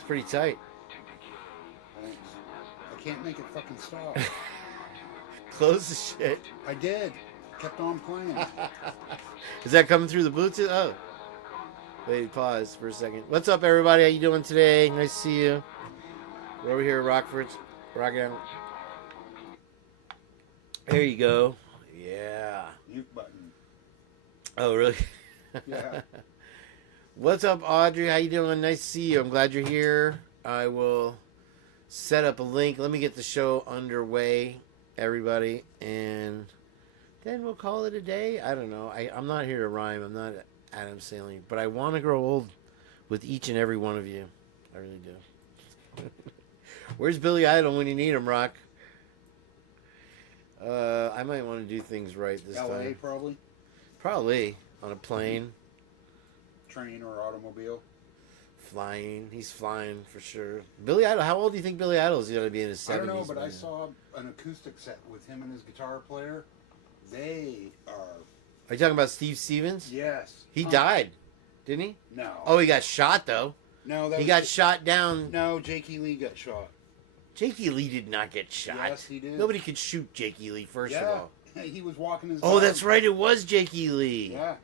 It's pretty tight. I can't make it fucking stop. Close the shit. I did. Kept on playing. Is that coming through the Bluetooth? Oh. Wait, pause for a second. What's up, everybody? How you doing today? Nice to see you. We're over here at Rockford's. Rocking out. There you go. Yeah. Mute button. Oh, really? Yeah. What's up, Audrey? How you doing? Nice to see you. I'm glad you're here. I will set up a link. Let me get the show underway, everybody, and then we'll call it a day. I don't know. I'm not here to rhyme. I'm not Adam Sandler, but I want to grow old with each and every one of you. I really do. Where's Billy Idol when you need him, Rock? I might want to do things right this LA, time. probably. Probably on a plane. Train or automobile. Flying. He's flying for sure. Billy Idol. How old do you think Billy Idol is going to be in his 70s? I don't know, but by I now? saw an acoustic set with him and his guitar player. They are... Are you talking about Steve Stevens? Yes. He died, didn't he? No. Oh, he got shot, though. No, that He was got shot down. No, Jakey Lee got shot. Jakey Lee did not get shot. Yes, he did. Nobody could shoot Jakey Lee, first of all. He was walking his Oh, dog. that's right. It was Jakey Lee. Yeah.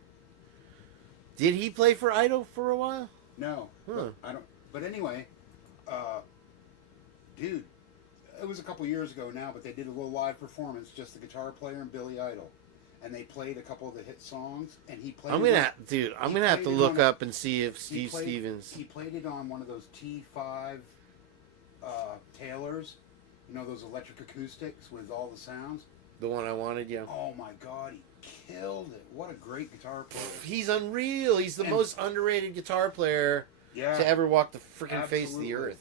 Did he play for Idaho for a while? No. Huh. I don't... But anyway, dude, it was a couple years ago now, but they did a little live performance, just the guitar player and Billy Idol. And they played a couple of the hit songs, and he played... I'm gonna have to look up and see if Steve played, Stevens... He played it on one of those T5 Taylors, you know, those electric acoustics with all the sounds. The one I wanted, yeah. Oh my God, he killed it! What a great guitar player! He's unreal. He's the most underrated guitar player to ever walk the freaking face of the earth.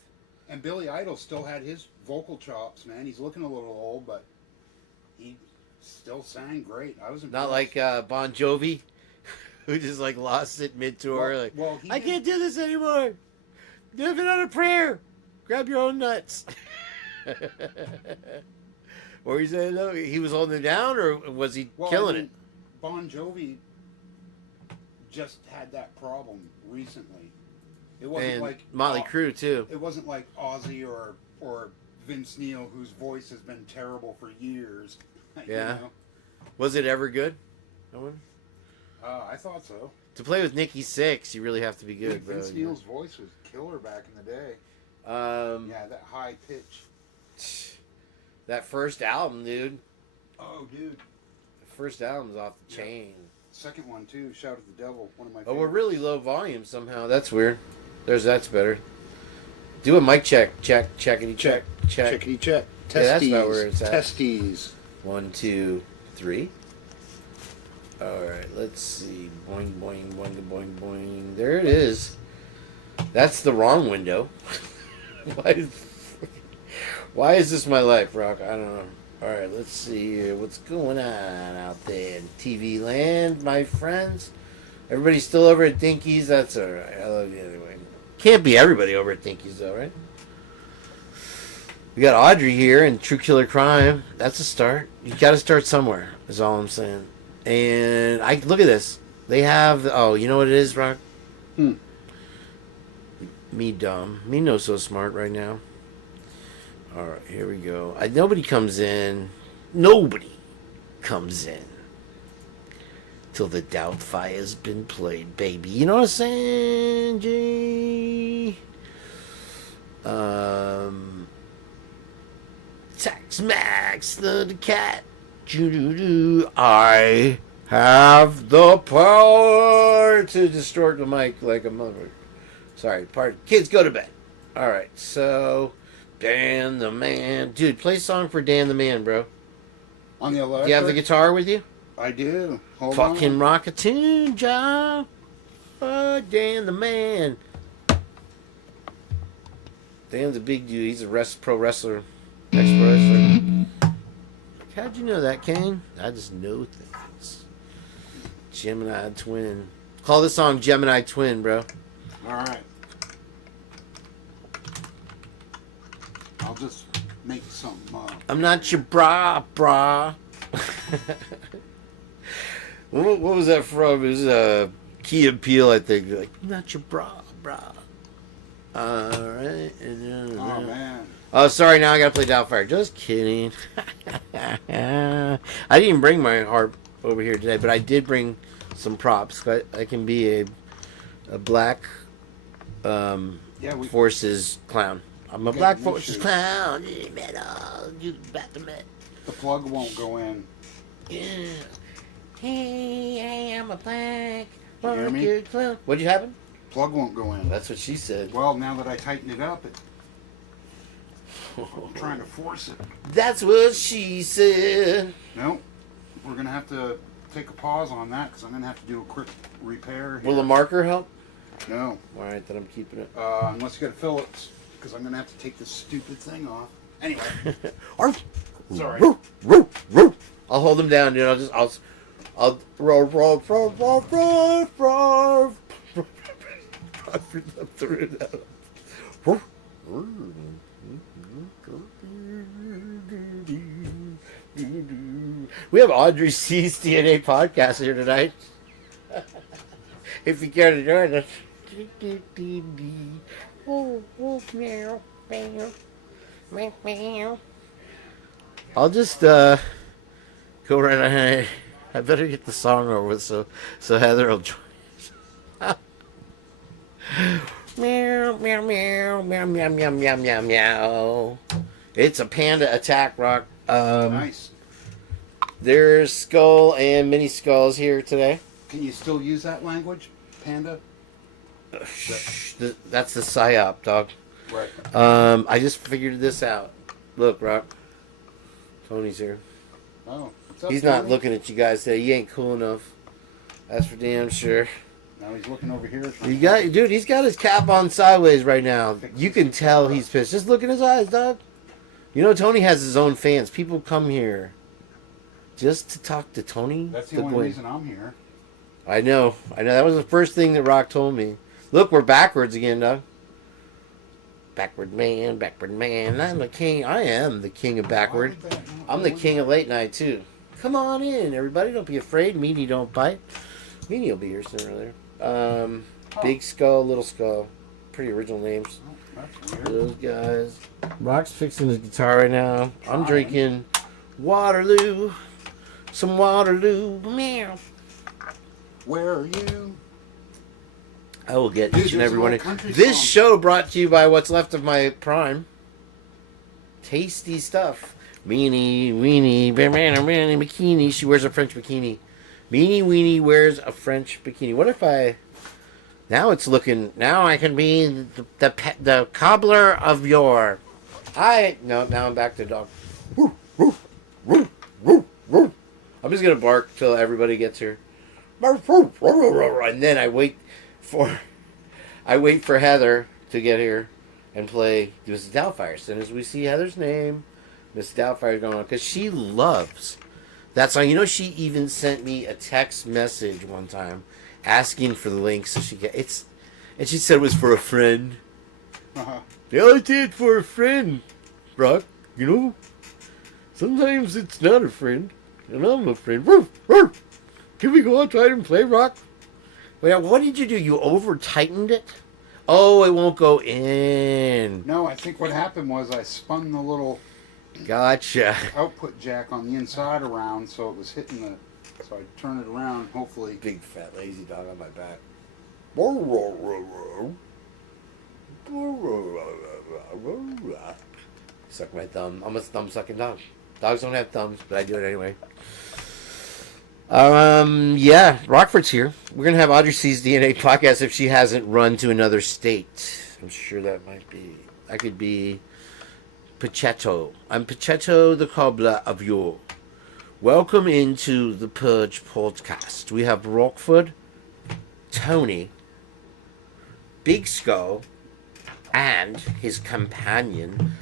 And Billy Idol still had his vocal chops, man. He's looking a little old, but he still sang great. I was impressed. Not like Bon Jovi, who just like lost it mid-tour. I can't do this anymore. Live it on a prayer. Grab your own nuts. Or he said, no, he was holding it down, or was he killing it? Bon Jovi just had that problem recently. It wasn't like Motley Crue too. It wasn't like Ozzy or Vince Neil, whose voice has been terrible for years. Yeah. You know? Was it ever good? No one? I thought so. To play with Nikki Sixx, you really have to be good, bro. Vince Neil's voice was killer back in the day. Yeah, that high pitch. That first album, dude. Oh, dude. The first album's off the chain. Second one, too. Shout at the Devil. One of my favorites. Oh, we're really low volume somehow. That's weird. That's better. Do a mic check. Checkity check. Checkity check. Testes. Yeah, that's about where it's at. Testes. 1, 2, 3. Alright, let's see. Boing, boing, boing, boing, boing. There it is. That's the wrong window. Why is this my life, Rock? I don't know. Alright, let's see here. What's going on out there in TV land, my friends? Everybody still over at Dinky's? That's alright. I love you anyway. Can't be everybody over at Dinky's, though, right? We got Audrey here in True Killer Crime. That's a start. You got to start somewhere, is all I'm saying. And look at this. They have... Oh, you know what it is, Rock? Me dumb. Me no so smart right now. Alright, here we go. Nobody comes in. Nobody comes in till the Doubtfire's been played, baby. You know what I'm saying, G? Tax Max the cat. I have the power to distort the mic like a mother. Sorry, pardon. Kids, go to bed. Alright, so... Dan the Man. Dude, play a song for Dan the Man, bro. On the electric? Do you have the guitar with you? I do. Hold Fucking on. rock a tune, John. Oh, Dan the Man. Dan's a big dude. He's a pro wrestler. Ex-pro wrestler. How'd you know that, Kane? I just know things. Gemini Twin. Call this song Gemini Twin, bro. Alright. I'll just make something up. I'm not your brah. What was that from? It was Key and Peele, I think. Like, I'm not your brah. Alright. Oh, man. Oh, sorry, now I gotta play Doubtfire. Just kidding. I didn't even bring my harp over here today, but I did bring some props. I can be a black forces clown. I'm a black forces clown. Metal. You bat the met. The plug won't go in. Yeah. Hey, I'm a black hear me? clown. What'd you happen? Plug won't go in. That's what she said. Well, now that I tighten it up, I'm trying to force it. That's what she said. Nope. We're going to have to take a pause on that because I'm going to have to do a quick repair here. Will the marker help? No. All right, then I'm keeping it. Unless you got a Phillips, because I'm going to have to take this stupid thing off. Anyway. Sorry. I'll hold them down, dude. I'll roll through that. We have Audrey C's DNA podcast here tonight. If you care to join us. I'll just go right ahead. I better get the song over with so Heather will join us. Meow, meow, meow, meow, meow, meow, meow, meow, meow. It's a panda attack, Rock. Nice. There's Skull and Mini Skulls here today. Can you still use that language, Panda? That's the PSYOP, dog. Right. I just figured this out. Look, Rock. Tony's here. Oh, what's up, He's not Tony? looking at you guys today. He ain't cool enough. That's for damn sure. Now he's looking over here. Dude, he's got his cap on sideways right now. You can tell he's pissed. Just look in his eyes, dog. You know, Tony has his own fans. People come here just to talk to Tony. That's the only reason I'm here. I know. That was the first thing that Rock told me. Look, we're backwards again, dog. Backward man. I'm the king. I am the king of backward. I'm the king of late night, too. Come on in, everybody. Don't be afraid. Meanie don't bite. Meanie will be here sooner or later. Big Skull, Little Skull. Pretty original names. Those guys. Rock's fixing his guitar right now. I'm drinking Waterloo. Some Waterloo. Meow. Where are you? I will get each and every one. This show brought to you by what's left of my prime. Tasty stuff. Meanie, weenie, banana, bikini. She wears a French bikini. Meanie Weenie wears a French bikini. What if I... Now it's looking... Now I can be the cobbler of yore. No, now I'm back to dog. I'm just going to bark till everybody gets here. And then I wait for Heather to get here and play Mrs. Doubtfire. As soon as we see Heather's name, Mrs. Doubtfire going on. Because she loves that song. You know, she even sent me a text message one time asking for the link so she get it's, and she said it was for a friend. Yeah, I did for a friend, Brock. You know, sometimes it's not a friend, and I'm a friend. Can we go outside and play, Rock? Wait, what did you do? You over tightened it? Oh, it won't go in. No, I think what happened was I spun the little Gotcha. output jack on the inside around, so it was hitting the. So I turn it around, hopefully. Big fat lazy dog on my back. Suck my thumb. I'm a thumb sucking dog. Dogs don't have thumbs, but I do it anyway. Yeah, Rockford's here. We're gonna have Audrey C's DNA podcast if she hasn't run to another state. I'm sure that might be. I could be Pachetto. I'm Pachetto, the cobbler of yore. Welcome into the Purge podcast. We have Rockford, Tony, Big Skull, and his companion.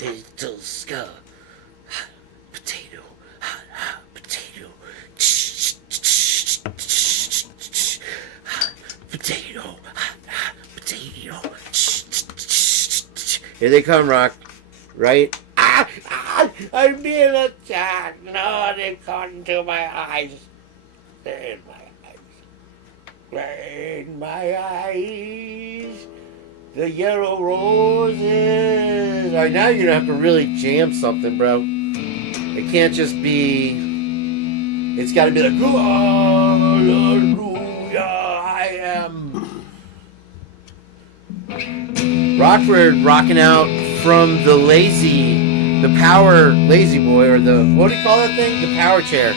Little Skull. Hot potato. Hot potato. Hot potato. Hot potato. Here they come, Rock. Right? I'm being attacked. No, they've gone into my eyes. They're in my in my eyes, the yellow roses. All right, now you're gonna have to really jam something, bro. It can't just be. It's got to be like, hallelujah, I am. Rockford rocking out from the power lazy boy, or the, what do you call that thing? The power chair.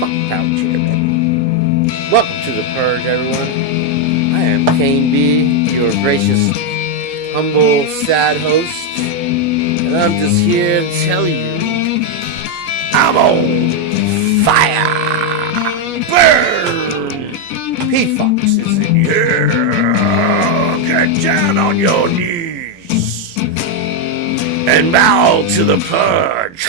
Fucking power chair, man. Welcome to the Purge, everyone. I am Kane B, your gracious, humble, sad host. And I'm just here to tell you, I'm on fire! Burn! P-Fox is in here! Get down on your knees! And bow to the Purge!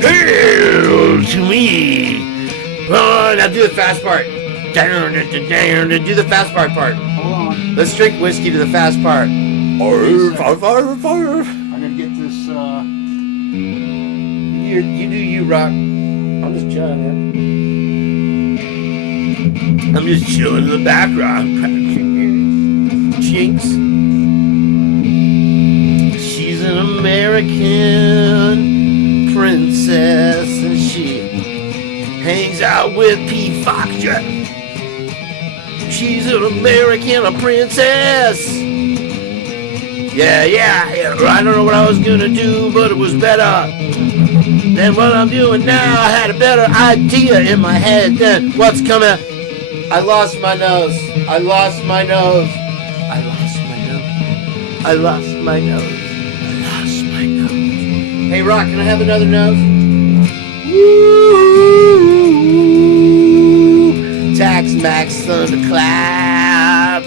Hail to me! Oh, now do the fast part. Do the fast part. Hold on. Let's drink whiskey to the fast part. Fire. I'm gonna get this. You do you, Rock. I'm just chilling, man. I'm just chilling in the background. Jinx. She's an American princess, and she hangs out with P-Fox. She's an American princess. Yeah. I don't know what I was gonna do, but it was better than what I'm doing now. I had a better idea in my head than what's coming. I lost my nose. Hey, Rock, can I have another nose? Woo! Tax Max Thunderclap.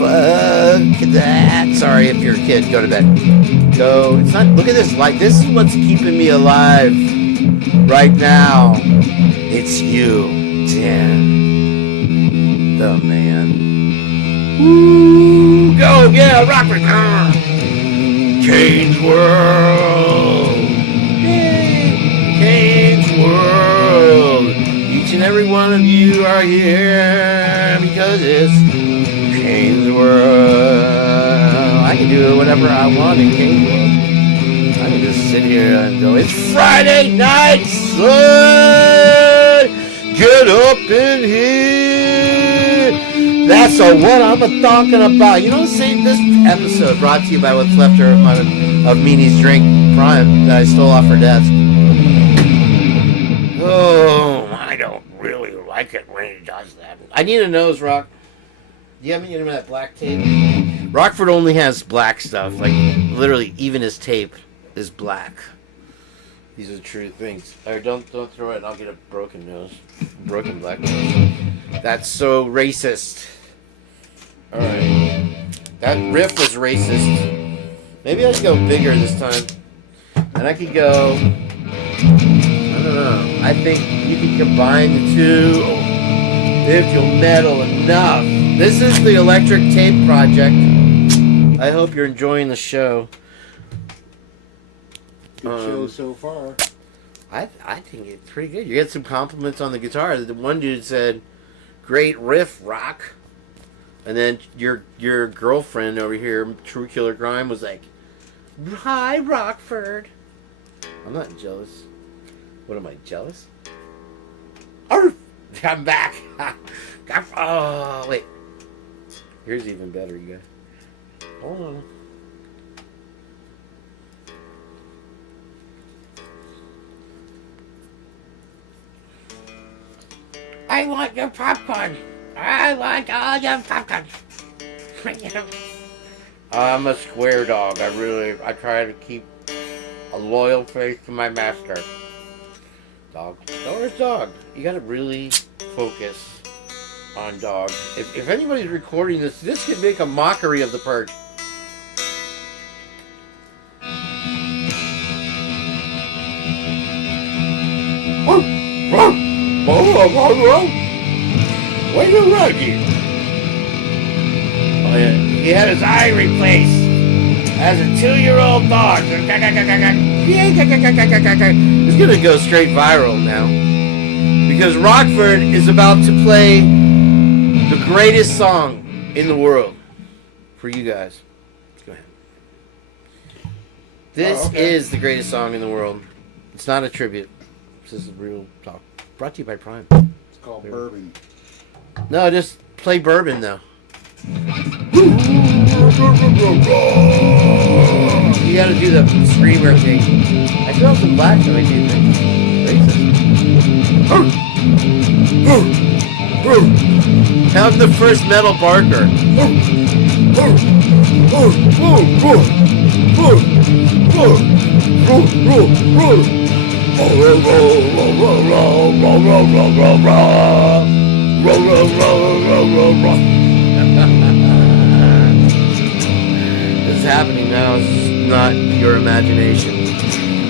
Fuck that. Sorry if you're a kid. Go to bed. Go. It's not. Look at this light. This is what's keeping me alive right now. It's you, Dan, the man. Woo! Go, yeah, Rockford. Kane's World. Yay. Kane's World. Each and every one of you are here because it's Kane's World. I can do whatever I want in Kane's World. I can just sit here and go, it's Friday night, son! Get up in here! That's what I'm talking about. You know, say this episode brought to you by what's left of Meanie's drink prime that I stole off her desk. Oh, I don't really like it when he does that. I need a nose, Rock. Do you have any of that black tape? Rockford only has black stuff. Like, literally, even his tape is black. These are the true things. Or don't throw it and I'll get a broken nose. Broken black nose. That's so racist. Alright. That riff was racist. Maybe I should go bigger this time. And I could go... I don't know. I think you can combine the two if you'll meddle enough. This is the Electric Tape Project. I hope you're enjoying the show. Good show so far. I think it's pretty good. You get some compliments on the guitar. The one dude said, "Great riff, Rock," and then your girlfriend over here, True Killer Grime, was like, "Hi, Rockford." I'm not jealous. What am I, jealous? Arf! I'm back. Oh wait, here's even better, you guys. Hold on. I want your popcorn. I want all your popcorn. I'm a square dog. I try to keep a loyal faith to my master. Dog. Or dog. You gotta really focus on dog. If anybody's recording this could make a mockery of the Purge. Where you Ruggy? Oh yeah, he had his eye replaced as a 2-year-old dog. It's going to go straight viral now. Because Rockford is about to play the greatest song in the world for you guys. Let's go ahead. This is the greatest song in the world. It's not a tribute. This is real talk. Brought to you by Prime. It's called Bourbon. No, just play Bourbon, though. You gotta do the screamer thing. I feel some black when I do things. How's the first metal barker? This is happening now. This is not your imagination.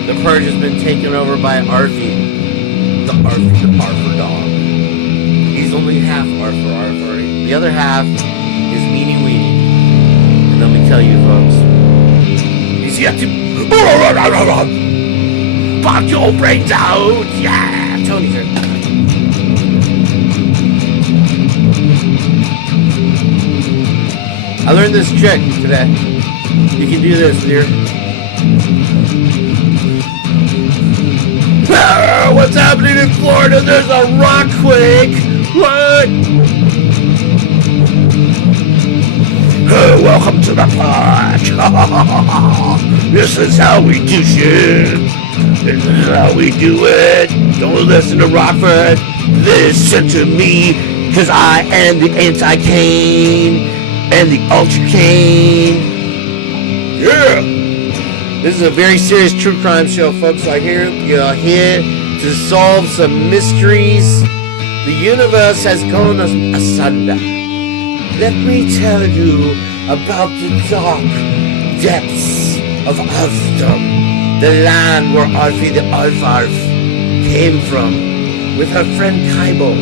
The Purge has been taken over by Arfie. The Arfer dog. He's only half Arfer. The other half is Meanie Weenie. And let me tell you, folks, he's yet to pop your brains out. Yeah, Tony's here. I learned this trick today. You can do this, dear. Ah, what's happening in Florida? There's a rockquake. What? Welcome to the Purge. This is how we do shit. This is how we do it. Don't listen to Rockford. Listen to me, cause I am the anti-Kane. And the Ultra Kane. Yeah! This is a very serious true crime show, folks. So you're here to solve some mysteries. The universe has gone asunder. Let me tell you about the dark depths of Earthdom, the land where Alfie the Alfarf came from, with her friend Kaibo,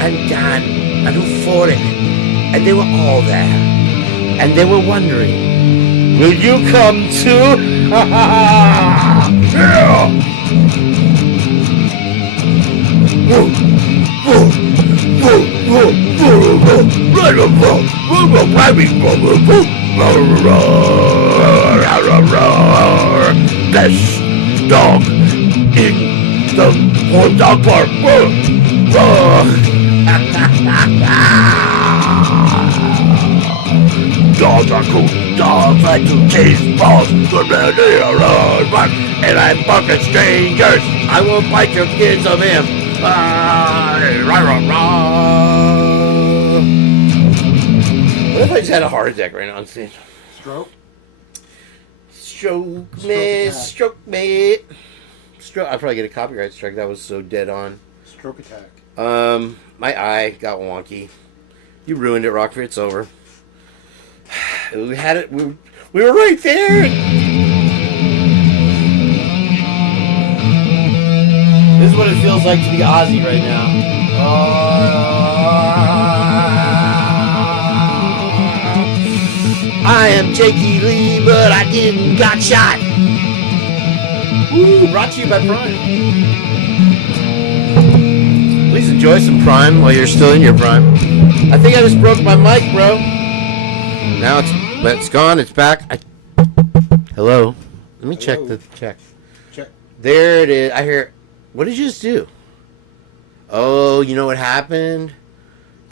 and Dan, and Euphoric. And they were all there. And they were wondering, will you come too? Yeah! Best dog in the whole dog park. Dogs are cool. Dogs like to chase balls. And I bark at strangers. I won't bite your kids of him. What if I just had a heart attack right now on stage? Stroke? Stroke me. I'll probably get a copyright strike. That was so dead on. Stroke attack. My eye got wonky. You ruined it, Rockford. It's over. We had it. We were right there. This is what it feels like to be Ozzy right now. I am Jakey Lee, but I didn't got shot. Woo! Brought to you by Prime. Please enjoy some Prime while you're still in your Prime. I think I just broke my mic, bro. Now it's gone. It's back. Hello. Let me check the check. Check. There it is. I hear. What did you just do? Oh, you know what happened?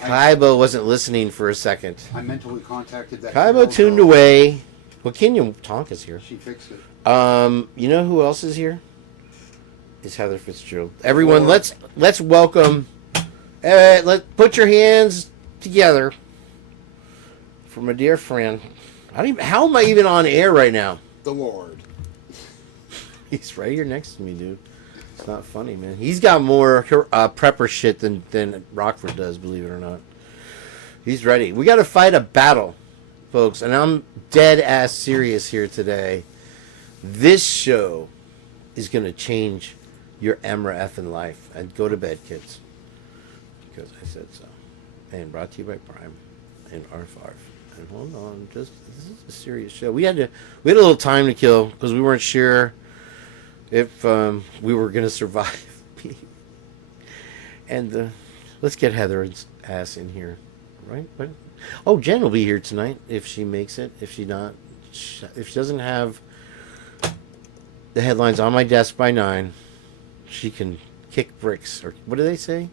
Kaibo wasn't listening for a second. I mentally contacted that. Kaibo tuned away. Well, Kenya Tonka's here. She fixed it. You know who else is here? Is Heather Fitzgerald. Everyone, let's welcome. Let's put your hands together for my dear friend. How am I even on air right now? The Lord. He's right here next to me, dude. It's not funny, man. He's got more prepper shit than Rockford does, believe it or not. He's ready. We got to fight a battle, folks, and I'm dead ass serious here today. This show is going to change your Emra effing life. And go to bed, kids. Because I said so. And brought to you by Prime and Arf. And hold on, this is a serious show. We had a little time to kill because we weren't sure if we were going to survive. And let's get Heather's ass in here, right? But, oh, Jen will be here tonight if she makes it. If she doesn't have the headlines on my desk by 9, she can kick bricks. Or what do they say?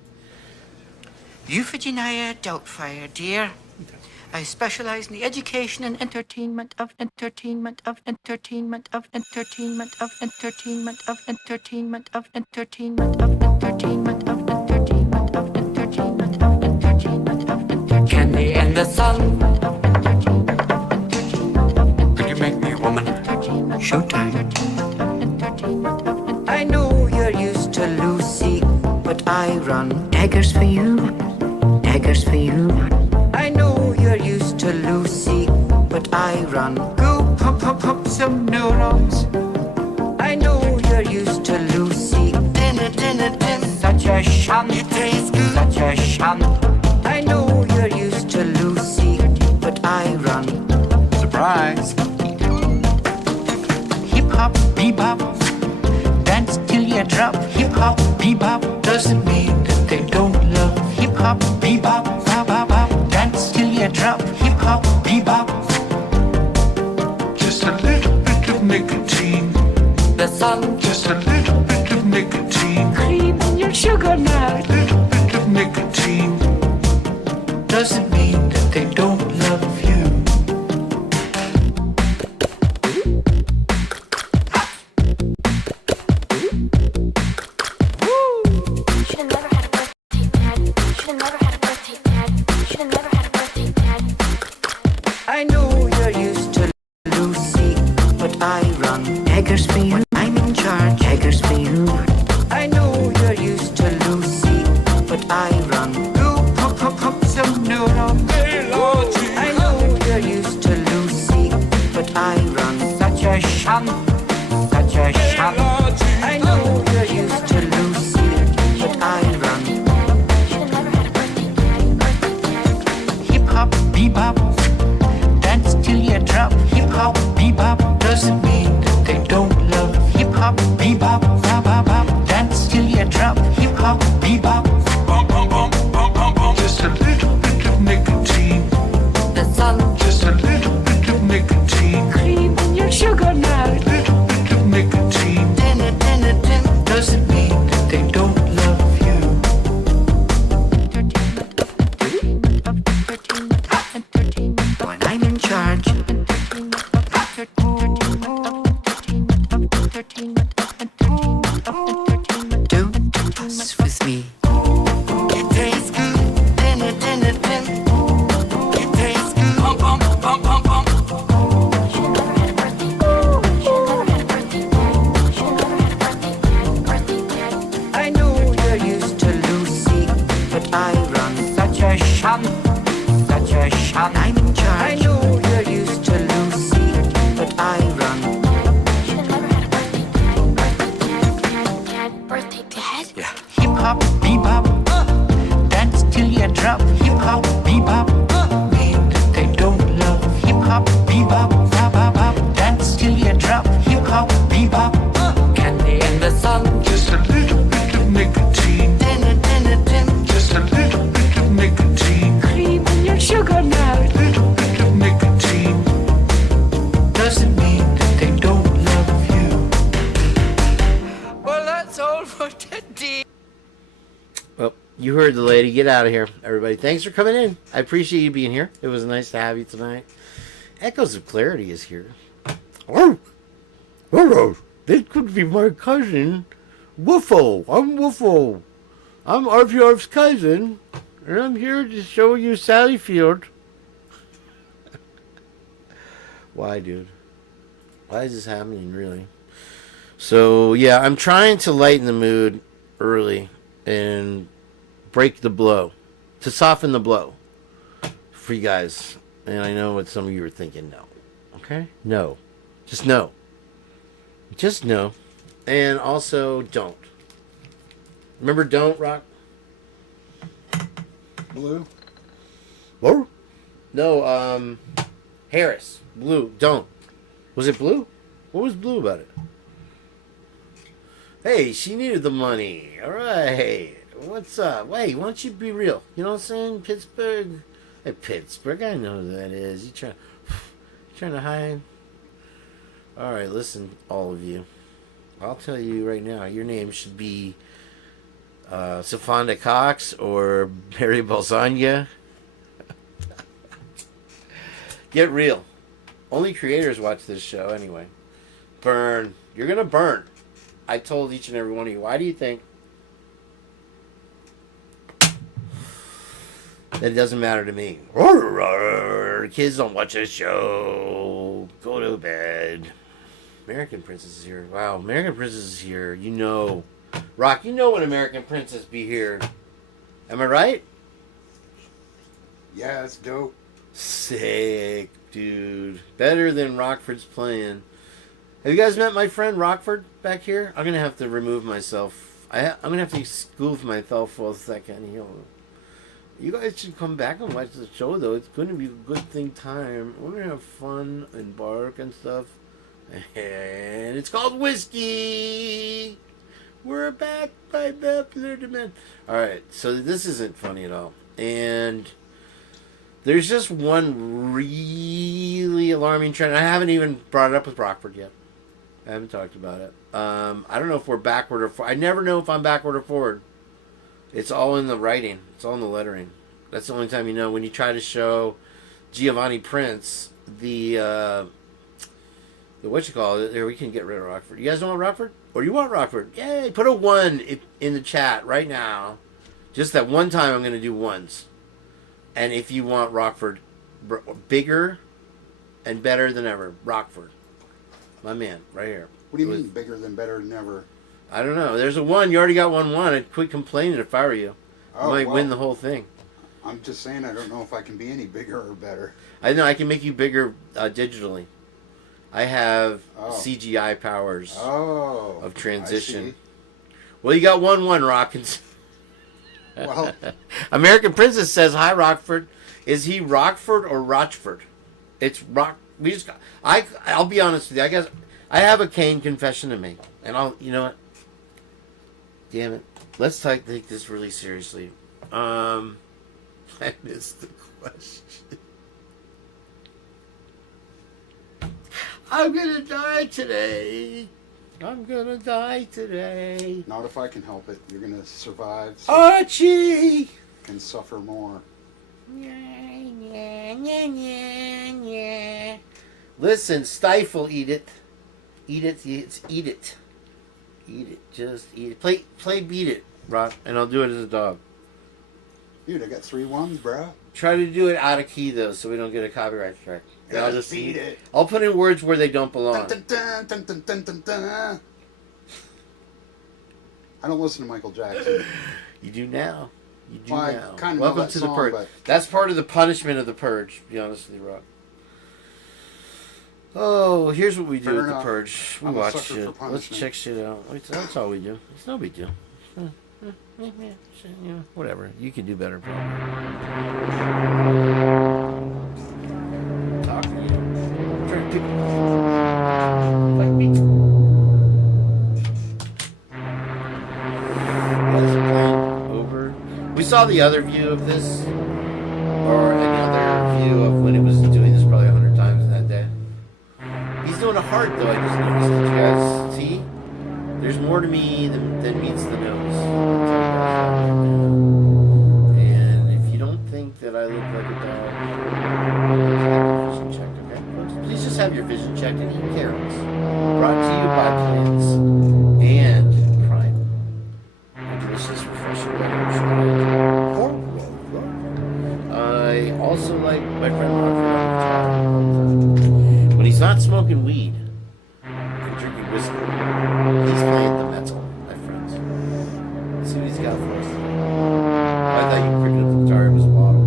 Euphigenia Doubtfire, dear. I specialize in the education and entertainment of entertainment of entertainment of entertainment of entertainment of entertainment of entertainment of entertainment of entertainment of entertainment of entertainment of entertainment. Candy and the sun. Could you make me a woman? Showtime. I know you're used to Lucy, but I run daggers for you, daggers for you. I know you're used to Lucy, but I run go pump pump pump some neurons. I know you're used to Lucy, dinner dinner dinner, such a sham, it tastes good, such a sham. I know you're used to Lucy, but I run surprise. Hip hop bebop, dance till you drop. Hip hop bebop doesn't mean that they don't love. Hip hop bebop, bop bop bop. Dance till you drop, hip hop, bebop. Just a little bit of nicotine. The sun. Just a little bit of nicotine. Cream in your sugar now. Little bit of nicotine. Doesn't mean that they don't love you. Should've never had a birthday dad. Should've never had a birthday dad. Should've never had a birthday dad. I know you're used to Lucy, but I run daggers for you. I'm in charge, daggers for you. I know you're used to Lucy, but I run go pump pump pump some neurons. I know you're used to Lucy, but I run such a sham, such a sham. I know you're used to Lucy, but I run Should've never had a birthday dad. Birthday dad. hip hop bebop. Dance till you drop. Hip hop bebop doesn't mean that they don't love. Hip hop bebop, bop bop bop. Dance till you drop. Hip hop bebop. Just a little bit of nicotine. The sun. Just a little bit of nicotine. Cream in your sugar now. Little bit of nicotine. Dinner dinner dinner doesn't mean that they don't love you. Entertainment of entertainment of entertainment of entertainment. When I'm in charge. Entertainment of entertainment of entertainment of entertainment of entertainment of entertainment. Don't fuss with me. It tastes good. Dinner dinner dinner. It tastes good. Pump pump pump pump pump. Should've never had a birthday dad. Should've never had a birthday dad. Should've never had a birthday dad. Birthday dad. I know you're used to Lucy, but I run such a sham, such a sham. I'm in charge. I know you're used to Lucy, but I run. Should've never had a birthday dad. Birthday dad. Birthday dad. Yeah. Hip hop bebop, dance till you drop. Hip hop bebop, mean that they don't love. Hip hop bebop, bop bop bop. Dance till you drop. Hip hop bebop, candy and the sun. Just a little bit of nicotine. Dinner dinner dinner. Just a little bit of nicotine. Cream in your sugar now. Little bit of nicotine. Doesn't mean that they don't love you. Well, that's all for today. Well, you heard the lady. Get out of here, everybody. Thanks for coming in. I appreciate you being here. It was nice to have you tonight. Echoes of Clarity is here. Oh, hello. This could be my cousin, Woofo. I'm Woofo. I'm RPR's cousin, and I'm here to show you Sally Field. Why, dude? Why is this happening, really? So, yeah, I'm trying to lighten the mood early and break the blow, to soften the blow for you guys. And I know what some of you are thinking. No. Okay? No. Just no. Just no. And also, don't. Remember don't, Rock? Blue. What? No, Harris. Blue. Don't. Was it blue? What was blue about it? Hey, she needed the money. All right. What's up? Wait, why don't you be real? You know what I'm saying? Pittsburgh. Hey, Pittsburgh. I know who that is. You trying to hide? All right, listen, all of you. I'll tell you right now. Your name should be Safanda Cox or Barry Balzania. Get real. Only creators watch this show anyway. Burn. You're gonna burn. I told each and every one of you. Why do you think that it doesn't matter to me? Kids don't watch this show. Go to bed. American Princess is here. Wow, American Princess is here. You know. Rock, you know when American Princess be here. Am I right? Yeah, it's dope. Sick, dude. Better than Rockford's playing. Have you guys met my friend Rockford back here? I'm gonna have to remove myself. I'm gonna have to excuse myself for a second. You guys should come back and watch the show, though. It's gonna be a good thing time. We're gonna have fun and bark and stuff. And it's called Whiskey. We're back by Bepler Demand. Alright, so this isn't funny at all. And there's just one really alarming trend. I haven't even brought it up with Rockford yet. I haven't talked about it. I don't know if we're backward or forward. I never know if I'm backward or forward. It's all in the writing. It's all in the lettering. That's the only time you know. When you try to show Giovanni Prince, the what you call it, there we can get rid of Rockford. You guys don't want Rockford? Or you want Rockford? Yay! Put a 1 in the chat right now. Just that one time I'm going to do ones. And if you want Rockford bigger and better than ever, Rockford. My man, right here. What do you mean, bigger than better than ever? I don't know. There's a 1. You already got 1. I'd quit complaining if I were you. You might well, win the whole thing. I'm just saying I don't know if I can be any bigger or better. I know I can make you bigger digitally. I have CGI powers of transition. Well, you got 1, Rockins. Well, American Princess says, "Hi, Rockford. Is he Rockford or Rochford?" It's Rock. We just. I'll be honest with you. I guess I have a Kane confession to make, and You know what? Damn it. Let's take this really seriously. I missed the question. I'm gonna die today. I'm gonna die today. not if I can help it. You're gonna survive. So Archie. and suffer more. Listen, stifle, eat it. Eat it, eat it. Eat it, just eat it. Play beat it, Rock, and I'll do it as a dog. Dude, I got 3 1s, bro. Try to do it out of key, though, so we don't get a copyright strike. And I'll just beat it. I'll put in words where they don't belong. Dun, dun, dun, dun, dun, dun, dun. I don't listen to Michael Jackson. You do now. You do Well, I now. kinda know Welcome that to song, the Purge. but- That's part of the punishment of the Purge, to be honest with you, Rock. Oh, here's what we do Fair with the enough. Purge. We I'm a watch sucker for shit. Let's punishment. check shit out. That's all we do. It's no big deal. Whatever. You can do better, probably. Talk to you. Trying to pick like me. Yes, plan over. We saw the other view of this, or another view of when it was doing this probably 100 times that day. He's doing a heart though. I just noticed. Did you guys see? There's more to me than meets the nose. And if you don't think that I look like a dog, please have your vision checked, okay? Folks, please just have your vision checked and eat carrots. Brought to you by Plants and Prime. A delicious, refreshing beverage. I also like my friend Rockford. When he's not smoking weed and drinking whiskey, he's playing the metal, my friends. Let's see what he's got for us today. I thought you picked up the guitar, it was a bottle.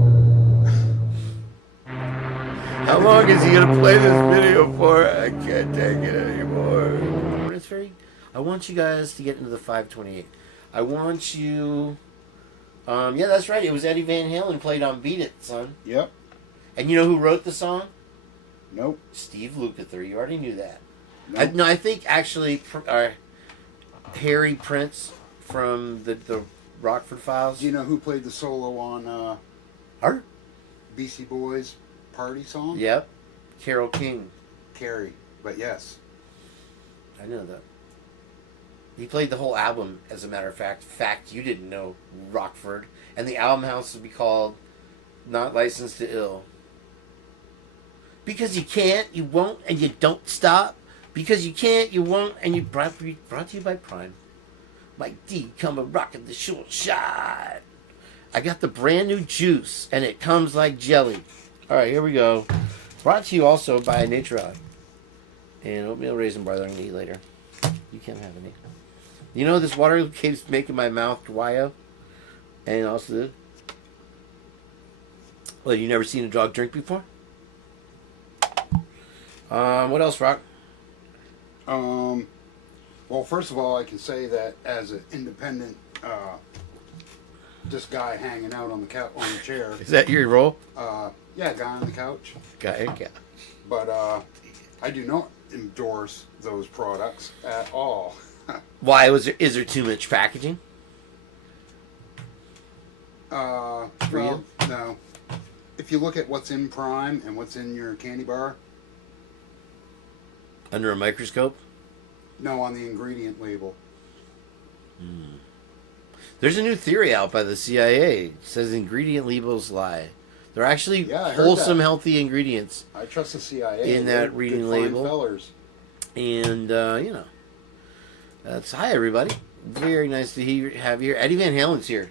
How long is he gonna play this video for? I can't take it anymore. It's I want you guys to get into the 528. I want you. Yeah, that's right. It was Eddie Van Halen played on Beat It, son. Yep. And you know who wrote the song? Nope. Steve Lukather. You already knew that. Nope. I think actually, Harry Prince from the Rockford Files. Do you know who played the solo on Art? BC Boys' party song? Yep. Carole King. Carrie. But yes. I know that. He played the whole album, as a matter of fact. Fact you didn't know, Rockford. And the album house would be called Not Licensed to Ill. Because you can't, you won't, and you don't stop. Because you can't, you won't, and you brought to you by Prime. Mike D, come a rockin' the short shot. I got the brand new juice, and it comes like jelly. All right, here we go. Brought to you also by Nature Odd. And oatmeal raisin bar that I'm going to eat later. You can't have any. You know, this water keeps making my mouth dry up. And also, well, you never seen a dog drink before? What else, Rock? Well, first of all, I can say that as an independent, just guy hanging out on the couch, on the chair. Is that your role? Yeah, guy on the couch. Guy. But I do not endorse those products at all. Why is there too much packaging? Well, no. If you look at what's in Prime and what's in your candy bar, Under a microscope? no, on the ingredient label. There's a new theory out by the CIA. It says ingredient labels lie. They're actually Yeah, I heard wholesome, that. healthy ingredients. I trust the CIA. In They're that reading good fine label. fellers. And, you know, that's hi, everybody. Very nice to have you here. Eddie Van Halen's here.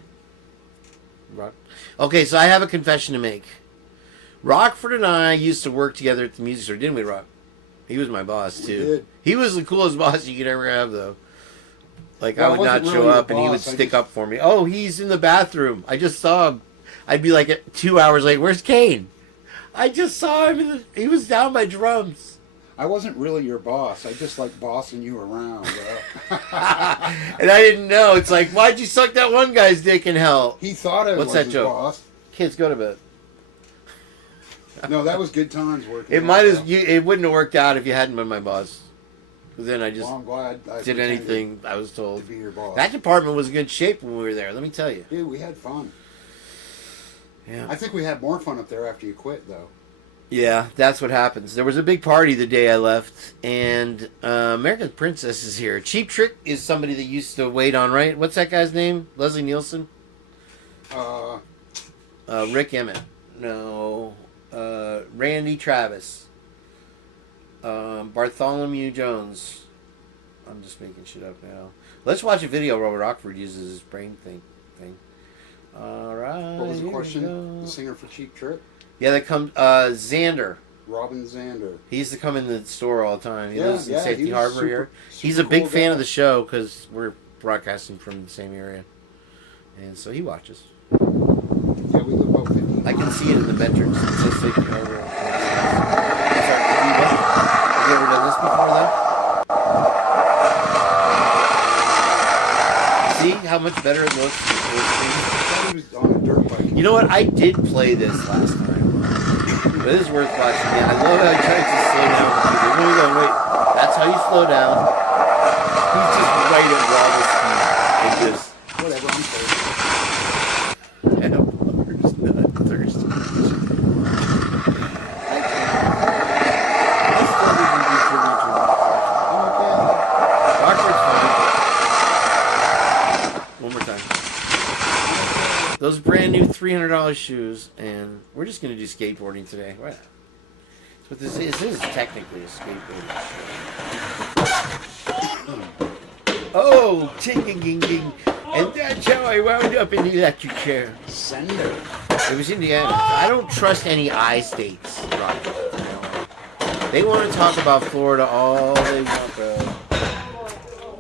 Rock. Okay, so I have a confession to make. Rockford and I used to work together at the music store, didn't we, Rock? He was my boss, We too. did. He was the coolest boss you could ever have, though. Like, Well, I I would not wasn't show really up, your and he would boss. I stick just- up for me. Oh, he's in the bathroom. I just saw him. I'd be like, 2 hours late, where's Kane? I just saw him. He was down by drums. I wasn't really your boss. I just like bossing you around. And I didn't know. It's like, why'd you suck that one guy's dick in hell? He thought I What's was that his joke? boss. Kids, go to bed. No, that was good times working. It out, might though. have. It wouldn't have worked out if you hadn't been my boss. Because then I just Well, I'm glad I did pretended anything I was to told. be your boss. That department was in good shape when we were there. Let me tell you. Dude, we had fun. Yeah. I think we had more fun up there after you quit, though. Yeah, that's what happens. There was a big party the day I left, and American Princess is here. Cheap Trick is somebody that used to wait on, right? What's that guy's name? Leslie Nielsen? Rick Emmett. No. Randy Travis. Bartholomew Jones. I'm just making shit up now. Let's watch a video where Rockford uses his brain thing. All right. What was the here we question? go. The singer for Cheap Trick? Yeah, that comes Xander. Robin Zander. He used to come in the store all the time. He Yeah, lives in yeah, Safety he was Harbor super- here. super He's a big cool fan guy. of the show because we're broadcasting from the same area, and so he watches. Yeah, we live about 50 I can miles. see it in the metrics. It says Safety Harbor. Sorry, have you ever done this before, though? See how much better it looks? He was on a dirt bike. You know what? I did play this last time, but it is worth watching. Yeah, I love how he tries to slow down. Wait, that's how you slow down. He's just right at wobble speed. It just, Whatever, I'm sorry. hamburger's not thirsty. I still didn't do trivia. I'm okay. Rockford's fine. One more time. Those brand new $300 shoes, and we're just going to do skateboarding today. What? But this is technically a skateboarding show. Oh, ting-ging-ging-ging. And that's how I wound up in the electric chair. Sender. It was Indiana. I don't trust any I states, Roger. They want to talk about Florida all they want, bro.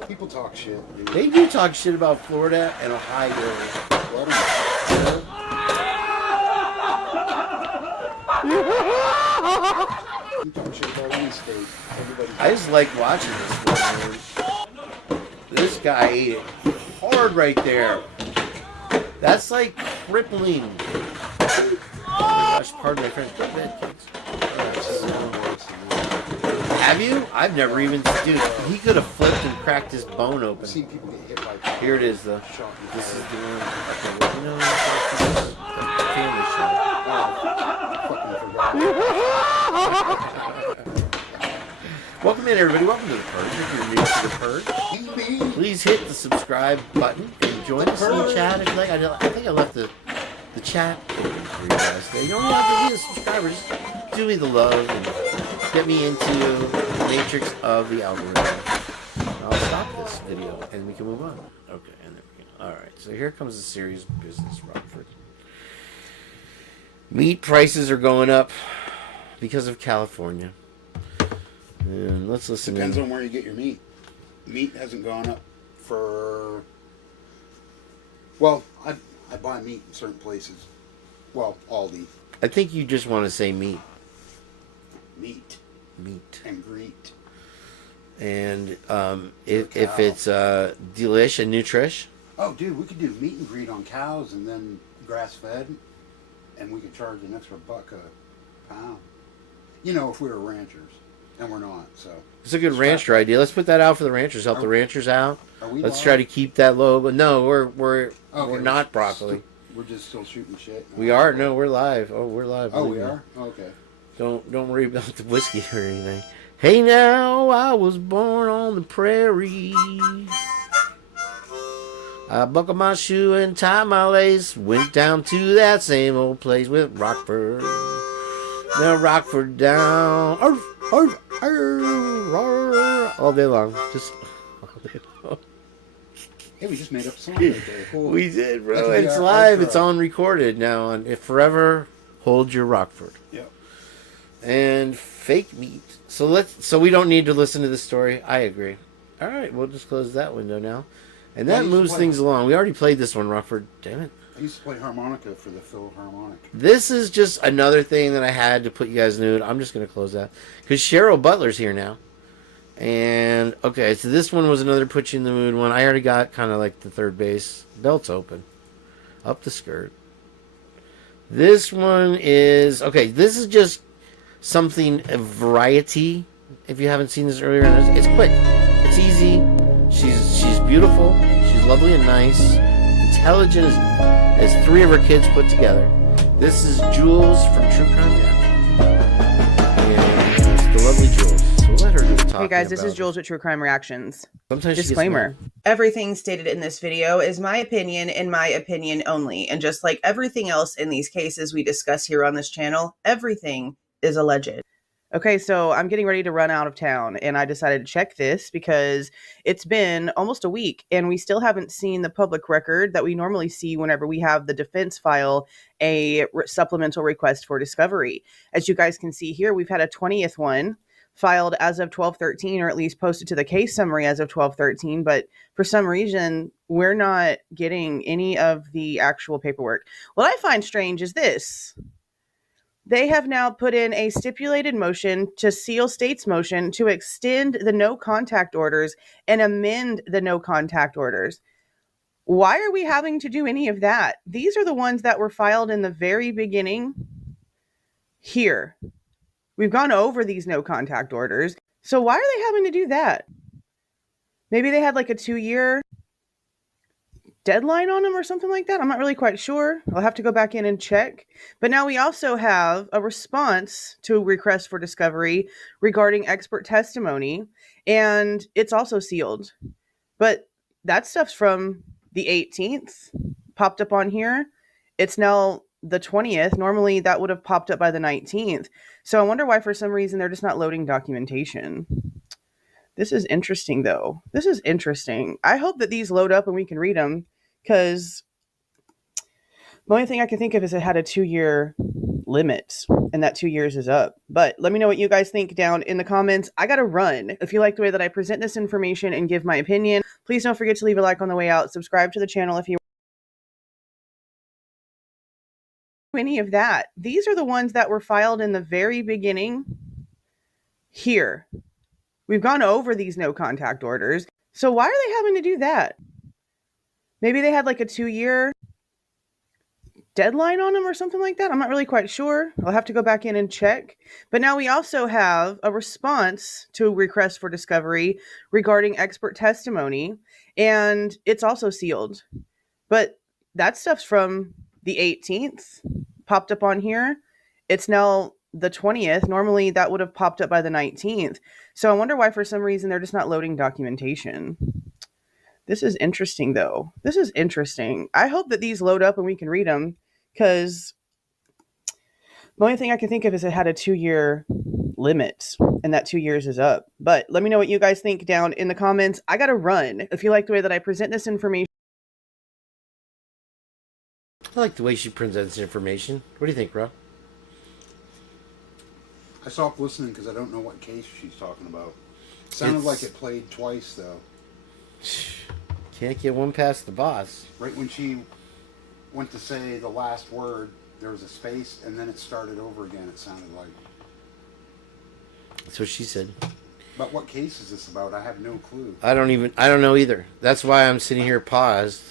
People talk shit, dude. They do talk shit about Florida and Ohio. Let 'em- You talk shit about any state. Everybody. I just like watching this one. This guy ate it hard right there. That's like crippling. Oh my gosh, pardon my French. Go to bed, kids. That's just the worst, man. Have you? I've never even. Dude, he could have flipped and cracked his bone I've open. seen people get hit by. Here it is, though. Shot in the This is head. the one. Okay, well, you know, the family show. Fucking forgot. Welcome in, everybody. Welcome to the Purge. If you're new to the Purge, please hit the subscribe button and join us in the chat if you like. I think I left the chat open for you guys today. You don't even have to be a subscriber. Just do me the love and get me into the matrix of the algorithm. I'll stop this video and we can move on. Okay, and there we go. All right, so here comes the serious business, Rockford. Meat prices are going up because of California. And let's listen. Depends on where you get your meat. Meat hasn't gone up for. Well, I buy meat in certain places. Well, Aldi. I think you just want to say meat. Meat Meat. and greet. And if it's delish and nutrish. Oh, dude, we could do meet and greet on cows and then grass fed, and we could charge an extra $1 a pound. You know, if we were ranchers, and we're not, so. It's a good rancher idea. Let's put that out for the ranchers. Help the ranchers out. Are we Let's live? try to keep that low. But no, we're Okay, not broccoli. We're just still shooting shit. We are. No, we're live. Oh, we're live. Oh, believe we me. are? Okay. Don't worry about the whiskey or anything. Hey now, I was born on the prairie. I buckled my shoe and tied my lace. Went down to that same old place with Rockford. Now Rockford down. Arf, arf, arf, arf, all day long. Just all day long. Hey, we just made up a song right there. Cool. We did, bro. That could be It's our live. outro. It's on recorded now. On If Forever Hold Your Rockford. Yep. And fake meat. So we don't need to listen to this story. I agree. All right, we'll just close that window now. And that I used to moves play- things along. We already played this one, Rockford. Damn it. I used to play harmonica for the Philharmonic. This is just another thing that I had to put you guys in the mood. I'm just going to close that. Because Cheryl Butler's here now. And, okay, so this one was another put you in the mood one. I already got kind of like the third base. Belt's open. Up the skirt. This one is, okay, this is just something, a variety. If you haven't seen this earlier, it's quick. It's easy. She's beautiful. She's lovely and nice. Intelligent as three of her kids put together. This is Jules from True Crime Reactions. And it's the lovely Jules. So we'll let her do the talking. Hey guys, this is about Jules with True Crime Reactions. Sometimes she gets Disclaimer. mad. Everything stated in this video is my opinion and my opinion only. And just like everything else in these cases we discuss here on this channel, everything is alleged. Okay, so I'm getting ready to run out of town and I decided to check this because it's been almost a week and we still haven't seen the public record that we normally see whenever we have the defense file a supplemental request for discovery. As you guys can see here, we've had a 20th one filed as of 12/13, or at least posted to the case summary as of 12/13, but for some reason we're not getting any of the actual paperwork. What I find strange is this. They have now put in a stipulated motion to seal state's motion to extend the no contact orders and amend the no contact orders. Why are we having to do any of that? These are the ones that were filed in the very beginning here. We've gone over these no contact orders. So why are they having to do that? Maybe they had like a 2-year deadline on them or something like that. I'm not really quite sure. I'll have to go back in and check. But now we also have a response to a request for discovery regarding expert testimony, and it's also sealed. But that stuff's from the 18th, popped up on here. It's now the 20th. Normally that would have popped up by the 19th. So I wonder why for some reason they're just not loading documentation. This is interesting, though. This is interesting. I hope that these load up and we can read them, because the only thing I can think of is it had a 2-year limit, and that 2 years is up. But let me know what you guys think down in the comments. I gotta run. If you like the way that I present this information and give my opinion, please don't forget to leave a like on the way out. Subscribe to the channel if you any of that. These are the ones that were filed in the very beginning here. We've gone over these no contact orders. So why are they having to do that? Maybe they had like a 2-year deadline on them or something like that. I'm not really quite sure. I'll have to go back in and check. But now we also have a response to a request for discovery regarding expert testimony, and it's also sealed. But that stuff's from the 18th, popped up on here. It's now the 20th. Normally that would have popped up by the 19th. So I wonder why for some reason they're just not loading documentation. This is interesting, though. This is interesting. I hope that these load up and we can read them, because the only thing I can think of is it had a 2-year limit, and that 2 years is up. But let me know what you guys think down in the comments. I gotta run. If you like the way that I present this information. I like the way she presents information. What do you think, Rob? I stopped listening because I don't know what case she's talking about. Sounded like it played twice, though. Can't get one past the boss. Right when she went to say the last word, there was a space, and then it started over again, it sounded like. That's what she said. But what case is this about? I have no clue. I don't know either. That's why I'm sitting here paused,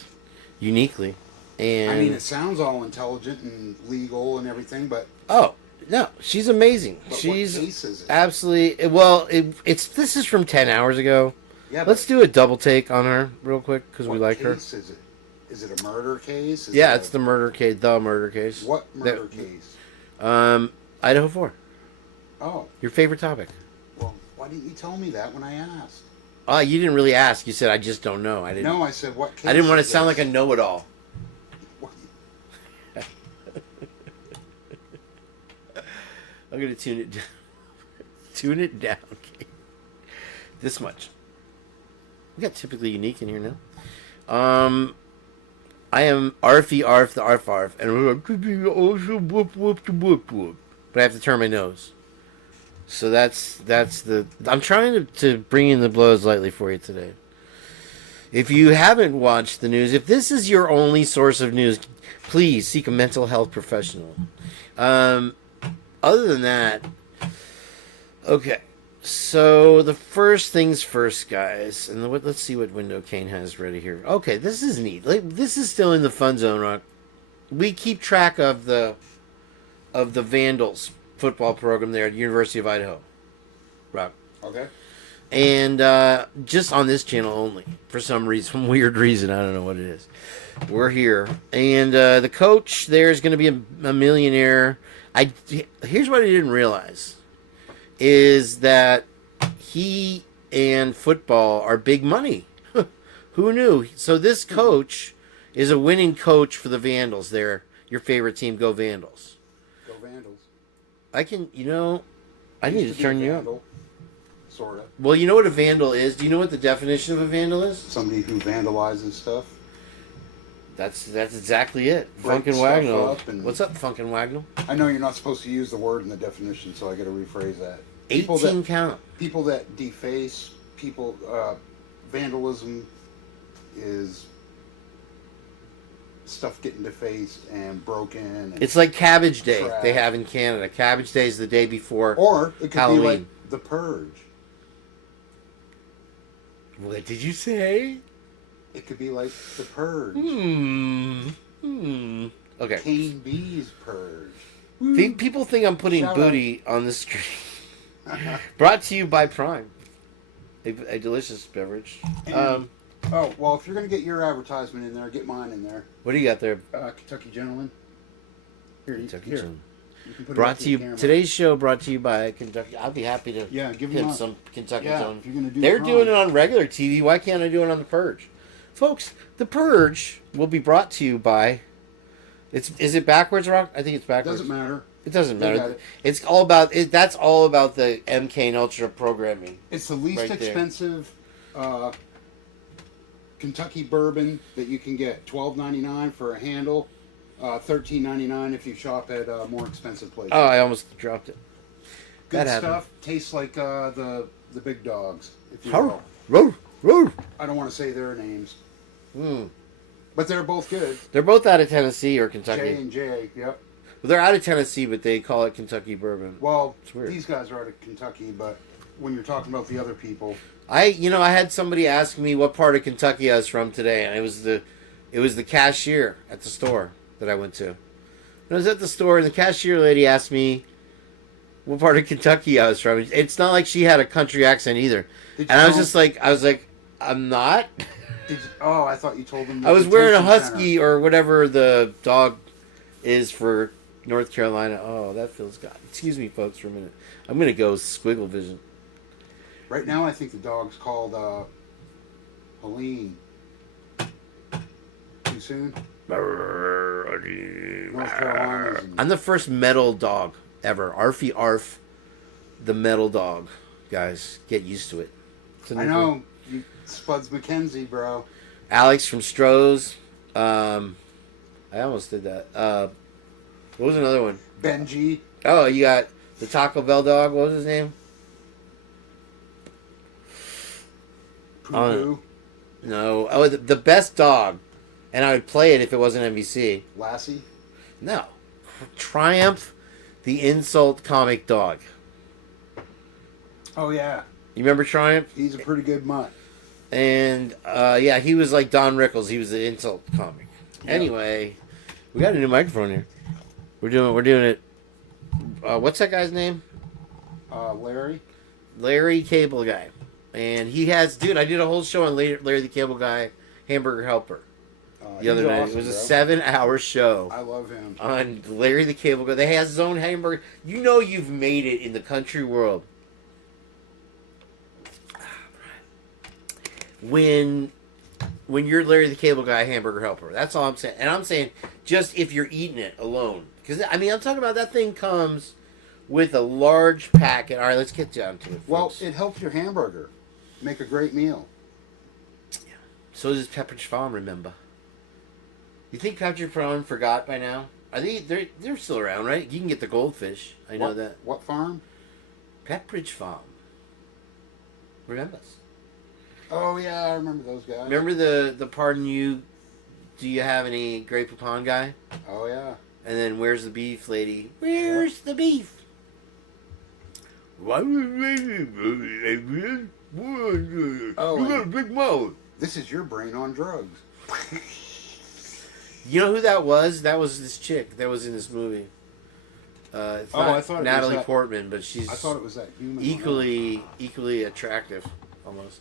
uniquely. And I mean, it sounds all intelligent and legal and everything, but... Oh, no, she's amazing. But She's what case is it? absolutely... Well, this is from 10 hours ago. Yeah, Let's do a double take on her real quick, because we like her. What case is it? Is it a murder case? It's the murder case. The murder case. What murder case? Idaho 4. Oh. Your favorite topic. Well, why didn't you tell me that when I asked? You didn't really ask. You said, I just don't know. I didn't. No, I said, what case I didn't want to is sound this? like a know-it-all. What- I'm going to tune it down. Tune it down. Okay. This much. We got typically unique in here now. I am Arfy Arf the Arf Arf, and we're like, but I have to turn my nose. So that's the. I'm trying to bring in the blows lightly for you today. If you haven't watched the news, if this is your only source of news, please seek a mental health professional. Other than that, okay. So the first things first, guys, and let's see what window Kane has ready here. Okay, this is neat. This is still in the fun zone, Rock. We keep track of the Vandals football program there at the University of Idaho, Rock. Okay. And just on this channel only, for some weird reason, I don't know what it is. We're here, and the coach there is going to be a millionaire. Here's what I didn't realize. Is that he and football are big money. Who knew? So this coach is a winning coach for the Vandals there. Your favorite team, go Vandals. Go Vandals. I need to turn you up. Sort of. Well, you know what a vandal is? Do you know what the definition of a vandal is? Somebody who vandalizes stuff. That's exactly it. Break Funkin' stuff Wagnall. up and- What's up, Funkin' Wagnall? I know you're not supposed to use the word in the definition, so I got to rephrase that. 18 count. People that deface people, vandalism is stuff getting defaced and broken. And It's like Cabbage Day trash. they have in Canada. Cabbage Day is the day before Or it could Halloween. be like the Purge. What did you say? It could be like the Purge. Okay. Kane B's Purge. People think I'm putting Shout booty on the street. Brought to you by Prime. A delicious beverage. Oh, well, if you're going to get your advertisement in there, get mine in there. What do you got there? Kentucky Gentleman. Here, Kentucky here. Gentleman. You can put it Brought up to the you. camera. Today's show brought to you by Kentucky. I'll be happy to give hit them some Kentucky Yeah, Zone. if you're gonna do They're Prime. doing it on regular TV. Why can't I do it on the Purge, folks? The Purge will be brought to you by. Is it backwards, Rock? I think it's backwards. Doesn't matter. It doesn't They got matter. it. It's all about it. That's all about the MK and Ultra programming. It's the least Right there. expensive Kentucky bourbon that you can get. $12.99 for a handle. $13.99 if you shop at more expensive places. Oh, I almost dropped it. Good that happened. stuff. Tastes like the big dogs, if you Roar, will. roar, roar. I don't want to say their names, Mm. but they're both good. They're both out of Tennessee or Kentucky. J&J, yep. Well, they're out of Tennessee, but they call it Kentucky bourbon. Well, It's weird. these guys are out of Kentucky, but when you're talking about the other people, I had somebody ask me what part of Kentucky I was from today, and it was the cashier at the store that I went to. When I was at the store, and the cashier lady asked me what part of Kentucky I was from. It's not like she had a country accent either. Did And you I was know- just like, I'm not. Oh, I thought you told them. I was wearing a detention husky center. or whatever the dog is for North Carolina. Oh, that feels good. Excuse me, folks, for a minute. I'm going to go squiggle vision. Right now, I think the dog's called Helene. Too soon? North Carolina's in- I'm the first metal dog ever. Arfie Arf, the metal dog. Guys, get used to it. It's a I new know. thing. You, Spuds McKenzie, bro. Alex from Stroh's. I almost did that. What was another one? Benji. Oh, you got the Taco Bell dog. What was his name? Poo-poo. No. Oh, the best dog. And I would play it if it wasn't NBC. Lassie. No. Triumph, the insult comic dog. Oh, yeah. You remember Triumph? He's a pretty good mutt. And yeah, he was like Don Rickles. He was the insult comic. Yeah. Anyway, we got a new microphone here. We're doing it. What's that guy's name? Larry. Larry Cable Guy. And he has, dude, I did a whole show on Larry the Cable Guy, Hamburger Helper, the other He's night. awesome, It was a bro. 7-hour show I love him. on Larry the Cable Guy. They has his own hamburger. You know you've made it in the country world when you're Larry the Cable Guy, Hamburger Helper. That's all I'm saying. And I'm saying just if you're eating it alone. Because, I mean, I'm talking about that thing comes with a large packet. All right, let's get down to it, Well, folks. it helps your hamburger make a great meal. So does Pepperidge Farm, remember? You think Pepperidge Farm forgot by now? Are they're still around, right? You can get the goldfish. I know that. What farm? Pepperidge Farm. Remembers? Oh, yeah, I remember those guys. Remember the pardon you, do you have any Grey Poupon guy? Oh, yeah. And then where's the beef lady? Where's the beef? Oh, You got a big mouth. This is your brain on drugs. You know who that was? That was this chick that was in this movie. It's Oh, not I thought it was Natalie that- Portman, but she's I thought it was that human. equally attractive, almost.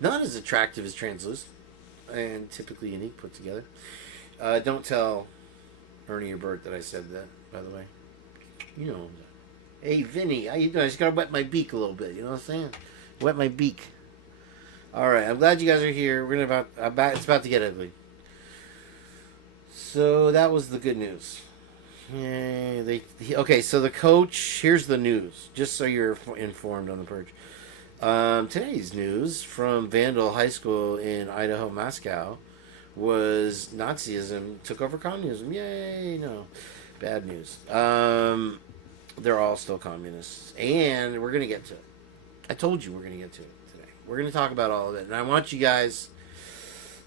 Not as attractive as Translucent, and typically unique put together. Don't tell Ernie or Bert that I said that, by the way. You know. Hey, Vinny, how you doing? I just gotta wet my beak a little bit. You know what I'm saying? Wet my beak. All right, I'm glad you guys are here. We're it's about to get ugly. So that was the good news. Yeah, okay. So the coach. Here's the news, just so you're informed on the Purge. Today's news from Vandal High School in Idaho, Moscow, was Nazism took over communism. Yay! No, bad news. They're all still communists, and we're gonna get to it. I told you we're gonna get to it today. We're gonna talk about all of it, and I want you guys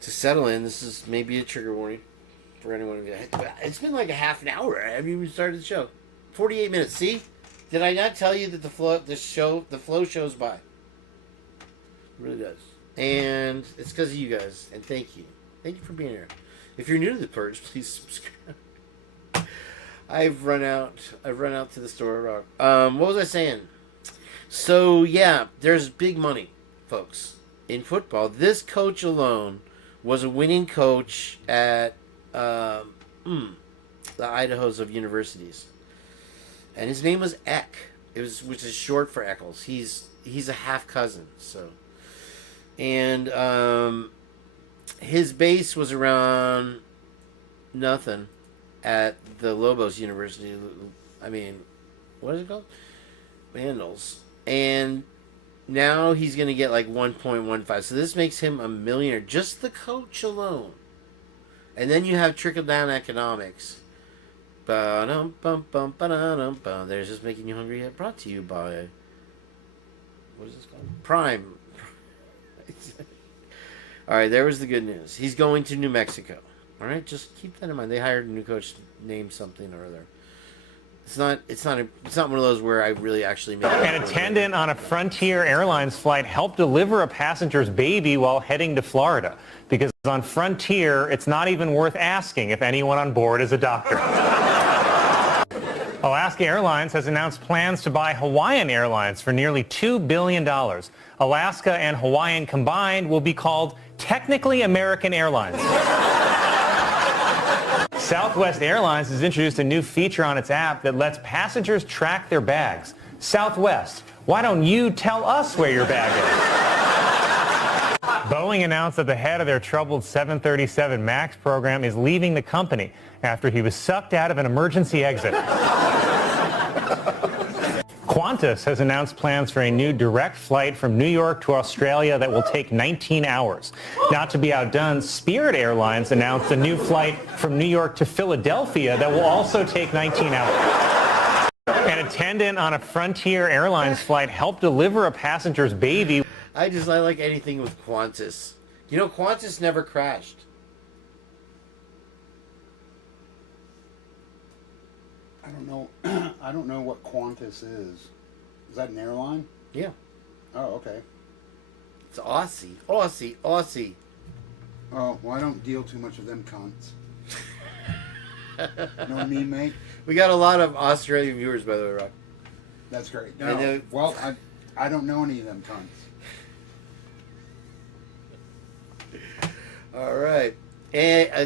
to settle in. This is maybe a trigger warning for anyone of you. It's been like a half an hour. I haven't even started the show. 48 minutes. See? Did I not tell you that the flow shows by? It really does. And it's because of you guys. And thank you. Thank you for being here. If you're new to the Purge, please subscribe. I've run out to the store. What was I saying? So yeah, there's big money, folks, in football. This coach alone was a winning coach at the Idahos of universities, and his name was Eck. Which is short for Eccles. He's a half cousin. So, and his base was around nothing at the Lobos University. I mean, what is it called? Vandals. And now he's going to get like 1.15. So this makes him a millionaire. Just the coach alone. And then you have trickle-down economics. Ba-dum-bum-bum-ba-dum-bum. There's Just Making You Hungry. Brought to you by... What is this called? Prime. All right, there was the good news. He's going to New Mexico. All right, just keep that in mind. They hired a new coach named something or other. It's not one of those where I really actually made it. An attendant on a Frontier Airlines flight helped deliver a passenger's baby while heading to Florida. Because on Frontier, it's not even worth asking if anyone on board is a doctor. Alaska Airlines has announced plans to buy Hawaiian Airlines for nearly $2 billion. Alaska and Hawaiian combined will be called Technically American Airlines. Southwest Airlines has introduced a new feature on its app that lets passengers track their bags. Southwest, why don't you tell us where your bag is? Boeing announced that the head of their troubled 737 MAX program is leaving the company after he was sucked out of an emergency exit. Qantas has announced plans for a new direct flight from New York to Australia that will take 19 hours. Not to be outdone, Spirit Airlines announced a new flight from New York to Philadelphia that will also take 19 hours. An attendant on a Frontier Airlines flight helped deliver a passenger's baby. I like anything with Qantas. You know, Qantas never crashed. I don't know. I don't know what Qantas is. Is that an airline? Yeah. Oh, okay. It's Aussie. Aussie. Aussie. Oh, well, I don't deal too much with them cunts. Know what I mean, mate? We got a lot of Australian viewers, by the way, Rock. That's great. I know. No, well, I don't know any of them cunts. All right. And I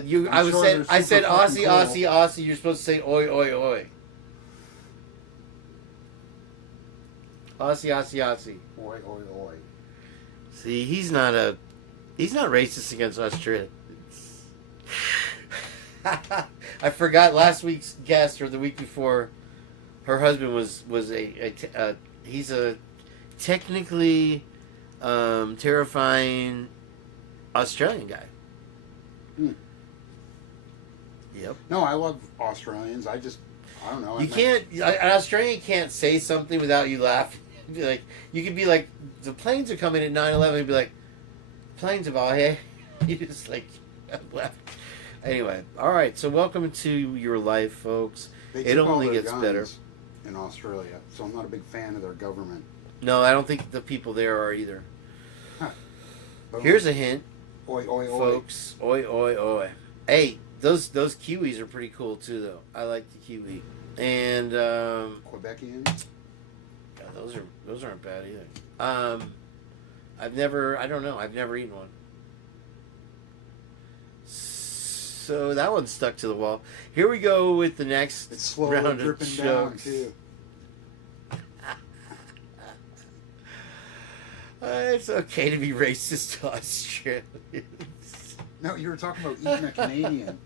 said Aussie, cool. Aussie, Aussie. You're supposed to say oi, oi, oi. Aussie, Aussie, Aussie. Oi, oi, oi. See, he's not racist against Australia. I forgot last week's guest or the week before. Her husband was he's a technically terrifying Australian guy. Hmm. Yep. No, I love Australians. I don't know. An Australian can't say something without you laughing. Be like, you could be like, the planes are coming at 9/11. You'd be like, planes about here. You just like laugh. Anyway, all right. So welcome to your life, folks. They It took all only their gets guns better. in Australia, so I'm not a big fan of their government. No, I don't think the people there are either. Huh. But Here's a hint, oi, oi, oi. folks. Oi, oi, oi. Hey, those Kiwis are pretty cool too, though. I like the Kiwi, and Quebecians. yeah, those aren't bad either. I've never eaten one. So that one's stuck to the wall. Here we go with the next It's slowly round of dripping down jokes. too. It's okay to be racist to Australians. No, you were talking about eating a Canadian,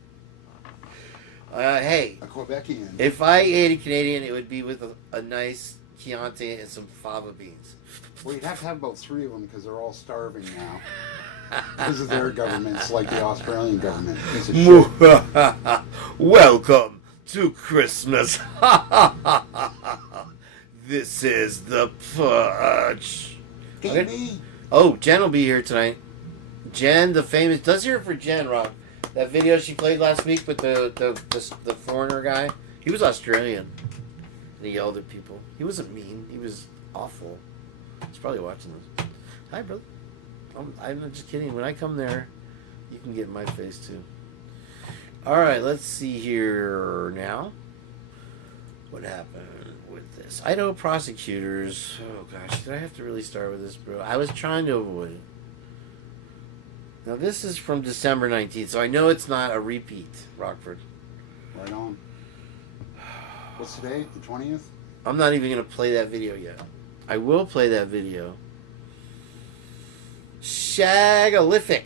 Hey, a Quebecian. if I ate a Canadian, it would be with a nice Chianti and some fava beans. Well, you'd have to have about 3 of them because they're all starving now. Because of their governments, like the Australian government. Piece of shit. Welcome to Christmas. This is the Purge. Hey, me. Oh, Jen will be here tonight. Jen, the famous. Let's hear it for Jen, Rob. That video she played last week with the foreigner guy. He was Australian. And he yelled at people. He wasn't mean. He was awful. He's probably watching this. Hi, brother. I'm not just kidding. When I come there, you can get in my face too. All right, let's see here now. What happened with this? Idaho prosecutors. Oh gosh, did I have to really start with this, bro? I was trying to avoid it. Now this is from December 19th, so I know it's not a repeat, Rockford. Right on. What's today? The 20th? I'm not even going to play that video yet. I will play that video. Shagalific.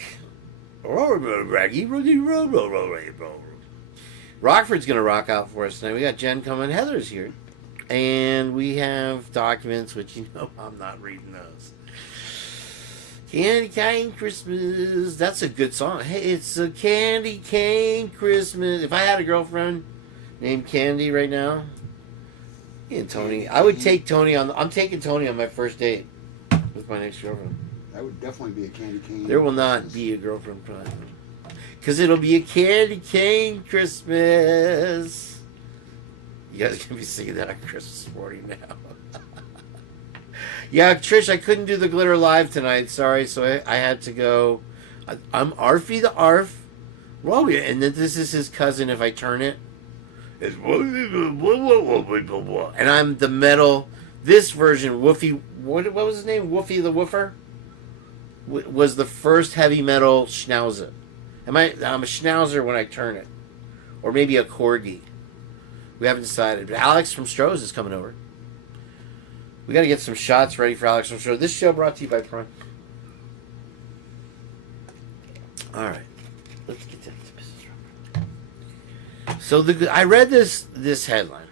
Rockford's going to rock out for us tonight. We got Jen coming. Heather's here. And we have documents, which you know I'm not reading those. Candy cane Christmas. That's a good song. Hey, it's a candy cane Christmas. If I had a girlfriend named Candy right now, me and Tony, I would take Tony on. I'm taking Tony on my first date with my next girlfriend. That would definitely be a candy cane. There will not be a girlfriend probably, because it'll be a candy cane Christmas. You guys are gonna be singing that on Christmas morning now. Yeah, Trish, I couldn't do the glitter live tonight. Sorry, so I had to go. I'm Arfie the Arf. Well, and then this is his cousin. If I turn it, It's and I'm the metal. This version, Woofy, what was his name? Woofy the Woofer was the first heavy metal schnauzer. I'm a schnauzer when I turn it, or maybe a corgi. We haven't decided. But Alex from Stroh's is coming over. We got to get some shots ready for Alex from Stroh's. This show brought to you by Prime. All right, let's get to business. So I read this headline,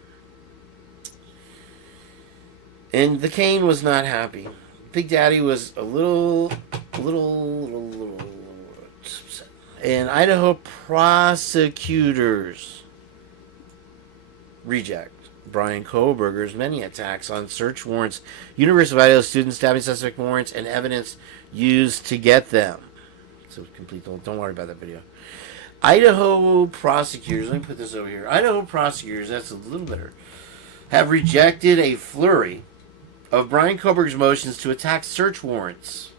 and the Kane was not happy. Big Daddy was a little upset. And Idaho prosecutors reject Bryan Kohberger's many attacks on search warrants, University of Idaho students, stabbing suspect warrants, and evidence used to get them. So complete. Don't worry about that video. Idaho prosecutors. Let me put this over here. Idaho prosecutors. That's a little better. Have rejected a flurry of Bryan Kohberger's motions to attack search warrants.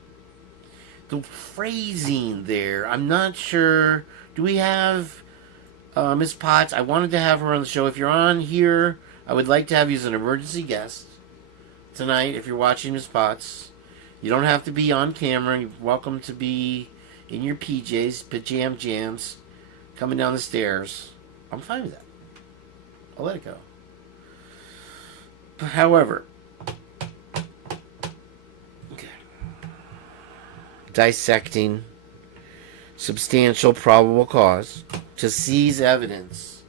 The phrasing there, I'm not sure. Do we have Ms. Potts? I wanted to have her on the show. If you're on here, I would like to have you as an emergency guest tonight. If you're watching, Ms. Potts, you don't have to be on camera. You're welcome to be in your PJs, jams, coming down the stairs. I'm fine with that. I'll let it go. But however, dissecting substantial probable cause to seize evidence.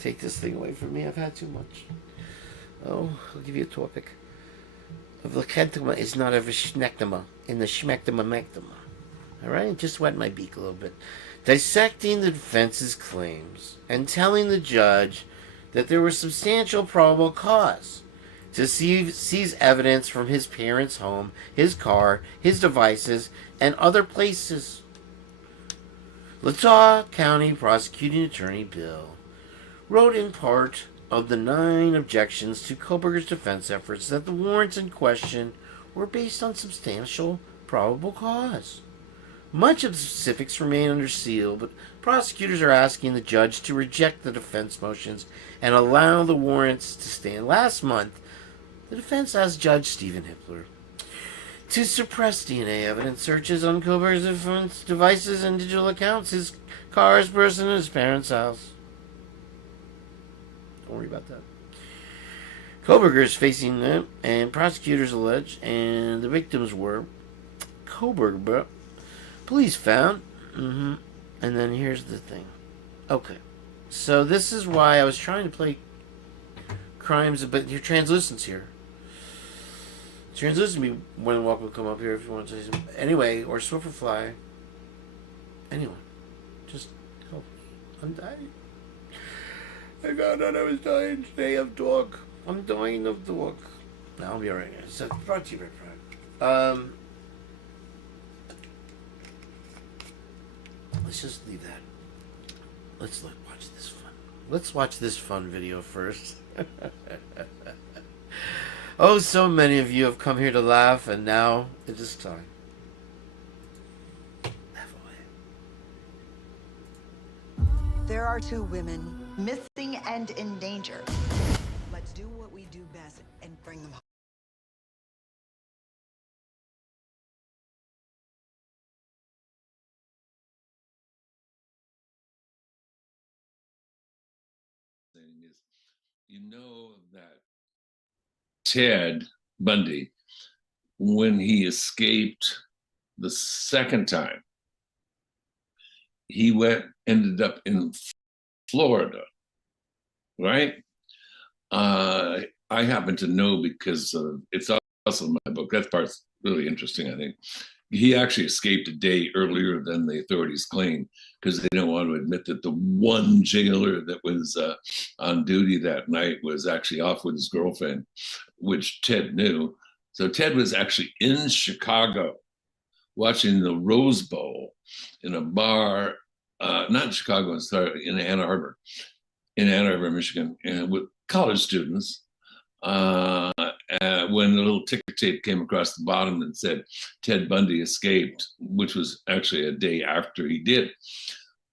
Take this thing away from me. I've had too much. Oh, I'll give you a topic. A vlecentoma is not a vishnectoma in the schmectoma mectoma. All right? Just wet my beak a little bit. Dissecting the defense's claims and telling the judge that there was substantial probable cause to seize evidence from his parents' home, his car, his devices, and other places. Latah County Prosecuting Attorney Bill wrote in part of the 9 objections to Kohberger's defense efforts that the warrants in question were based on substantial probable cause. Much of the specifics remain under seal, but prosecutors are asking the judge to reject the defense motions and allow the warrants to stand. Last month, the defense asked Judge Stephen Hippler to suppress DNA evidence searches on Kohberger's devices and digital accounts, his car, his person, and his parents' house. Don't worry about that. Kohberger is facing them, and prosecutors allege, and the victims were Kohberger. Police found. And then here's the thing. Okay. So this is why I was trying to play crimes, but your translucence here. Translucent be more than welcome to come up here if you want to say something. Anyway, or Swifferfly. Anyone. Just help me. I'm dying. I found out I was dying today of talk. I'm dying of talk. No, I'll be alright. So, brought to you by Prime. Let's just leave that. Let's watch this fun. Let's watch this fun video first. Oh, so many of you have come here to laugh, and now it is time. Laugh away. There are 2 women missing and in danger. Let's do what we do best and bring them home. Is, you know that Ted Bundy, when he escaped the second time, he ended up in Florida, right? I happen to know because it's also in my book. That part's really interesting, I think. He actually escaped a day earlier than the authorities claim because they don't want to admit that the one jailer that was on duty that night was actually off with his girlfriend, which Ted knew. So Ted was actually in Chicago watching the Rose Bowl in a bar, not in Chicago, in Ann Arbor, Michigan, and with college students. When the little ticker tape came across the bottom and said Ted Bundy escaped, which was actually a day after he did.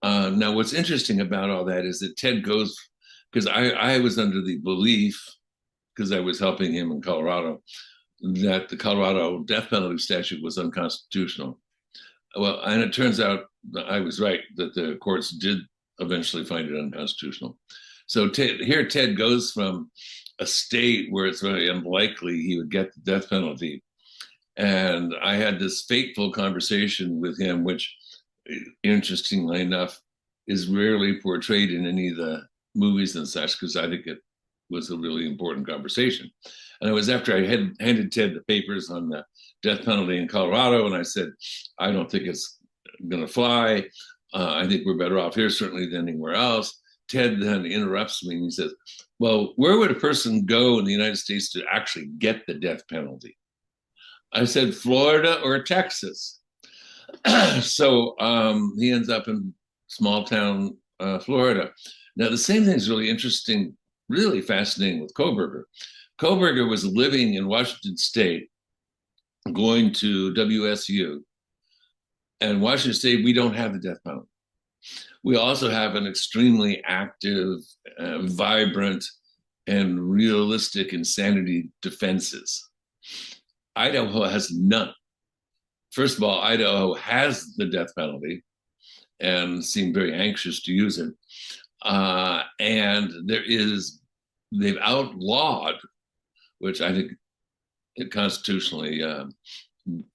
Now, what's interesting about all that is that Ted goes because I was under the belief, because I was helping him in Colorado, that the Colorado death penalty statute was unconstitutional. Well, and it turns out that I was right, that the courts did eventually find it unconstitutional. So here Ted goes from a state where it's very unlikely he would get the death penalty. And I had this fateful conversation with him, which, interestingly enough, is rarely portrayed in any of the movies and such, because I think it was a really important conversation. And it was after I had handed Ted the papers on the death penalty in Colorado, and I said, I don't think it's going to fly. I think we're better off here, certainly, than anywhere else. Ted then interrupts me and he says, well, where would a person go in the United States to actually get the death penalty? I said, Florida or Texas. So he ends up in small town Florida. Now, the same thing is really interesting, really fascinating with Kohberger. Kohberger was living in Washington State, going to WSU. And Washington State, we don't have the death penalty. We also have an extremely active, vibrant, and realistic insanity defenses. Idaho has none. First of all, Idaho has the death penalty and seemed very anxious to use it. And they've outlawed, which I think it constitutionally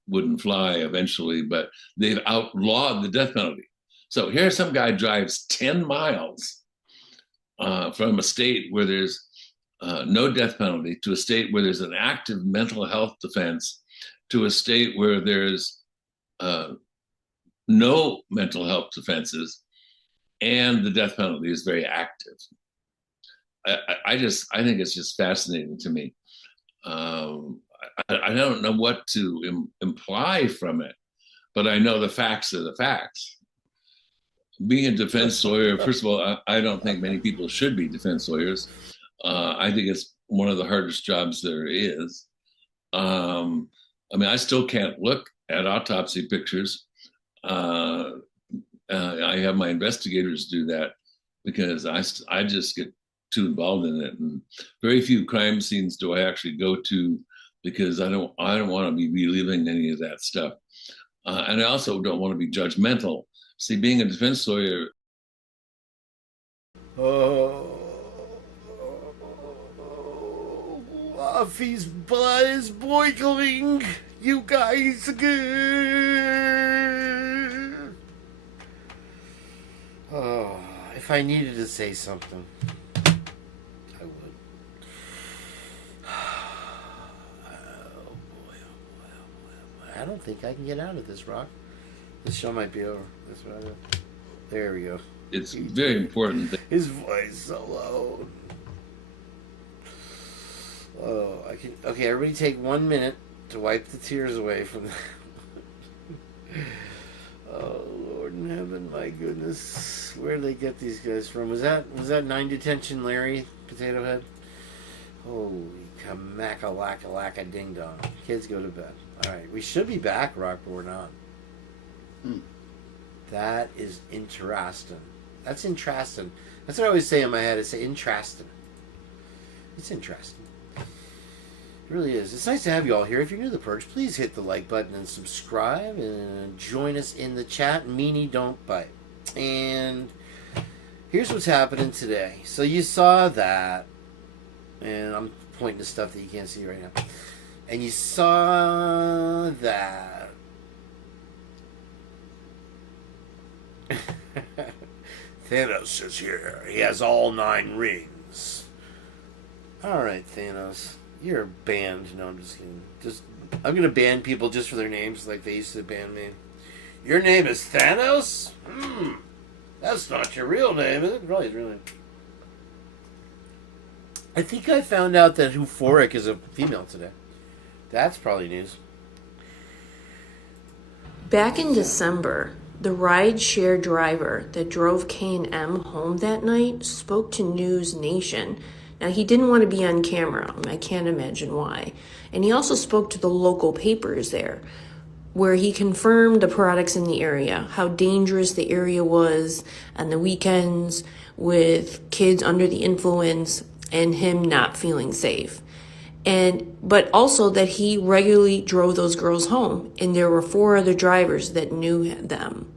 wouldn't fly eventually, but they've outlawed the death penalty. So here some guy drives 10 miles from a state where there's no death penalty to a state where there's an active mental health defense to a state where there's no mental health defenses and the death penalty is very active. I think it's just fascinating to me. I don't know what to imply from it, but I know the facts are the facts. Being a defense lawyer, first of all, I don't think many people should be defense lawyers. I think it's one of the hardest jobs there is. I mean, I still can't look at autopsy pictures. I have my investigators do that because I just get too involved in it, and very few crime scenes do I actually go to because I don't want to be reliving any of that stuff, and I also don't want to be judgmental. See, being a defense lawyer. Luffy's blood is boiling. You guys are good. Oh, if I needed to say something, I would. Oh boy. I don't think I can get out of this, Rock. This show might be over. That's what I do. There we go. It's very important. His voice so low. Oh, I can. Okay, everybody, take 1 minute to wipe the tears away from. Oh Lord in heaven, my goodness, where did they get these guys from? Was that 9 Detention Larry Potato Head? Holy kamaka-laka-laka ding dong. Kids go to bed. All right, we should be back, Rock, but we're not. That is interesting. That's interesting. That's what I always say in my head. I say interesting. It's interesting. It really is. It's nice to have you all here. If you're new to the Purge, please hit the like button and subscribe and join us in the chat. Meanie don't bite. And here's what's happening today. So you saw that, and I'm pointing to stuff that you can't see right now. And you saw that. Thanos is here. He has all 9 rings. Alright, Thanos. You're banned. No, I'm just kidding. I'm gonna ban people just for their names like they used to ban me. Your name is Thanos? That's not your real name, is it? Probably his real name. I think I found out that Euphoric is a female today. That's probably news. Back in December, the ride-share driver that drove Kane M home that night spoke to News Nation. Now, he didn't want to be on camera. I can't imagine why. And he also spoke to the local papers there. where he confirmed the products in the area, how dangerous the area was on the weekends with kids under the influence and him not feeling safe. But also that he regularly drove those girls home, and there were 4 other drivers that knew them.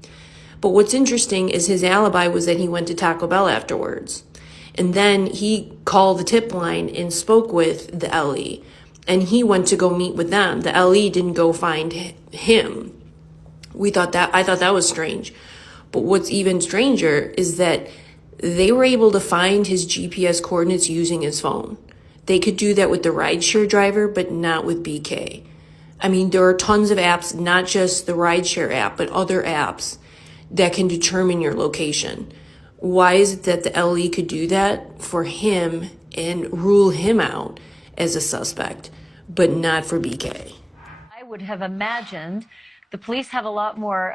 But what's interesting is his alibi was that he went to Taco Bell afterwards. And then he called the tip line and spoke with the LE. And he went to go meet with them. The LE didn't go find him. I thought that was strange. But what's even stranger is that they were able to find his GPS coordinates using his phone. They could do that with the rideshare driver, but not with BK. I mean, there are tons of apps, not just the rideshare app, but other apps that can determine your location. Why is it that the LE could do that for him and rule him out as a suspect, but not for BK? I would have imagined the police have a lot more,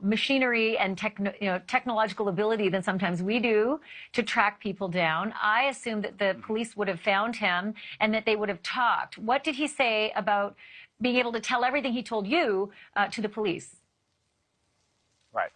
machinery and technological ability than sometimes we do to track people down. I assume that the police would have found him and that they would have talked. What did he say about being able to tell everything he told you to the police? Right.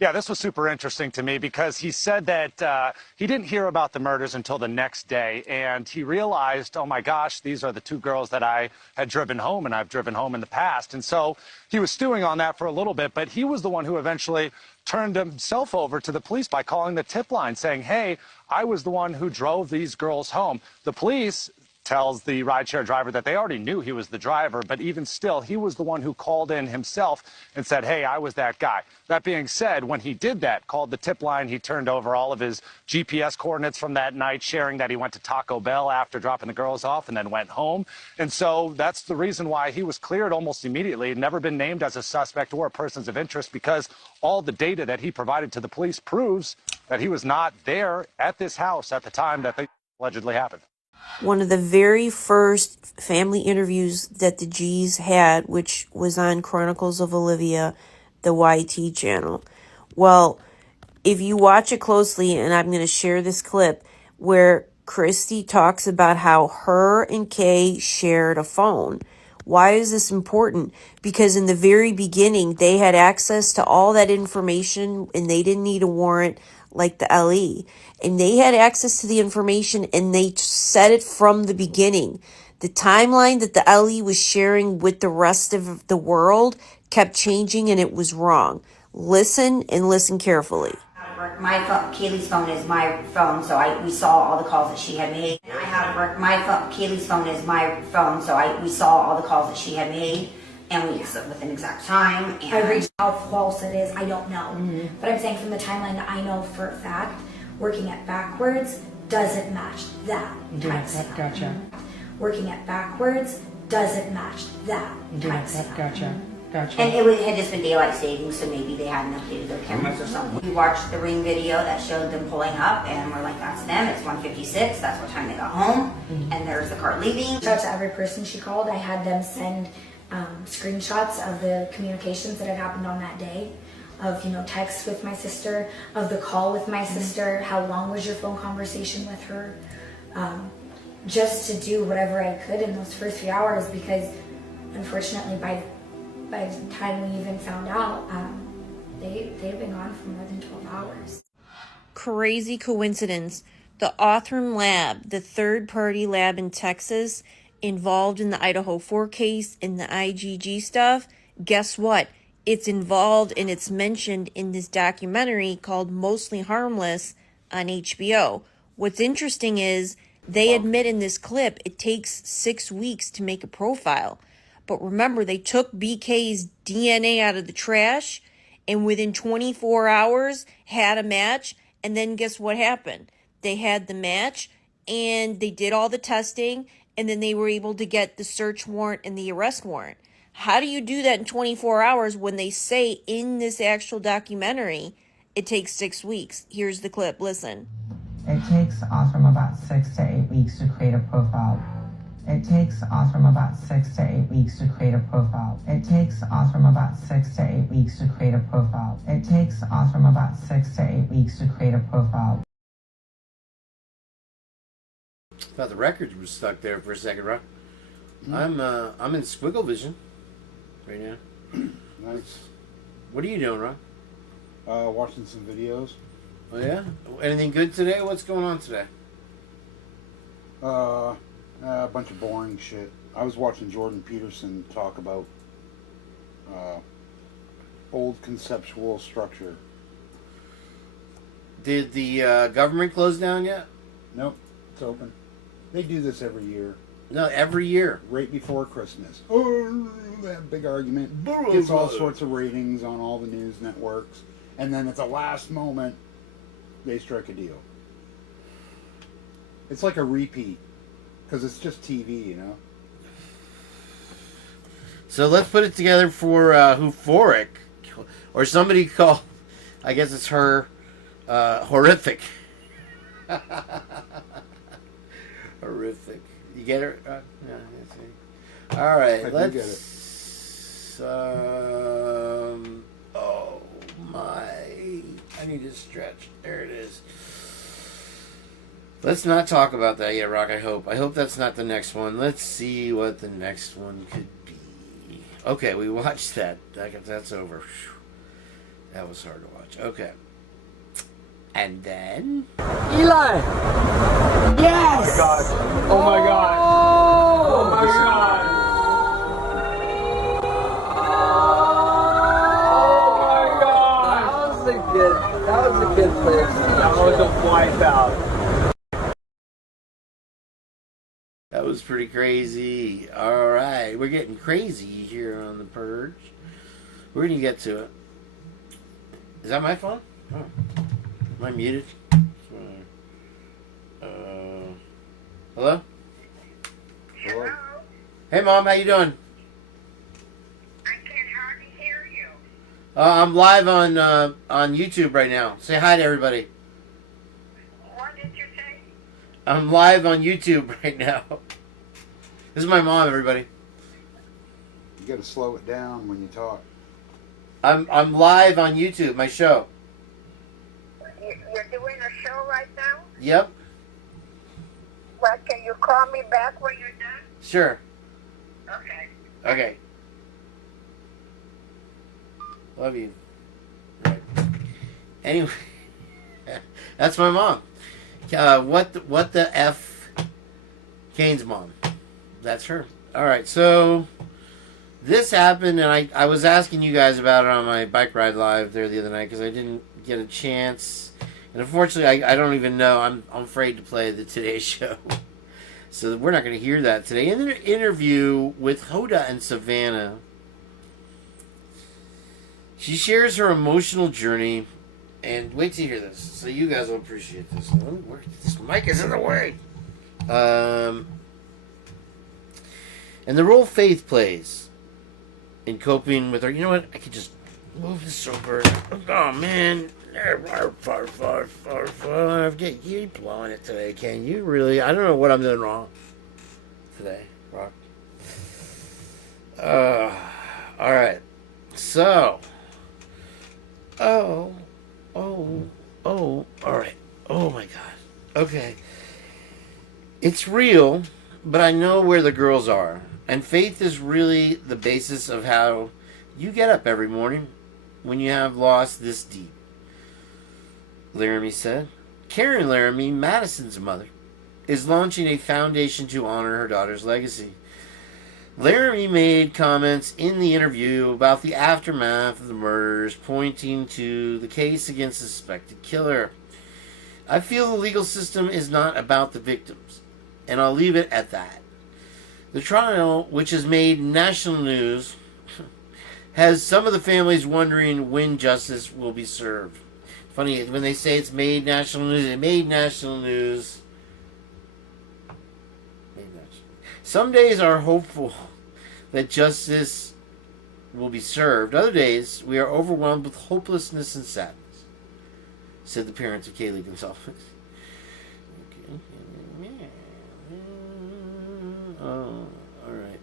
Yeah, this was super interesting to me because he said that he didn't hear about the murders until the next day, and he realized, oh my gosh, these are the 2 girls that I had driven home, and I've driven home in the past. And so he was stewing on that for a little bit, but he was the one who eventually turned himself over to the police by calling the tip line saying, hey, I was the one who drove these girls home. The police tells the rideshare driver that they already knew he was the driver, but even still, he was the one who called in himself and said, hey, I was that guy. That being said, when he did that, called the tip line, he turned over all of his GPS coordinates from that night, sharing that he went to Taco Bell after dropping the girls off and then went home. And so that's the reason why he was cleared almost immediately, never been named as a suspect or a person of interest, because all the data that he provided to the police proves that he was not there at this house at the time that they allegedly happened. One of the very first family interviews that the G's had, which was on Chronicles of Olivia, the YT channel. Well, if you watch it closely, and I'm going to share this clip where Christy talks about how her and Kay shared a phone. Why is this important? Because in the very beginning, they had access to all that information and they didn't need a warrant like the LE. And they had access to the information and they said it from the beginning. The timeline that the LE was sharing with the rest of the world kept changing and it was wrong. Listen and listen carefully. My phone, Kaylee's phone is my phone, so we saw all the calls that she had made. I have my phone, Kaylee's phone is my phone, so we saw all the calls that she had made, and we with an exact time. And I reached how false it is, I don't know. But I'm saying from the timeline that I know for a fact, working it backwards doesn't match that. Gotcha. Working it backwards doesn't match that. Gotcha. And it had just been daylight savings, so maybe they hadn't updated their cameras or something. We watched the Ring video that showed them pulling up, and we're like, that's them. It's 1:56. That's what time they got home. And there's the car leaving. Shout out to every person she called. I had them send screenshots of the communications that had happened on that day, of texts with my sister, of the call with my sister. How long was your phone conversation with her? Just to do whatever I could in those first few hours, because unfortunately by the time we even found out, they've been gone for more than 12 hours. Crazy coincidence. The Othram lab, the third-party lab in Texas, involved in the Idaho 4 case and the IgG stuff, guess what? It's involved and it's mentioned in this documentary called Mostly Harmless on HBO. What's interesting is they admit in this clip it takes 6 weeks to make a profile. But remember, they took BK's DNA out of the trash and within 24 hours had a match. And then guess what happened? They had the match and they did all the testing and then they were able to get the search warrant and the arrest warrant. How do you do that in 24 hours when they say in this actual documentary it takes 6 weeks? Here's the clip. Listen. It takes Othram about 6 to 8 weeks to create a profile. It takes Othram about 6 to 8 weeks to create a profile. It takes Othram about 6 to 8 weeks to create a profile. It takes Othram about 6 to 8 weeks to create a profile. Thought the record was stuck there for a second, Rock. I'm in squiggle vision. right now. Nice. What are you doing, Ron? Watching some videos. Oh yeah. Anything good today? What's going on today? A bunch of boring shit. I was watching Jordan Peterson talk about old conceptual structure. Did the government close down yet? Nope, it's open. They do this every year. No, every year. Right before Christmas. Oh, that big argument. Gets all sorts of ratings on all the news networks. And then at the last moment, they strike a deal. It's like a repeat. Because it's just TV, you know? So let's put it together for Euphoric. Or somebody call, I guess it's her, horrific. Horrific. You get it? Yeah, that's it. All right, let's get it. Oh my! I need to stretch. There it is. Let's not talk about that yet, Rock. I hope that's not the next one. Let's see what the next one could be. Okay, we watched that. That's over. That was hard to watch. Okay. And then Eli! Yes! Oh my god. Oh my god. Oh my god. That was a good place. That was a wipeout. that was pretty crazy. All right, we're getting crazy here on the Purge. We're gonna get to it. Is that my phone? Oh. Am I muted? Hello? Hello? Hey, Mom, how you doing? I can hardly hear you. I'm live on YouTube right now. Say hi to everybody. What did you say? I'm live on YouTube right now. This is my mom, everybody. You gotta slow it down when you talk. I'm live on YouTube, my show. You're doing a show right now? Yep. Well, can you call me back when you're done? Sure. Okay. Okay. Love you. Right. Anyway, that's my mom. What the F? Kane's mom. That's her. All right, so this happened, and I was asking you guys about it on my bike ride live there the other night because I didn't get a chance. And unfortunately, I don't even know. I'm afraid to play the Today Show. So we're not going to hear that today. In an interview with Hoda and Savannah, she shares her emotional journey. And wait till you hear this. So you guys will appreciate this. This mic is in the way. And the role Faith plays in coping with her. You know what? I could just move this over. Oh, man. You blowing it today, Kane. You really... I don't know what I'm doing wrong today, Rock. Alright. So. Oh. Alright. Oh, my God. Okay. It's real, but I know where the girls are. And faith is really the basis of how you get up every morning when you have lost this deep. Laramie said. Karen Laramie, Madison's mother, is launching a foundation to honor her daughter's legacy. Laramie made comments in the interview about the aftermath of the murders, pointing to the case against the suspected killer. I feel the legal system is not about the victims, and I'll leave it at that. The trial, which has made national news, has some of the families wondering when justice will be served. Funny, when they say it's made national news, it made national news. Some days are hopeful that justice will be served. Other days, we are overwhelmed with hopelessness and sadness, said the parents of Kaylee Gonzalez. Oh, alright.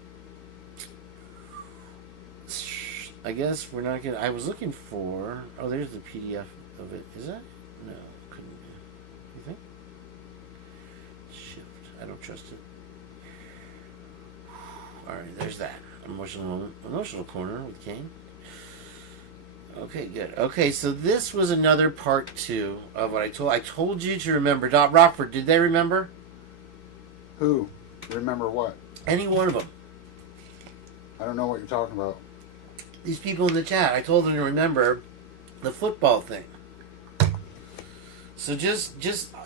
I guess we're not going to... I was looking for... Oh, there's the PDF of it. Is that? No, couldn't be. You think? Shift. I don't trust it. Alright, there's that. Emotional corner with Kane. Okay, good. Okay, so this was another part 2 of what I told you to remember. Dot Rockford, did they remember? Who? Remember what? Any one of them. I don't know what you're talking about. These people in the chat, I told them to remember the football thing. So just.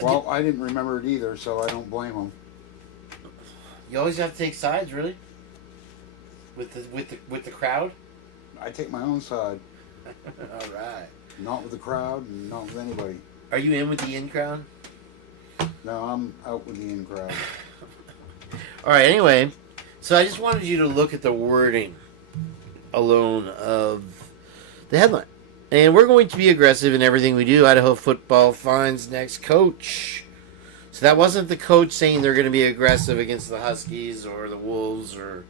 Well, I didn't remember it either, so I don't blame them. You always have to take sides, really. With the crowd. I take my own side. All right. Not with the crowd, and not with anybody. Are you in with the in crowd? No, I'm out with the in crowd. All right. Anyway, so I just wanted you to look at the wording alone of the headline. And we're going to be aggressive in everything we do. Idaho football finds next coach. So that wasn't the coach saying they're going to be aggressive against the Huskies or the Wolves or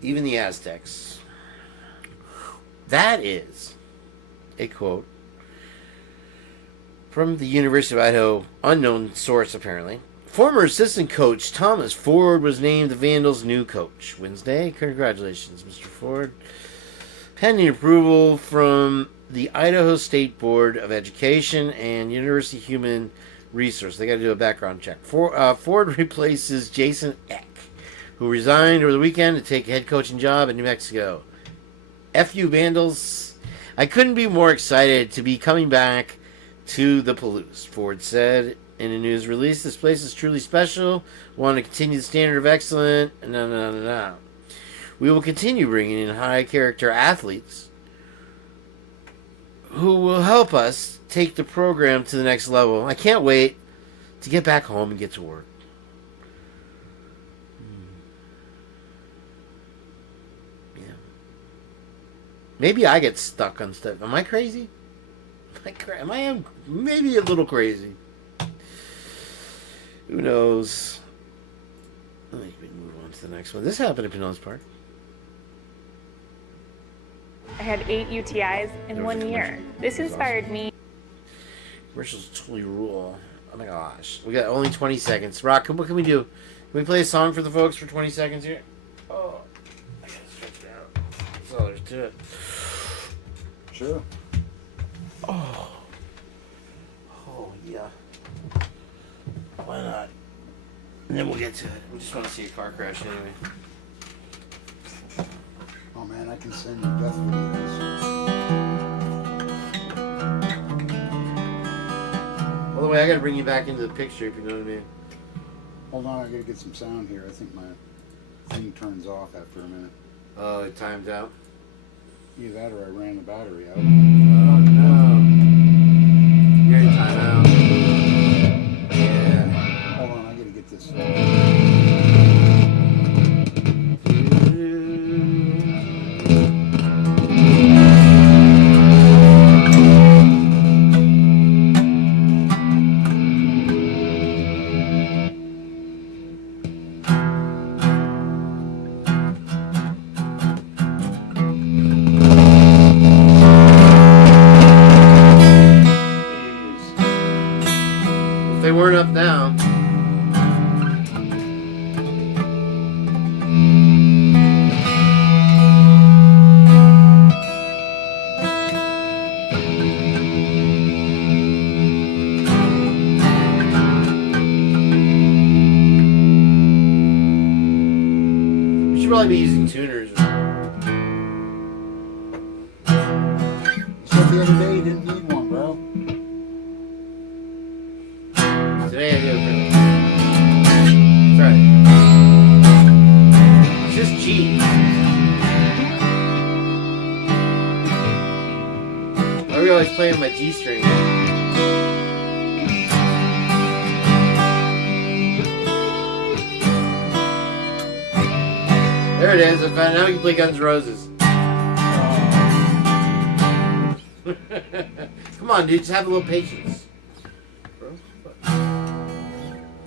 even the Aztecs. That is a quote from the University of Idaho, unknown source apparently. Former assistant coach Thomas Ford was named the Vandals' new coach Wednesday. Congratulations, Mr. Ford. Pending approval from the Idaho State Board of Education and University Human Resource. They got to do a background check. Ford replaces Jason Eck, who resigned over the weekend to take a head coaching job in New Mexico. F you, Vandals. I couldn't be more excited to be coming back to the Palouse, Ford said in a news release. This place is truly special. Want to continue the standard of excellence. No. We will continue bringing in high-character athletes who will help us take the program to the next level. I can't wait to get back home and get to work. Yeah. Maybe I get stuck on stuff. Am I crazy? Am I maybe a little crazy? Who knows? Let me move on to the next one. This happened at Pinellas Park. I had 8 UTIs in 1 year. This inspired me. Commercials totally rule. Oh my gosh. We got only 20 seconds. Rock, what can we do? Can we play a song for the folks for 20 seconds here? Oh, I gotta stretch it out. That's all there's to it. Sure. Oh, yeah. Why not? And then we'll get to it. We just want to see a car crash anyway. Oh man, I can send you death videos. By the way, I gotta bring you back into the picture if you know what I mean. Hold on, I gotta get some sound here. I think my thing turns off after a minute. Oh, it timed out? Either that or I ran the battery out. Oh no. You're in timeout. Yeah. Hold on, I gotta get this. They weren't up now. We should probably be using tuners. So the other day you didn't need one, bro. Today I do it for That's right. It's just cheap. Why are we always playing my G string? There it is. I found out you can play Guns N' Roses. Come on, dude. Just have a little patience.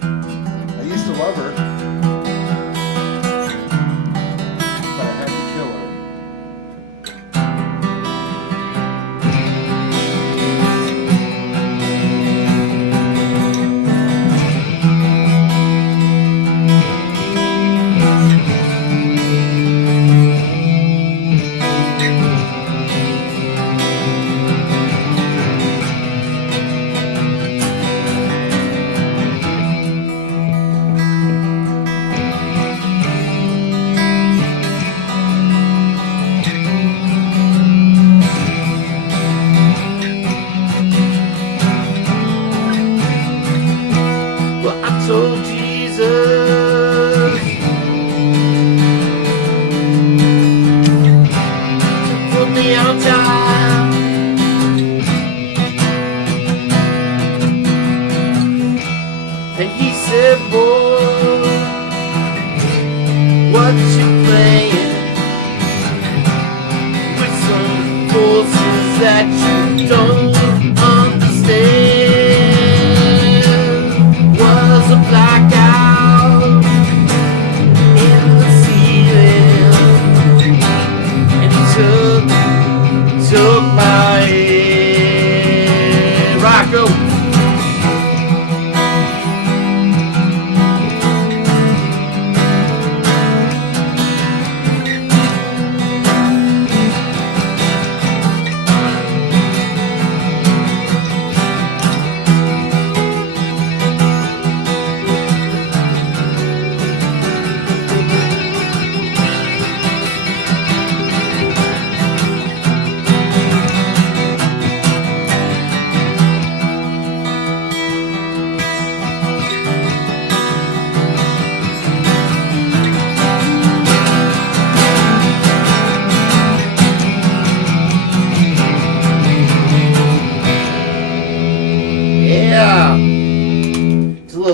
I used to love her, but I had to kill her.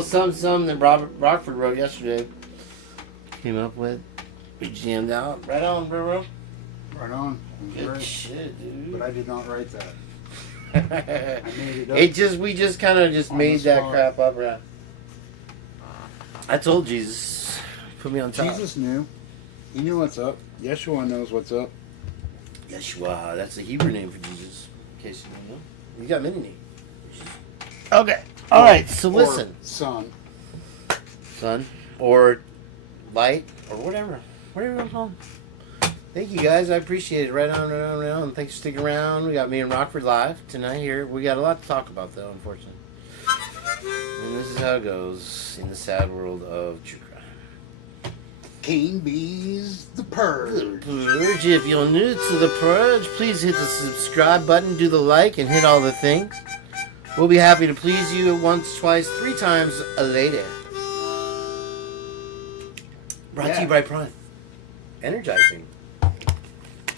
something that Robert Rockford wrote yesterday. Came up with. We jammed out. Right on, bro. Right on. Good Great. shit, dude. But I did not write that. I made it up. We just kind of just On made the that spot. crap up, right? I told Jesus, put me on top. Jesus knew. He knew what's up. Yeshua knows what's up. Yeshua, that's the Hebrew name for Jesus. In case you don't know, you got many names. Okay, all right. So listen, Son, or light, or whatever you want to call them. Thank you guys, I appreciate it. Right on, and thanks for sticking around. We got me and Rockford live tonight here. We got a lot to talk about though, unfortunately. And this is how it goes in the sad world of true crime. Kane B's The Purge. Purge. If you're new to the Purge, please hit the subscribe button, do the like, and hit all the things. We'll be happy to please you once, twice, 3 times a lady. Brought to you by Prime. Energizing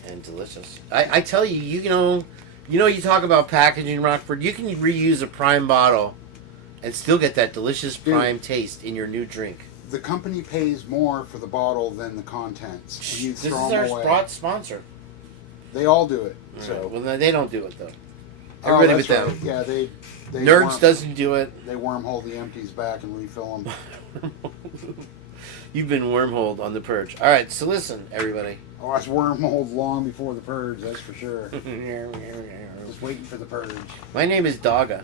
and delicious. I tell you, you know, you talk about packaging, Rockford. You can reuse a Prime bottle and still get that delicious Prime taste in your new drink. The company pays more for the bottle than the contents, and you This throw is them our away. sponsor. They all do it. So, well, they don't do it though. Oh, Everybody that's with them. right. Yeah, they Nerds doesn't do it. They wormhole the empties back and refill them. You've been wormholed on the Purge. All right, so listen, everybody. Oh, I was wormholed long before the Purge, that's for sure. Just waiting for the Purge. My name is Dogga.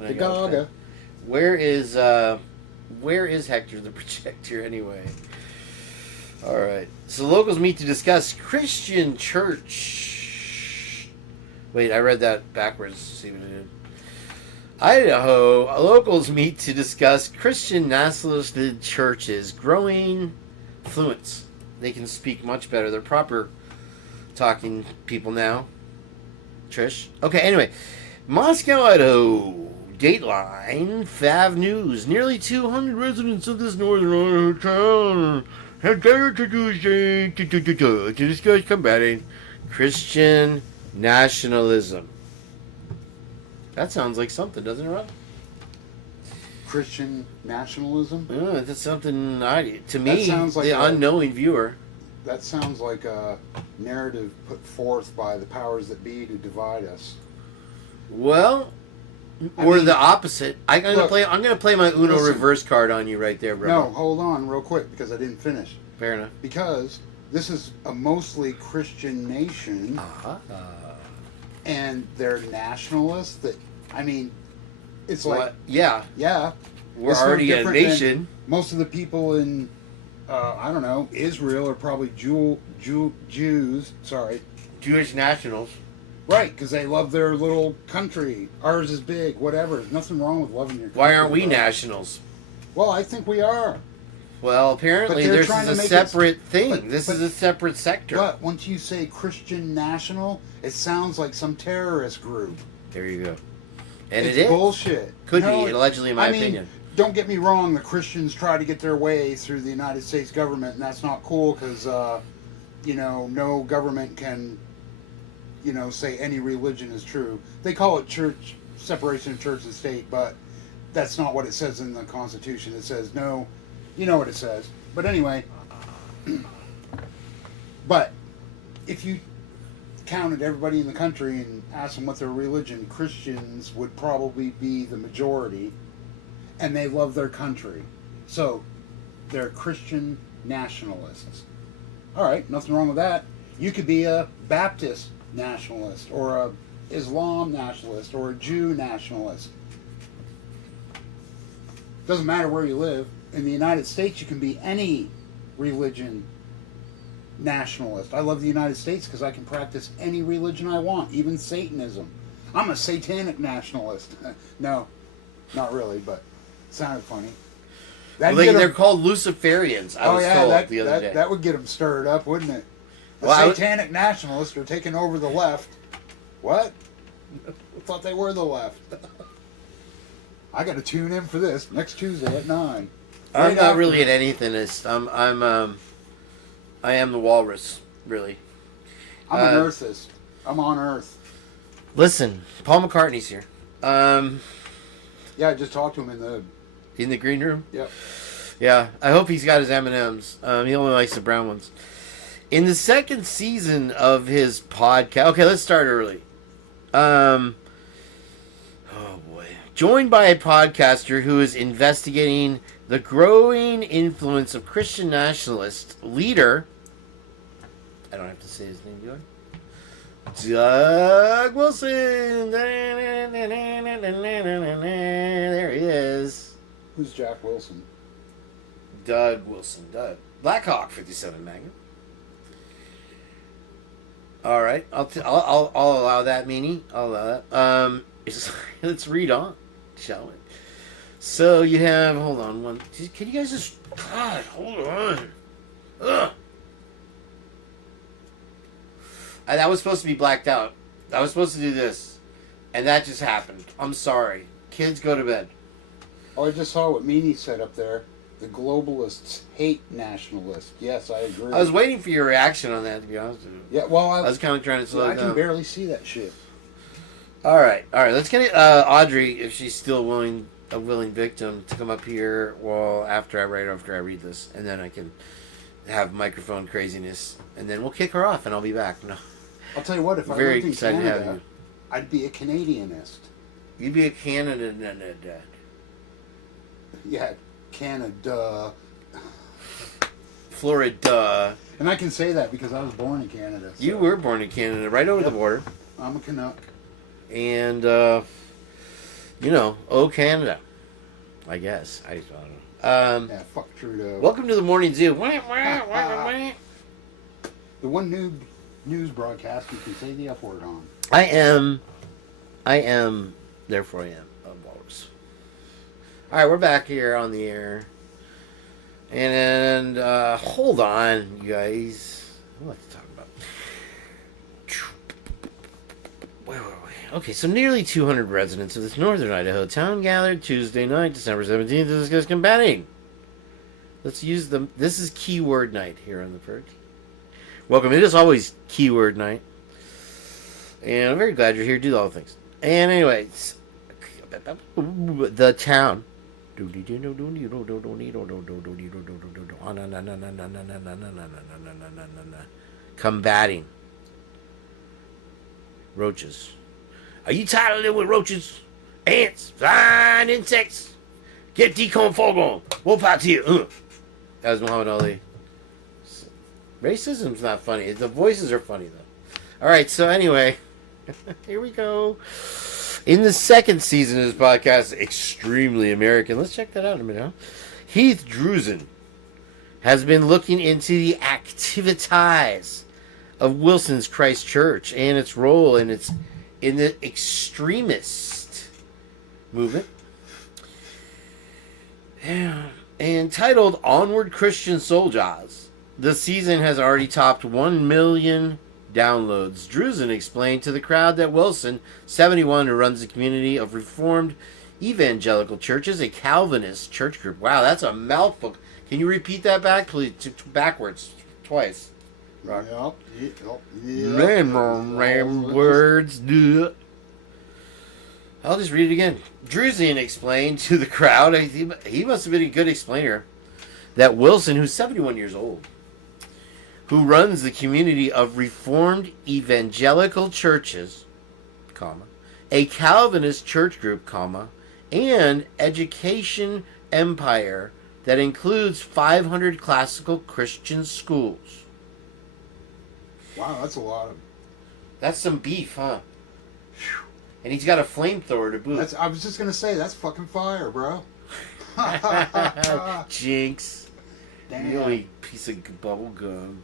The Dogga. Where is Hector the Projector anyway? All right. So locals meet to discuss Christian church. Wait, I read that backwards. See what I did. Idaho locals meet to discuss Christian nationalist churches' growing influence. They can speak much better. They're proper talking people now. Trish. Okay, anyway. Moscow, Idaho. Dateline. Fav News. Nearly 200 residents of this northern Idaho town have gathered to Tuesday to discuss combating Christian nationalism. That sounds like something, doesn't it, Rob? Christian nationalism? Yeah, that's something to me, That sounds like the unknowing viewer. That sounds like a narrative put forth by the powers that be to divide us. Well, or the opposite. I'm gonna play my Uno reverse card on you right there, bro. No, hold on real quick because I didn't finish. Fair enough. Because this is a mostly Christian nation, and they're nationalists. That I mean, it's like yeah. We're It's no already a different than nation. Most of the people in I don't know, Israel are probably Jews. Sorry, Jewish nationals. Right, because they love their little country. Ours is big, whatever. There's nothing wrong with loving your country. Why aren't we but- nationals? Well, I think we are. Well, apparently But they're this trying is to a make separate it- thing. but- This but- is a separate sector. But once you say Christian national, it sounds like some terrorist group. There you go. And it's it is. bullshit. Could No, be, allegedly, in my I mean, opinion. Don't get me wrong. The Christians try to get their way through the United States government, and that's not cool because, no government can, say any religion is true. They call it church separation of church and state, but that's not what it says in the Constitution. It says no. You know what it says. But anyway, but if you counted everybody in the country and asked them what their religion, Christians would probably be the majority, and they love their country. So they're Christian nationalists. All right, nothing wrong with that. You could be a Baptist nationalist or a Islam nationalist or a Jew nationalist. Doesn't matter where you live. In the United States, you can be any religion nationalist. I love the United States because I can practice any religion I want, even Satanism. I'm a satanic nationalist. No, not really, but it sounded funny. Well, they're called Luciferians, I was told the other day. That would get them stirred up, wouldn't it? The Well, satanic nationalists are taking over the left. What? I thought they were the left. I got to tune in for this next Tuesday at 9. I'm not really at anything. I am the walrus, really. I'm an earthist. I'm on Earth. Listen, Paul McCartney's here. Yeah, I just talked to him in the in the green room. Yep. Yeah, I hope he's got his M&Ms. He only likes the brown ones. In the second season of his podcast... Okay, let's start early. Oh, boy. Joined by a podcaster who is investigating the growing influence of Christian nationalist leader... I don't have to say his name, do I? Doug Wilson! There he is. Who's Jack Wilson? Doug Wilson. Doug. Blackhawk 57 Magnum. All right, I'll allow that, Meanie. I'll allow that. Let's read on, shall we? So you have. Hold on, one. Can you guys just? God, hold on. Ugh. That was supposed to be blacked out. I was supposed to do this, and that just happened. I'm sorry. Kids, go to bed. Oh, I just saw what Meanie said up there. The globalists hate nationalists. Yes, I agree. I was waiting for your reaction on that, to be honest with you. Yeah, well, I was kind of trying to slow it down. I can barely see that shit. All right. Let's get Audrey, if she's still a willing victim, to come up here after I read this, and then I can have microphone craziness, and then we'll kick her off, and I'll be back. No, I'll tell you what. If I very lived in excited Canada, to have you. I'd be a Canadianist. You'd be a Canada. Yeah, Canada. Florida. And I can say that because I was born in Canada. So. You were born in Canada, right over the border. I'm a Canuck. And, oh, Canada. I guess. I don't know. Yeah, fuck Trudeau. Welcome to the Morning Zoo. The one new news broadcast you can say the F word on. I am, therefore I am a walrus. Alright, we're back here on the air. And hold on, you guys. What to talk about? Wait. Okay, so nearly 200 residents of this northern Idaho town gathered Tuesday night, December 17th, to discuss combating. Let's use this is keyword night here on the Purge. Welcome. It is always keyword night. And I'm very glad you're here to do all the things. And anyways, the town. Combating roaches. Are you tired of living with roaches? Ants, flying insects. Get decon fog on. Wolf out to you. That was Muhammad Ali. Racism's not funny. The voices are funny, though. Alright, so anyway. Here we go. In the second season of this podcast, Extremely American. Let's check that out in a minute. Huh? Heath Drusen has been looking into the activities of Wilson's Christ Church and its role in the extremist movement. Yeah. And titled Onward Christian Soldiers, the season has already topped 1 million downloads. Drusen explained to the crowd that Wilson, 71, who runs the community of Reformed Evangelical Churches, a Calvinist church group. Wow, that's a mouthful. Can you repeat that back, please? Backwards, twice. Yep. Words. I'll just read it again. Drusen explained to the crowd, he must have been a good explainer, that Wilson, who's 71 years old, who runs the community of Reformed Evangelical Churches, a Calvinist church group, and education empire that includes 500 classical Christian schools. Wow, that's a lot of... That's some beef, huh? And he's got a flamethrower to boot. I was just going to say, that's fucking fire, bro. Jinx. Damn. You only piece of bubble gum.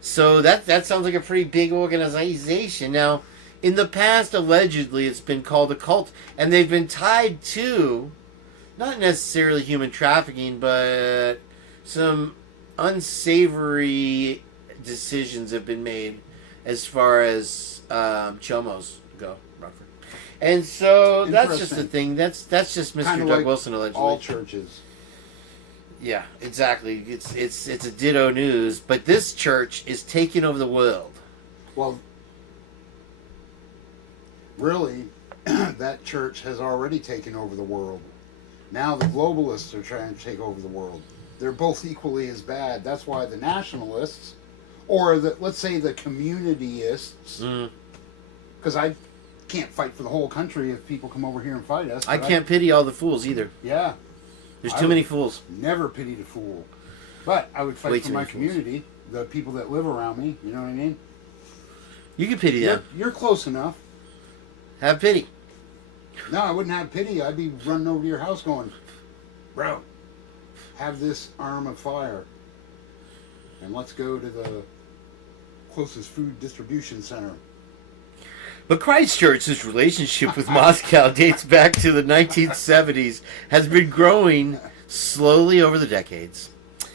So that sounds like a pretty big organization. Now, in the past, allegedly, it's been called a cult. And they've been tied to, not necessarily human trafficking, but some unsavory decisions have been made as far as chomos go, roughly. And so that's just the thing. That's just Mr. Kind of Doug like Wilson, allegedly. All churches. Yeah, exactly. It's a ditto news, but this church is taking over the world. Well, really, that church has already taken over the world. Now the globalists are trying to take over the world. They're both equally as bad. That's why the nationalists, or let's say the communityists, because I can't fight for the whole country if people come over here and fight us. I can't pity all the fools either. Yeah. There's too many fools. Never pitied a fool. But I would fight for my community, the people that live around me, you know what I mean? You can pity them. You're close enough. Have pity. No, I wouldn't have pity. I'd be running over to your house going, bro, have this arm of fire. And let's go to the closest food distribution center. But Christchurch's relationship with Moscow dates back to the 1970s, has been growing slowly over the decades.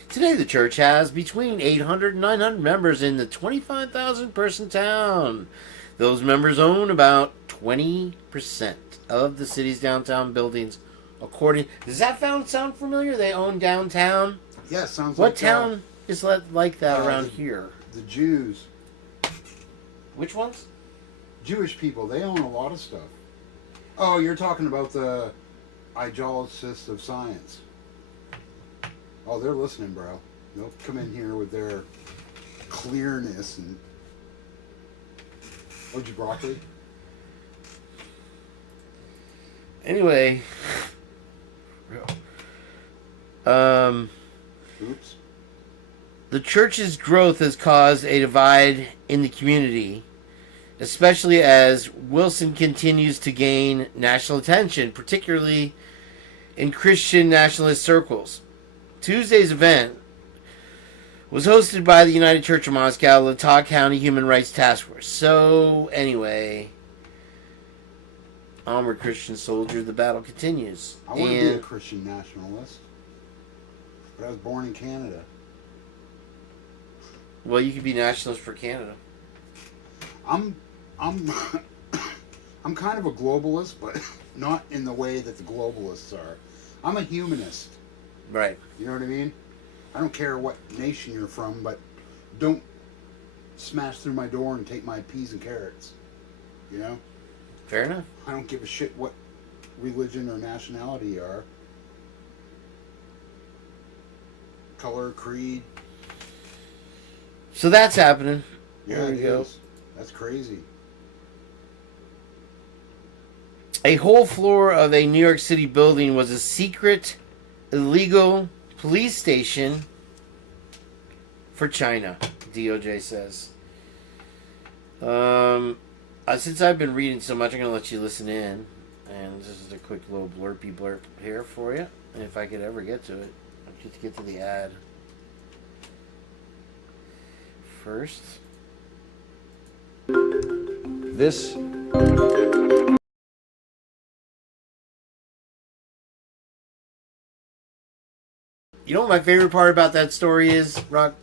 Today, the church has between 800 and 900 members in the 25,000 person town. Those members own about 20% of the city's downtown buildings. Does that sound familiar? They own downtown? Yeah, sounds what like town is like that around here? The Jews. Which ones? Jewish people. They own a lot of stuff. Oh, you're talking about the ideologists of science. Oh, they're listening, bro. They'll come in here with their clearness and... Would you broccoli? Anyway. Oops. The church's growth has caused a divide in the community, especially as Wilson continues to gain national attention, particularly in Christian nationalist circles. Tuesday's event was hosted by the United Church of Moscow, Latah County Human Rights Task Force. So, anyway, onward, Christian soldier, the battle continues. I want to be a Christian nationalist, but I was born in Canada. Well, you could be nationalist for Canada. I'm I'm kind of a globalist, but not in the way that the globalists are. I'm a humanist. Right. You know what I mean? I don't care what nation you're from, but don't smash through my door and take my peas and carrots. You know? Fair enough. I don't give a shit what religion or nationality you are. Color, creed. So that's happening. Yeah, there we go. is. That's crazy. A whole floor of a New York City building was a secret, illegal police station for China, DOJ says. Since I've been reading so much, I'm going to let you listen in. And this is a quick little blurb here for you. And if I could ever get to it, I'll get to the ad first. This You know what my favorite part about that story is, Rock?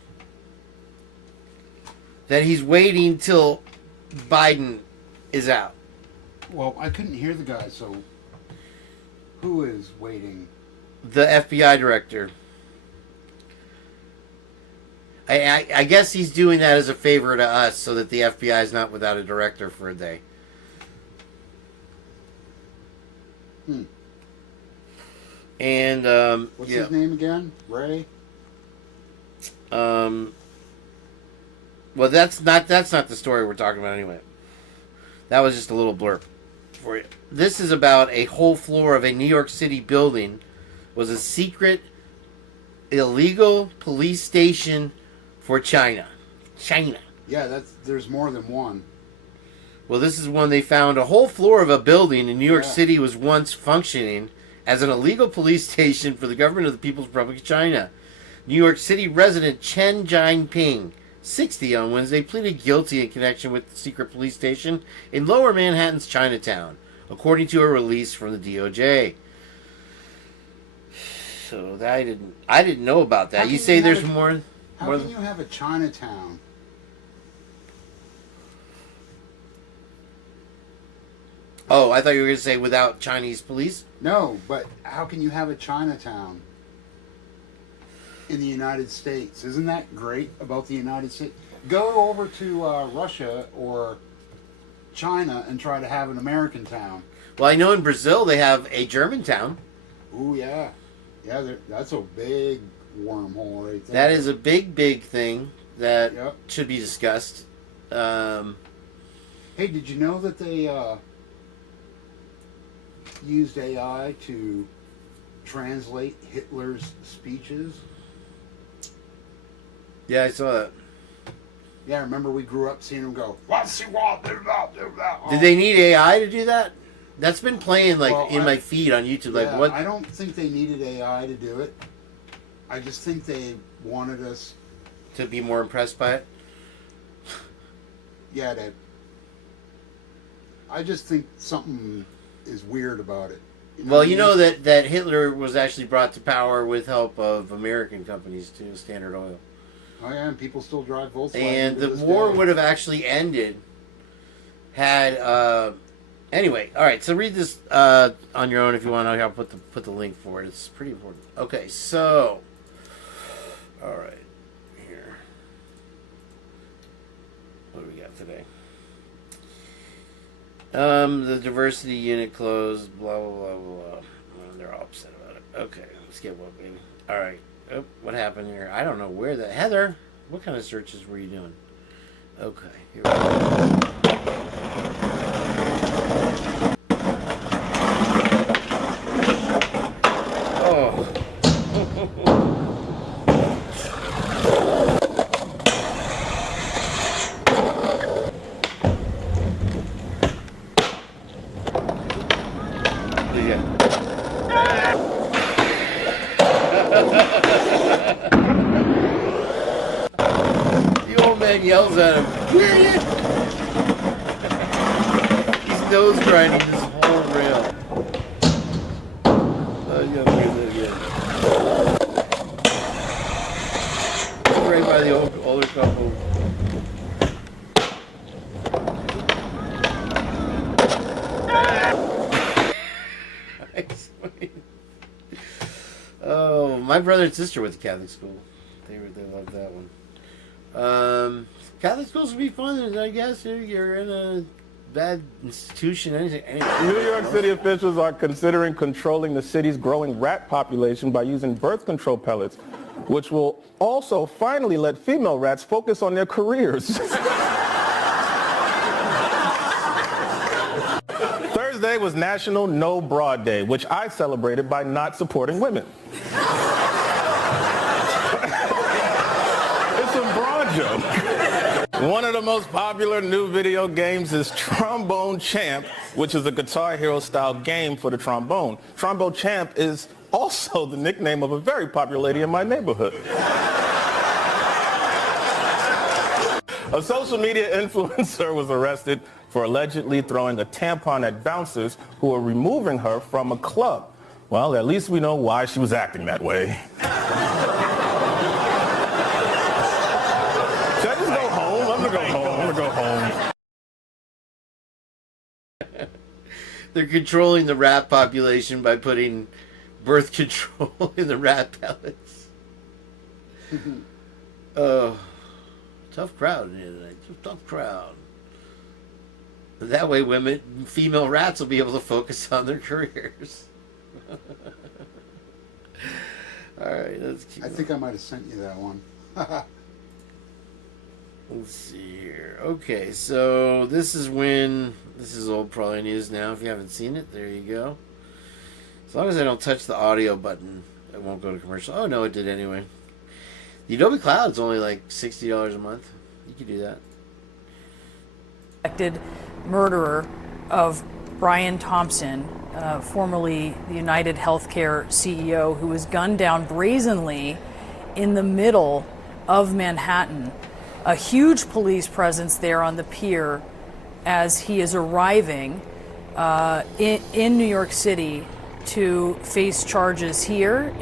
That he's waiting till Biden is out. Well, I couldn't hear the guy, so who is waiting? The FBI director. I guess he's doing that as a favor to us so that the FBI is not without a director for a day. And what's his name again? Ray? Well, that's not the story we're talking about anyway. That was just a little blurb for you. This is about a whole floor of a New York City building was a secret, illegal police station for China. China. Yeah, there's more than one. Well, this is one they found. A whole floor of a building in New York City was once functioning as an illegal police station for the government of the People's Republic of China. New York City resident Chen Jinping, 60, on Wednesday, pleaded guilty in connection with the secret police station in Lower Manhattan's Chinatown, according to a release from the DOJ. So I didn't know about that. You say there's more. How can you have a Chinatown? Oh, I thought you were going to say without Chinese police. No, but how can you have a Chinatown in the United States? Isn't that great about the United States? Go over to Russia or China and try to have an American town. Well, I know in Brazil they have a German town. Ooh, yeah. Yeah, that's a big wormhole right there. That is a big, big thing that should be discussed. Hey, did you know that they used AI to translate Hitler's speeches? Yeah, I saw that. Yeah, I remember we grew up seeing him go, "What's he want? Do that, do that." Did they need AI to do that? That's been playing Well, in my feed on YouTube. Like, Yeah, what? I don't think they needed AI to do it. I just think they wanted us To be more impressed by it? Yeah, I just think something is weird about it. Well, you know that Hitler was actually brought to power with help of American companies too, Standard Oil. Oh yeah, and people still drive Volkswagen. And to the this war day. would have actually ended had. Anyway, all right. So read this on your own if you want. I'll put the link for it. It's pretty important. Okay, so all right, here. What do we got today? The diversity unit closed. Blah blah blah blah blah. They're all upset about it. Okay, let's get one, baby. All right. Oh, what happened here? I don't know where the Heather. What kind of searches were you doing? Okay, here we go. Oh. The old man yells at him. He's nose grinding this whole rail. You gotta do that again. Right by the older couple. Oh, my brother and sister went to Catholic school. They loved that one. Catholic schools would be fun, I guess. If you're in a bad institution, anything. New York City officials are considering controlling the city's growing rat population by using birth control pellets, which will also finally let female rats focus on their careers. Thursday was National No Broad Day, which I celebrated by not supporting women. It's a broad joke. One of the most popular new video games is Trombone Champ, which is a Guitar Hero style game for the trombone. Trombone Champ is also the nickname of a very popular lady in my neighborhood. A social media influencer was arrested for allegedly throwing a tampon at bouncers who were removing her from a club. Well, at least we know why she was acting that way. Should I just go home? I'm gonna go home. They're controlling the rat population by putting birth control in the rat pellets. Oh, tough crowd in here tonight. Tough crowd. That way, female rats will be able to focus on their careers. All right, let's keep. I think I might have sent you that one. Let's see here. Okay, so this is old probably news now. If you haven't seen it, there you go. As long as I don't touch the audio button, it won't go to commercial. Oh no, it did anyway. The Adobe Cloud's only like $60 a month. You can do that. Suspected murderer of Brian Thompson, formerly the United Healthcare CEO, who was gunned down brazenly in the middle of Manhattan. A huge police presence there on the pier as he is arriving in New York City to face charges here,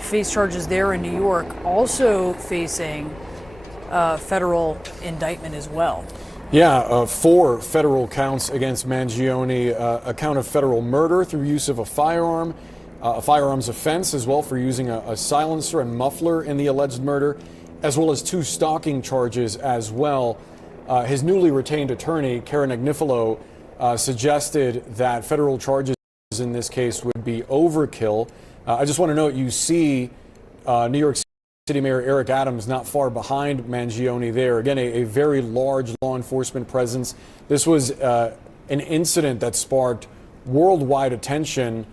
face charges there in New York, also facing federal indictment as well. Yeah, 4 federal counts against Mangione, a count of federal murder through use of a firearm, a firearms offense as well for using a silencer and muffler in the alleged murder, as well as 2 stalking charges as well. His newly retained attorney, Karen suggested that federal charges in this case would be overkill I just want to note, you see New York City Mayor Eric Adams not far behind Mangione there. Again, a very large law enforcement presence. This was an incident that sparked worldwide attention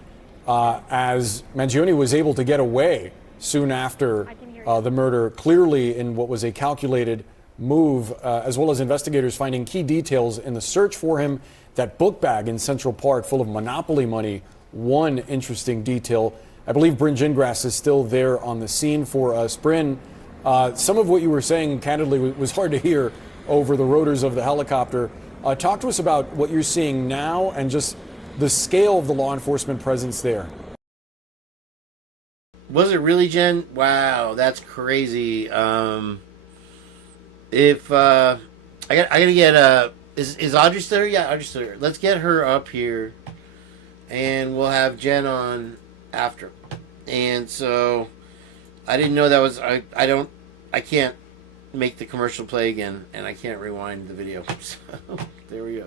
as Mangione was able to get away soon after the murder, clearly in what was a calculated move, as well as investigators finding key details in the search for him. That book bag in Central Park full of Monopoly money, one interesting detail. I believe Bryn Gingras is still there on the scene for us. Bryn, some of what you were saying, candidly, was hard to hear over the rotors of the helicopter. Talk to us about what you're seeing now and just the scale of the law enforcement presence there. Was it really, Jen? Wow, that's crazy. If I gotta get is Audrey still here? Yeah, Audrey's still here. Let's get her up here, and we'll have Jen on after. And so I didn't know that was I can't make the commercial play again, and I can't rewind the video. So there we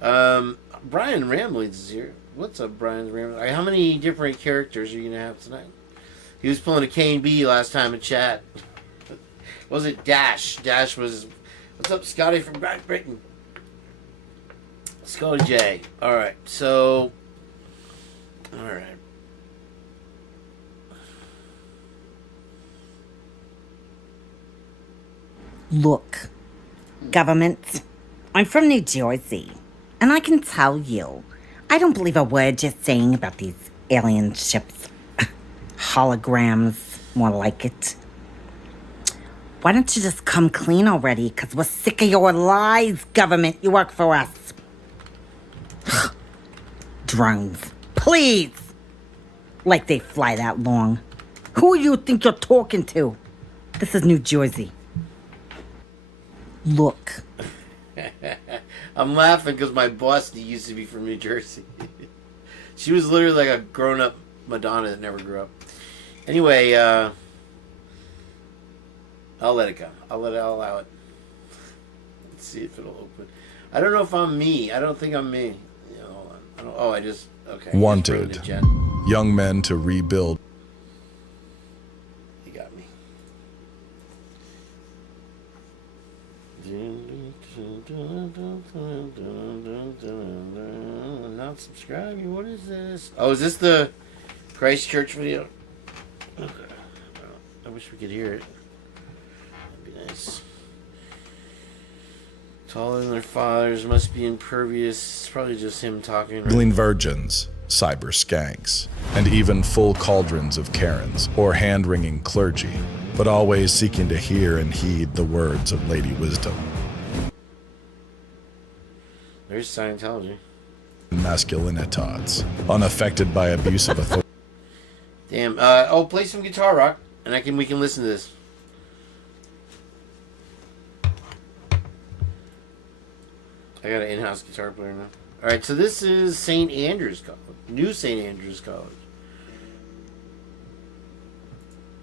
go. Brian Ramblings is here. What's up, Brian Ramblings? How many different characters are you gonna have tonight? He was pulling a Kane B last time in chat. Was it Dash? Dash was, what's up, Scotty from Great Britain? Let's go to Jay. Alright, so, alright. Look, government, I'm from New Jersey, and I can tell you, I don't believe a word you're saying about these alien ships. Holograms, more like it. Why don't you just come clean already? Because we're sick of your lies, government. You work for us. Drones, please. Like they fly that long. Who do you think you're talking to? This is New Jersey. Look. I'm laughing because my boss used to be from New Jersey. She was literally like a grown-up Madonna that never grew up. Anyway, I'll let it go. I'll allow it. Let's see if it'll open. I don't know if I'm me. I don't think I'm me. Yeah, hold on. Okay. Wanted. Young men to rebuild. You got me. Not subscribing. What is this? Oh, is this the Christchurch video? Okay. I wish we could hear it. That'd be nice. Taller than their fathers, must be impervious. It's probably just him talking. Giggling virgins, cyber skanks, and even full cauldrons of Karens or hand-wringing clergy, but always seeking to hear and heed the words of Lady Wisdom. There's Scientology. Masculinitades, unaffected by abuse of authority. Damn. Play some guitar rock, and we can listen to this. I got an in-house guitar player now. All right, so this is St. Andrew's College, New St. Andrew's College.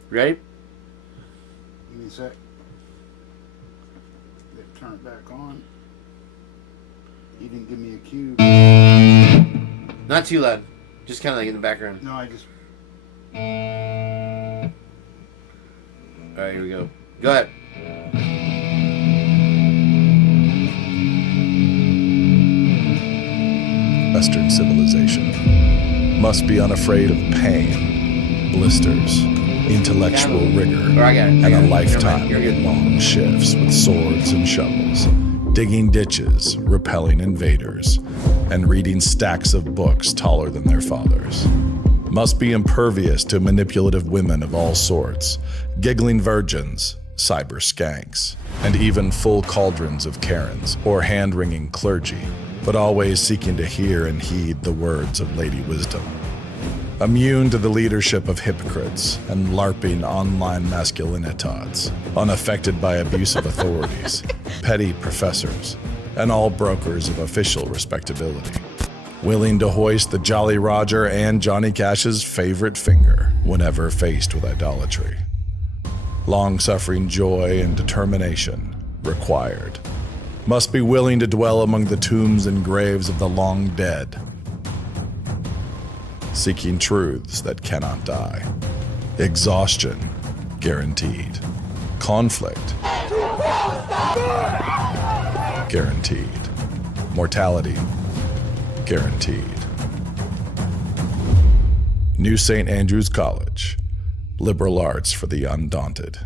Ready? Give me a sec. They turn it back on. He didn't give me a cue. Not too loud. Just kind of like in the background. No, I just... All right, here we go. Go ahead. Western civilization must be unafraid of pain, blisters, intellectual rigor, and a lifetime of long shifts with swords and shovels, digging ditches, repelling invaders, and reading stacks of books taller than their fathers. Must be impervious to manipulative women of all sorts, giggling virgins, cyber skanks, and even full cauldrons of Karens or hand-wringing clergy, but always seeking to hear and heed the words of Lady Wisdom. Immune to the leadership of hypocrites and LARPing online masculinitades, unaffected by abusive authorities, petty professors, and all brokers of official respectability. Willing to hoist the Jolly Roger and Johnny Cash's favorite finger whenever faced with idolatry. Long-suffering joy and determination required. Must be willing to dwell among the tombs and graves of the long dead. seeking truths that cannot die. Exhaustion, guaranteed. Conflict, guaranteed. Mortality, guaranteed. New St. Andrews College, liberal arts for the undaunted.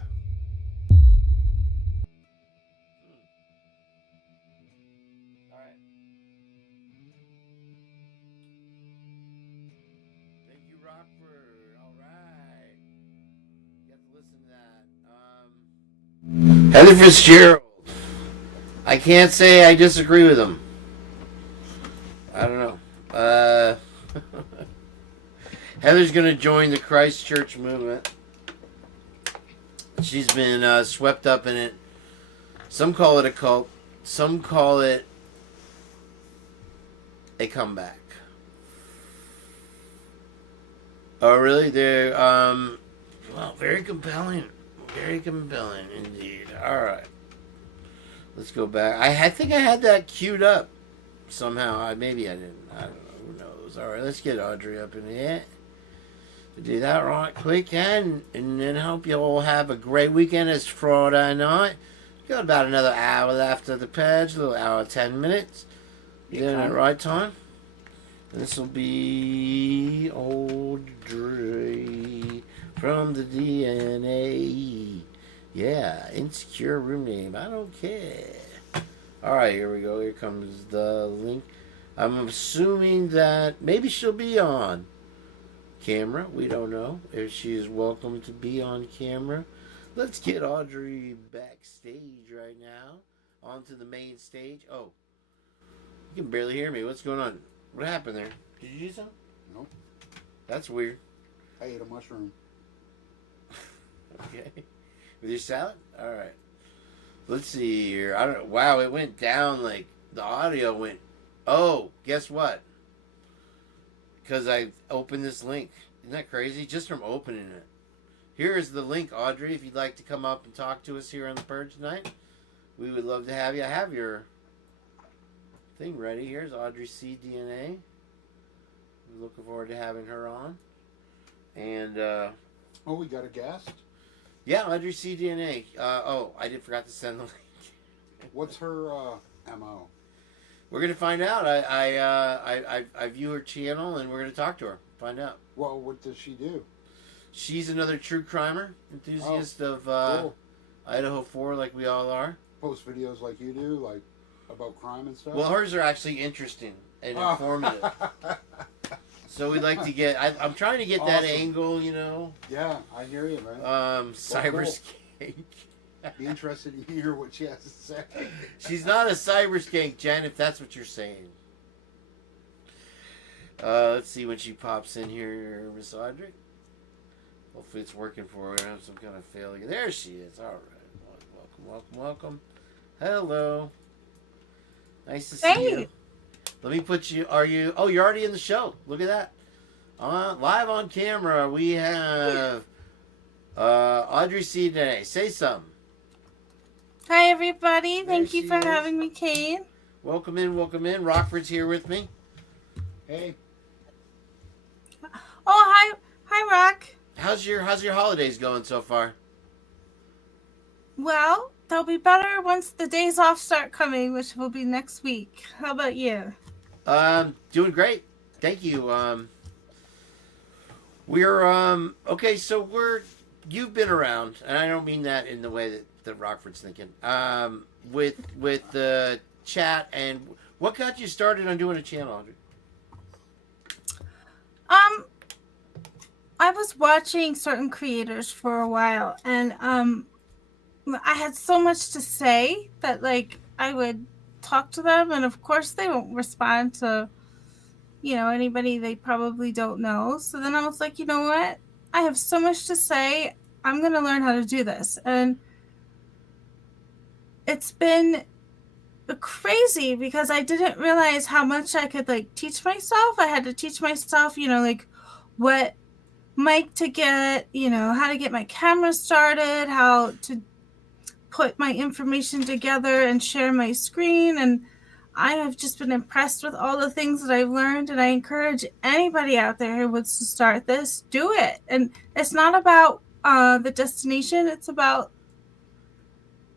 Thank you, Rockford. All right. You have to listen to that. Heather Fitzgerald. I can't say I disagree with him. I don't know. Heather's going to join the Christchurch movement. She's been swept up in it. Some call it a cult. Some call it a comeback. Oh, really? They're, well, very compelling. Very compelling indeed. All right. Let's go back. I think I had that queued up somehow. Maybe I didn't. I don't know. Who knows? All right, let's get Audrey up in here. Do that right quick, and then hope you all have a great weekend. It's Friday night. Got about another hour left of the Purge, a little hour, 10 minutes. You in at right time. This will be Audrey from the DNA. Yeah, insecure room name. I don't care. Alright, here we go. Here comes the link. I'm assuming that maybe she'll be on camera. We don't know if she's welcome to be on camera. Let's get Audrey backstage right now. Onto the main stage. Oh, you can barely hear me. What's going on? What happened there? Did you do something? No. That's weird. I ate a mushroom. Okay. With your salad? Alright. Let's see here. I don't know. Wow, it went down like the audio went. Oh, guess what? Because I opened this link. Isn't that crazy? Just from opening it. Here is the link, Audrey, if you'd like to come up and talk to us here on the Purge tonight. We would love to have you. I have your thing ready. Here's Audrey C DNA. We're looking forward to having her on. And, oh, we got a guest? Yeah, Audrey C DNA. I forgot to send the link. What's her MO? We're gonna find out. I view her channel and we're gonna talk to her. Find out. Well, what does she do? She's another true crimer enthusiast of cool. Idaho 4, like we all are. Post videos like you do, like about crime and stuff. Well, hers are actually interesting and informative. So we'd like to get. I'm trying to get that angle, you know. Yeah, I hear you, man. Cyberscape. Be interested to hear what she has to say. She's not a cyberscape, Jen, if that's what you're saying. Let's see when she pops in here, Miss Audrey. Hopefully it's working for her. I don't have some kind of failure. There she is. All right. Welcome. Hello. Nice to see you. Let me put you. You're already in the show. Look at that. Live on camera, we have Audrey C today. Say something. Hi, everybody. Thank you for having me, Kane. Welcome in. Rockford's here with me. Hey. Oh, hi, Rock. How's your holidays going so far? Well, they'll be better once the days off start coming, which will be next week. How about you? Doing great. Thank you. We're okay. So you've been around, and I don't mean that in the way that Rockford's thinking. With the chat, and what got you started on doing a channel, Audrey? I was watching certain creators for a while, and I had so much to say that like I would talk to them, and of course they won't respond to anybody they probably don't know. So then I was like, you know what? I have so much to say. I'm gonna learn how to do this, and it's been crazy because I didn't realize how much I could like teach myself. I had to teach myself, like what mic to get, how to get my camera started, how to put my information together and share my screen. And I have just been impressed with all the things that I've learned, and I encourage anybody out there who wants to start this, do it. And it's not about the destination; it's about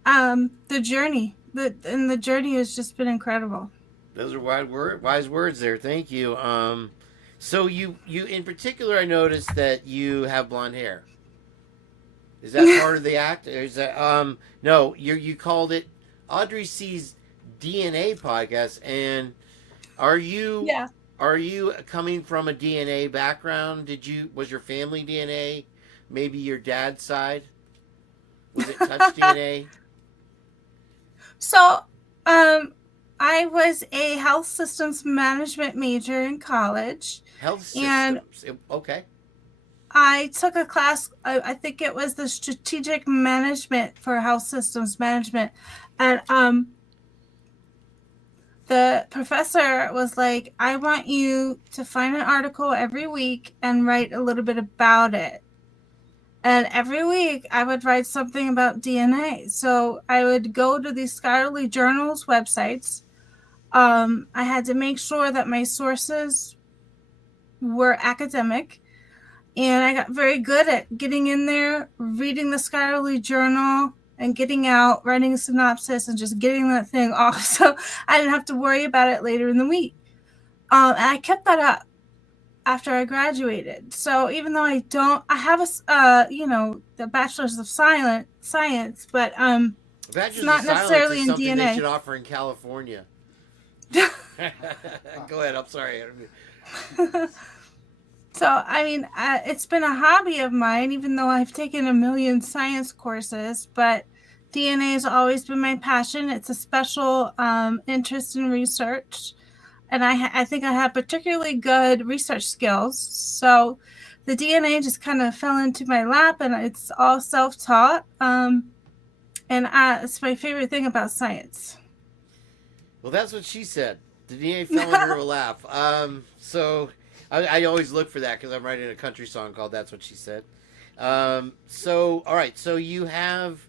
the journey. And the journey has just been incredible. Those are wise words there. Thank you. So you in particular, I noticed that you have blonde hair. Is that part of the act? Or is that no? You called it Audrey C's DNA podcast, and are you coming from a DNA background? Was your family DNA? Maybe your dad's side? Was it touch DNA? So, I was a health systems management major in college. Health systems. Okay. I took a class, I think it was the strategic management for health systems management. And the professor was like, I want you to find an article every week and write a little bit about it. And every week I would write something about DNA. So I would go to these scholarly journals websites. I had to make sure that my sources were academic. And I got very good at getting in there, reading the scholarly journal, and getting out, writing a synopsis, and just getting that thing off. So I didn't have to worry about it later in the week. And I kept that up after I graduated. So even though I have the bachelor's of science, but it's not necessarily in something DNA. They should offer in California. Go ahead. I'm sorry. So, I mean, it's been a hobby of mine, even though I've taken a million science courses, but DNA has always been my passion. It's a special interest in research, and I think I have particularly good research skills. So the DNA just kind of fell into my lap, and it's all self-taught, and it's my favorite thing about science. Well, that's what she said. The DNA fell in her lap. So I always look for that because I'm writing a country song called "That's What She Said." So all right, so you have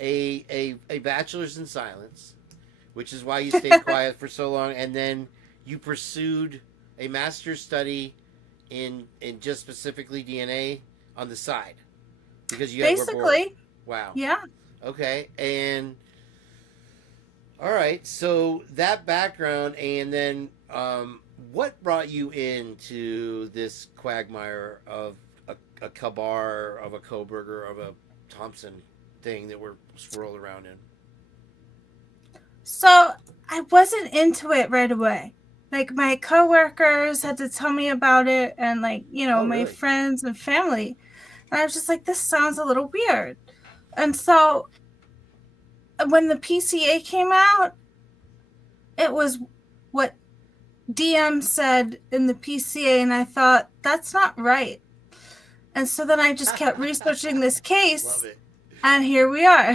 a bachelor's in silence, which is why you stayed quiet for so long, and then you pursued a master's study in just specifically DNA on the side because you were bored. Wow. Yeah. Okay, and all right, so that background, and then what brought you into this quagmire of a Kabar, of a Koberger, of a Thompson thing that we're swirled around in? So I wasn't into it right away. Like my coworkers had to tell me about it, and my really? friends and family. And I was just like, this sounds a little weird. And so when the PCA came out, it was what DM said in the PCA, and I thought, that's not right. And so then I just kept researching this case, and here we are.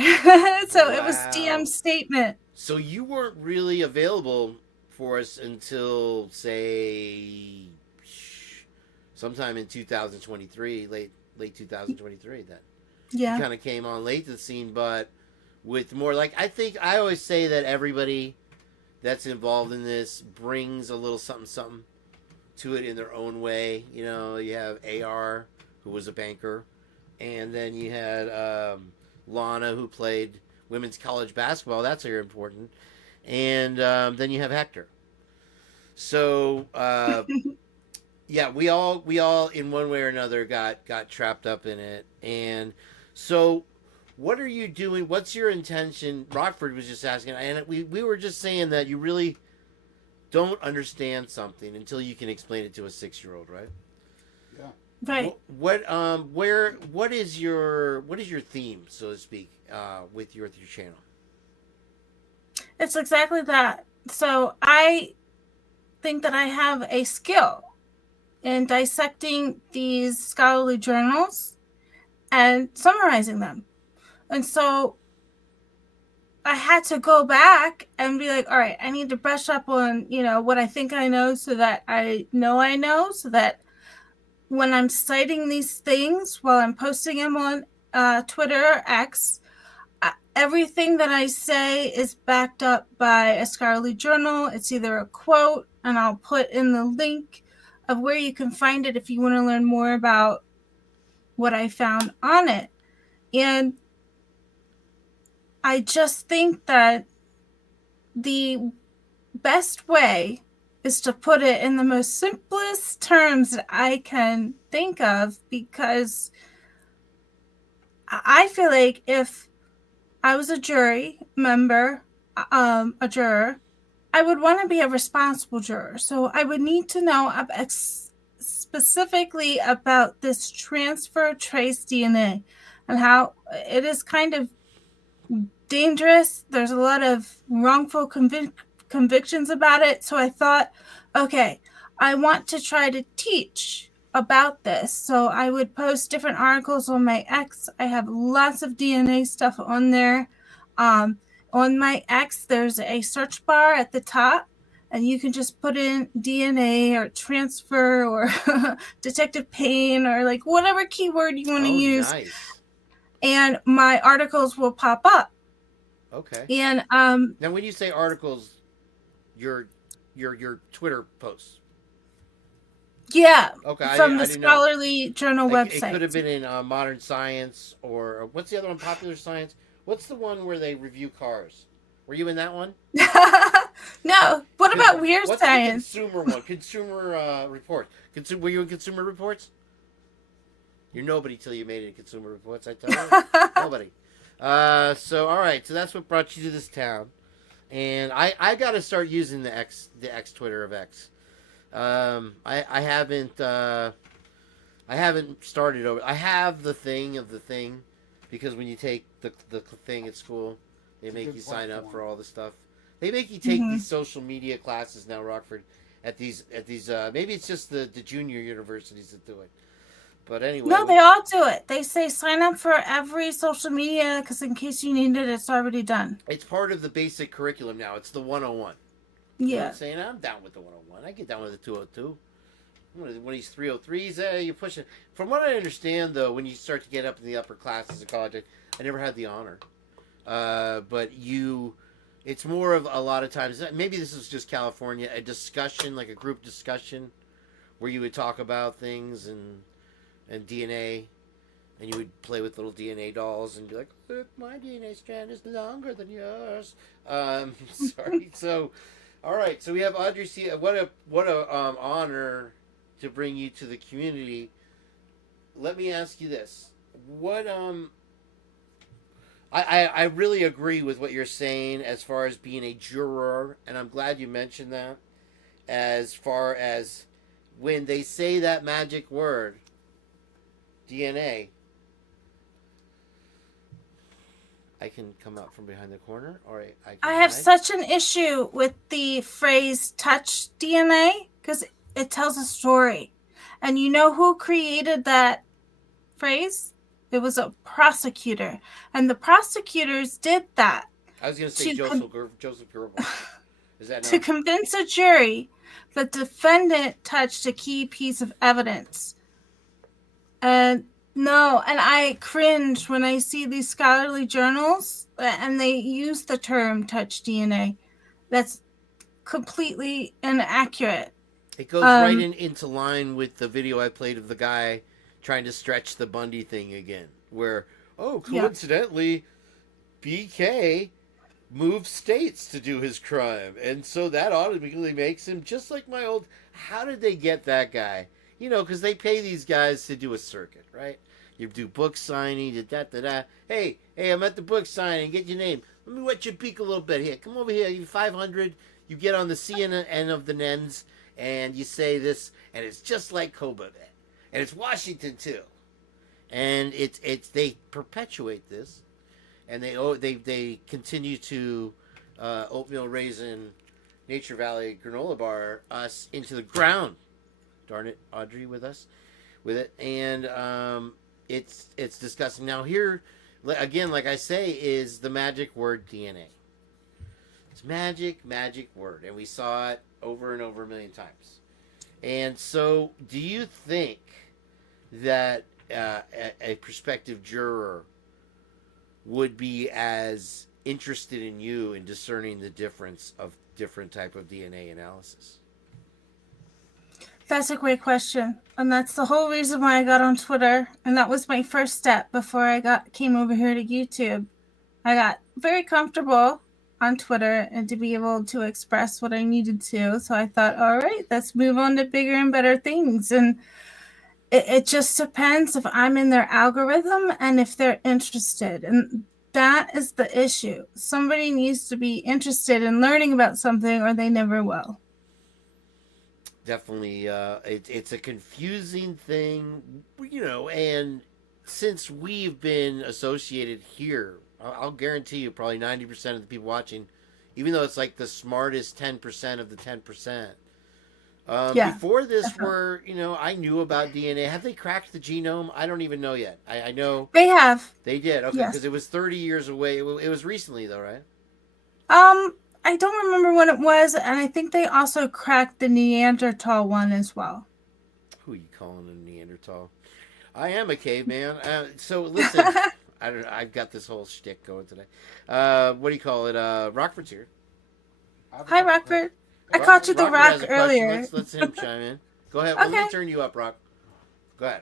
So It was DM's statement. So you weren't really available for us until, say, sometime in 2023, late 2023. That you kind of came on late to the scene, but with more I always say that everybody that's involved in this brings a little something to it in their own way. You know, you have AR, who was a banker, and then you had Lana, who played women's college basketball. That's very important. And then you have Hector. So yeah, we all in one way or another got trapped up in it. And so what are you doing? What's your intention? Rockford was just asking, and we were just saying that you really don't understand something until you can explain it to a 6-year-old, right? Yeah. Right. What is your theme, so to speak, with your channel? It's exactly that. So I think that I have a skill in dissecting these scholarly journals and summarizing them. And so I had to go back and be like, all right, I need to brush up on, what I think I know so that I know, so that when I'm citing these things while I'm posting them on Twitter or X, everything that I say is backed up by a scholarly journal. It's either a quote, and I'll put in the link of where you can find it if you want to learn more about what I found on it. And I just think that the best way is to put it in the most simplest terms that I can think of, because I feel like if I was a jury member, a juror, I would want to be a responsible juror. So I would need to know specifically about this transfer trace DNA and how it is kind of dangerous. There's a lot of wrongful convictions about it. So I thought, okay, I want to try to teach about this. So I would post different articles on my X. I have lots of DNA stuff on there. On my X, there's a search bar at the top, and you can just put in DNA or transfer or Detective Payne or like whatever keyword you want to use. Nice. And my articles will pop up. Okay. And now, when you say articles, your Twitter posts. Yeah. Okay. From the I didn't know. scholarly journal website. It could have been in Modern Science, or what's the other one? Popular Science. What's the one where they review cars? Were you in that one? No. What about Weird what's Science? The consumer one. Consumer Reports. Were you in Consumer Reports? You're nobody till you made it in Consumer Reports. I tell you, nobody. So all right. So that's what brought you to this town, and I got to start using the X Twitter of X. I haven't started over. I have the thing of the thing, because when you take the thing at school, they make you sign up for all the stuff. They make you take these social media classes now, Rockford, at these maybe it's just the junior universities that do it. But anyway, No, they all do it. They say sign up for every social media because in case you need it, it's already done. It's part of the basic curriculum now. It's the 101. Yeah. You know what I'm saying? I'm down with the 101. I get down with the 202. When these 303s, you're pushing. From what I understand, though, when you start to get up in the upper classes of college, I never had the honor. But it's more of a lot of times, maybe this is just California, a discussion, like a group discussion, where you would talk about things and DNA, and you would play with little DNA dolls and be like, look, my DNA strand is longer than yours. Sorry. So, all right. So we have Audrey C. What a honor to bring you to the community. Let me ask you this: what I really agree with what you're saying as far as being a juror, and I'm glad you mentioned that. As far as when they say that magic word, DNA, I can come out from behind the corner, or I have such an issue with the phrase touch DNA because it tells a story. And you know who created that phrase? It was a prosecutor. And the prosecutors did that. I was going to say Joseph Goebbels. Is that to convince a jury that the defendant touched a key piece of evidence. And no, and I cringe when I see these scholarly journals and they use the term touch DNA. That's completely inaccurate. It goes right into line with the video I played of the guy trying to stretch the Bundy thing again, where, coincidentally, BK moved states to do his crime, and so that automatically makes him just like my old... How did they get that guy? You know, because they pay these guys to do a circuit, right? You do book signing, da-da-da-da. Hey, I'm at the book signing. Get your name. Let me wet your beak a little bit here. Come over here. You 500. You get on the CNN of the Nens, and you say this, and it's just like Kobe, and it's Washington too, and it's they perpetuate this, and they continue to oatmeal raisin, Nature Valley granola bar us into the ground. Darn it, Audrey with it, and it's disgusting. Now here, again, like I say, is the magic word DNA. It's magic word, and we saw it over and over a million times. And so, do you think that a prospective juror would be as interested in you in discerning the difference of different type of DNA analysis? That's a great question. And that's the whole reason why I got on Twitter. And that was my first step before I came over here to YouTube. I got very comfortable on Twitter and to be able to express what I needed to. So I thought, all right, let's move on to bigger and better things. And it just depends if I'm in their algorithm and if they're interested. And that is the issue. Somebody needs to be interested in learning about something or they never will. Definitely, it's a confusing thing, and since we've been associated here, I'll guarantee you probably 90% of the people watching, even though it's like the smartest 10% of the 10%. Before this, I knew about DNA. Have they cracked the genome? I don't even know yet. I know they have. They did. Okay, because yes. It was 30 years away. It was recently, though, right? I don't remember when it was, and I think they also cracked the Neanderthal one as well. Who are you calling a Neanderthal? I am a caveman. So listen, I've got this whole shtick going today. What do you call it? Rockford's here. Hi, Rockford. I caught you the Rock earlier. Let's him chime in. Go ahead. Okay. Let me turn you up, Rock. Go ahead.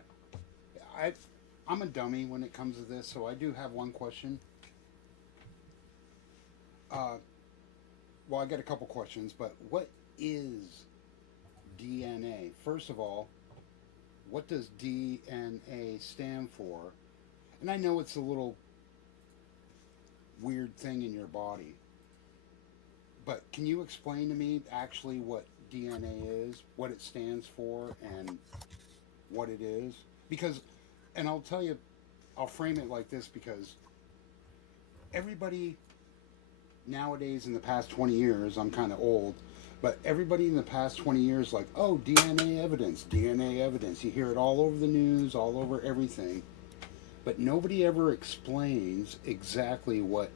I'm a dummy when it comes to this, so I do have one question. Well, I got a couple questions, but what is DNA? First of all, what does DNA stand for? And I know it's a little weird thing in your body, but can you explain to me actually what DNA is, what it stands for, and what it is? Because, and I'll tell you, I'll frame it like this because everybody nowadays in the past 20 years, I'm kind of old, but everybody in the past 20 years like, oh, DNA evidence, DNA evidence. You hear it all over the news, all over everything, but nobody ever explains exactly what.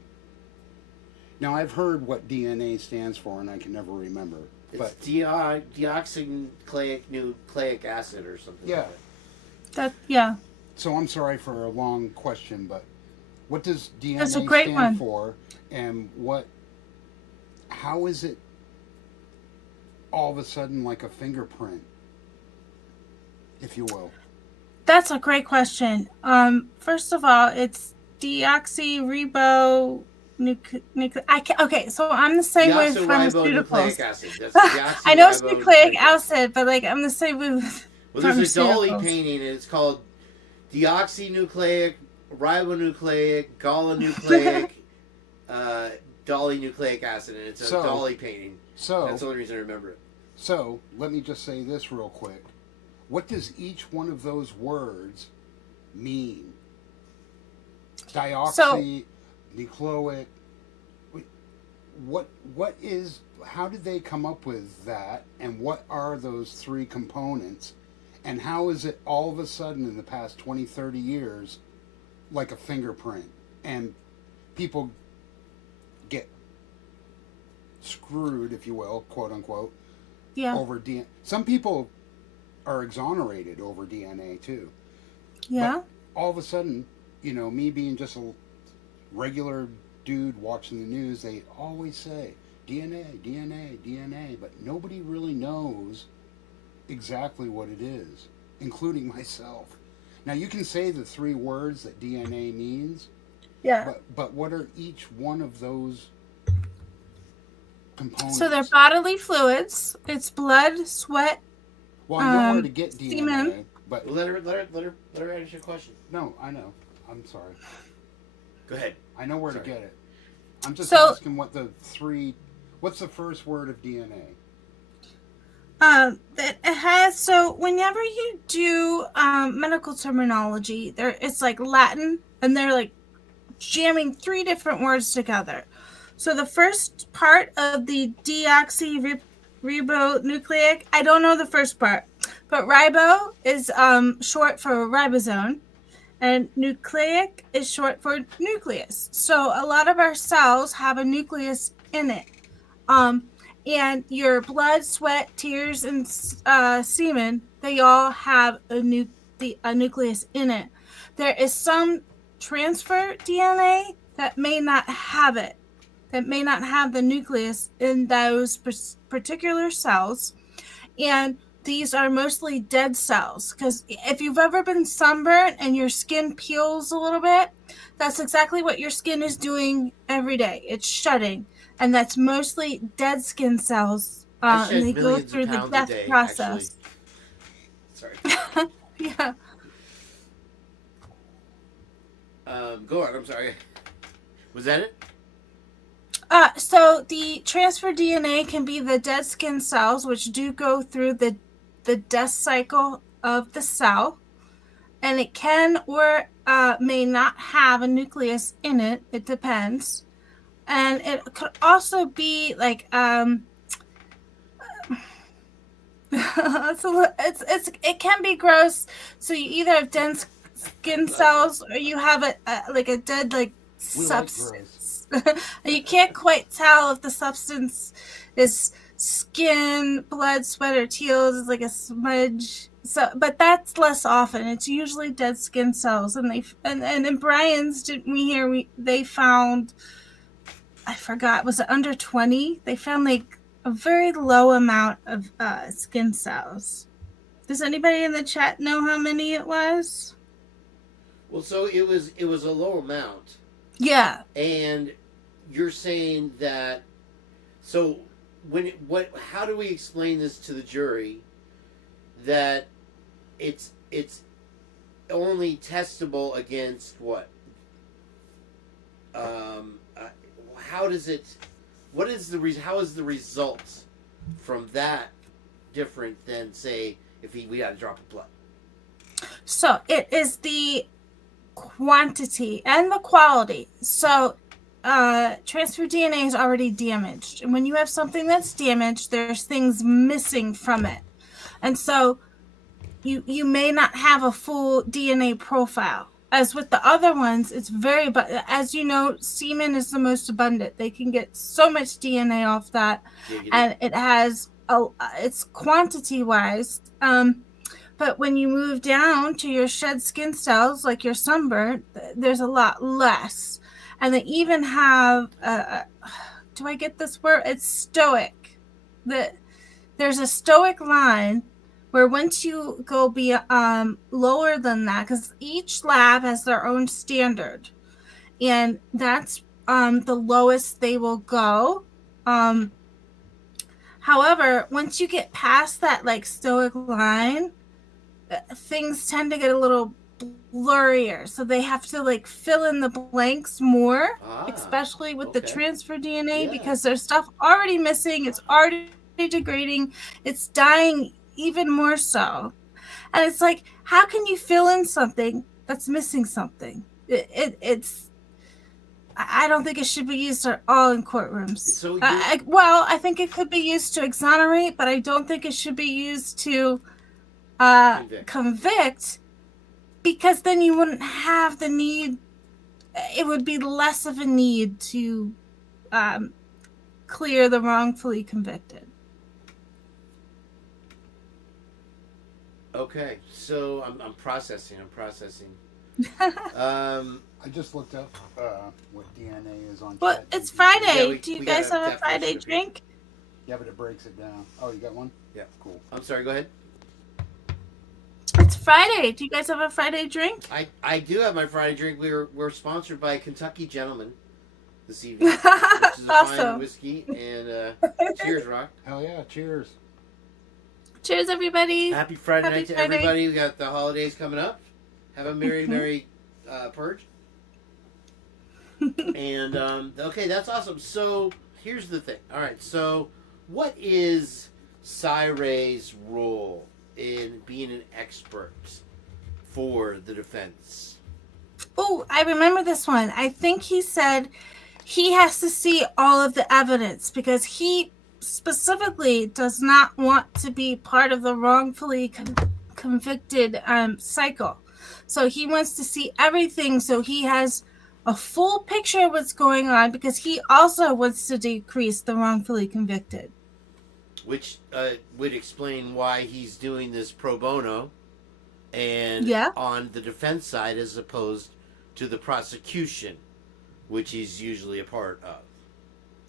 Now, I've heard what DNA stands for, and I can never remember. It's deoxynucleic acid or something. Yeah. Yeah. So I'm sorry for a long question, but what does DNA That's a great stand one. for, and how is it all of a sudden like a fingerprint, if you will? That's a great question. First of all, it's deoxyribonucleic. Okay, so I'm the same with pharmaceuticals. I know it's nucleic acid, but I'm the same with. Well, there's a Dolly painting, and it's called deoxynucleic, ribonucleic, galanucleic, Dolly nucleic acid, and it's a Dolly painting. So that's the only reason I remember it. So let me just say this real quick. What does each one of those words mean? Deoxynucleic. What is? How did they come up with that? And what are those three components? And how is it all of a sudden in the past 20, 30 years like a fingerprint? And people get screwed, if you will, quote unquote, over DNA. Some people are exonerated over DNA too. Yeah. But all of a sudden, me being just a regular dude watching the news, they always say DNA, DNA, DNA, but nobody really knows exactly what it is, including myself. Now, you can say the three words that DNA means. Yeah. But what are each one of those components? So they're bodily fluids. It's blood, sweat. Well, I know where to get DNA, semen. but let her answer your question. No, I know. I'm sorry. Go ahead. I know where to get it. I'm just asking what's the first word of DNA? It has, so whenever you do medical terminology, it's like Latin, and they're like jamming three different words together. So the first part of the deoxyribonucleic, I don't know the first part, but ribo is short for ribosome, and nucleic is short for nucleus. So a lot of our cells have a nucleus in it. And your blood, sweat, tears, and semen, they all have a nucleus in it. There is some transfer DNA that may not have it, that may not have the nucleus in those particular cells. And these are mostly dead cells, because if you've ever been sunburned and your skin peels a little bit, that's exactly what your skin is doing every day. It's shedding, and that's mostly dead skin cells. And they go through the death process. Sorry. Yeah. Go on. I'm sorry. Was that it? So the transfer DNA can be the dead skin cells, which do go through the death cycle of the cell, and it can or may not have a nucleus in it. It depends, and it could also be like it can be gross. So you either have dense skin cells or you have a dead substance. You can't quite tell if the substance is skin, blood, sweat, or tears. It's like a smudge. So, but that's less often. It's usually dead skin cells, and in Brian's, didn't we hear they found, I forgot, was it under 20? They found like a very low amount of skin cells. Does anybody in the chat know how many it was? Well, so it was a low amount. Yeah. And you're saying that, so how do we explain this to the jury that it's only testable against what? How is the result from that different than, say, if we got a drop of blood? So it is the quantity and the quality. So transfer DNA is already damaged, and when you have something that's damaged, there's things missing from it, and so you may not have a full DNA profile. As with the other ones, it's very, but as you know, semen is the most abundant. They can get so much DNA off that, and it has it's quantity wise. But when you move down to your shed skin cells, like your sunburn, there's a lot less. And they even have, do I get this word? It's stoic. There's a stoic line where once you go lower than that, because each lab has their own standard, and that's the lowest they will go. However, once you get past that like stoic line, things tend to get a little blurrier, so they have to like fill in the blanks more, especially with the transfer DNA, because there's stuff already missing, it's already degrading, it's dying even more so. And it's like, how can you fill in something that's missing something? I don't think it should be used at all in courtrooms. So I think it could be used to exonerate, but I don't think it should be used to convict, because then you wouldn't have the need. It would be less of a need to clear the wrongfully convicted. Okay, so I'm processing. I just looked up what DNA is on. Well, it's Friday. Do you guys have a Friday drink? Yeah, but it breaks it down. Oh, you got one? Yeah, cool. I'm sorry. Go ahead. It's Friday. Do you guys have a Friday drink? I do have my Friday drink. We're sponsored by Kentucky Gentleman this evening, which is a awesome. fine whiskey. And cheers, Rock. Hell yeah! Cheers. Cheers, everybody. Happy Friday night to everybody. We got the holidays coming up. Have a merry Purge. And okay, that's awesome. So here's the thing. All right. So what is Cyray's role in being an expert for the defense? Oh, I remember this one. I think he said he has to see all of the evidence because he specifically does not want to be part of the wrongfully convicted cycle. So he wants to see everything, so he has a full picture of what's going on, because he also wants to decrease the wrongfully convicted. Which would explain why he's doing this pro bono and on the defense side as opposed to the prosecution, which he's usually a part of.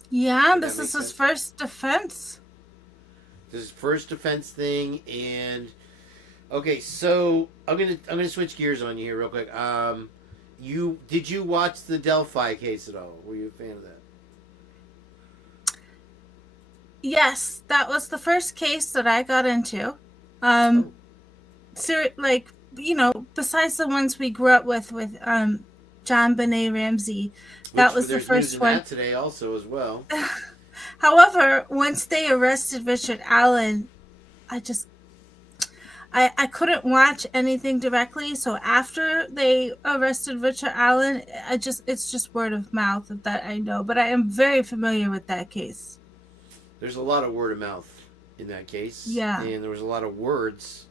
Yeah, Does this that is make his sense? first defense. This is first defense thing, and okay, so I'm gonna switch gears on you here real quick. Did you watch the Delphi case at all? Were you a fan of that? Yes, that was the first case that I got into. So, like, you know, besides the ones we grew up with John Benet Ramsey, that was the There's first news in one. that today also as well. However, once they arrested Richard Allen, I couldn't watch anything directly. So after they arrested Richard Allen, it's just word of mouth that I know. But I am very familiar with that case. There's a lot of word of mouth in that case. Yeah. And there was a lot of words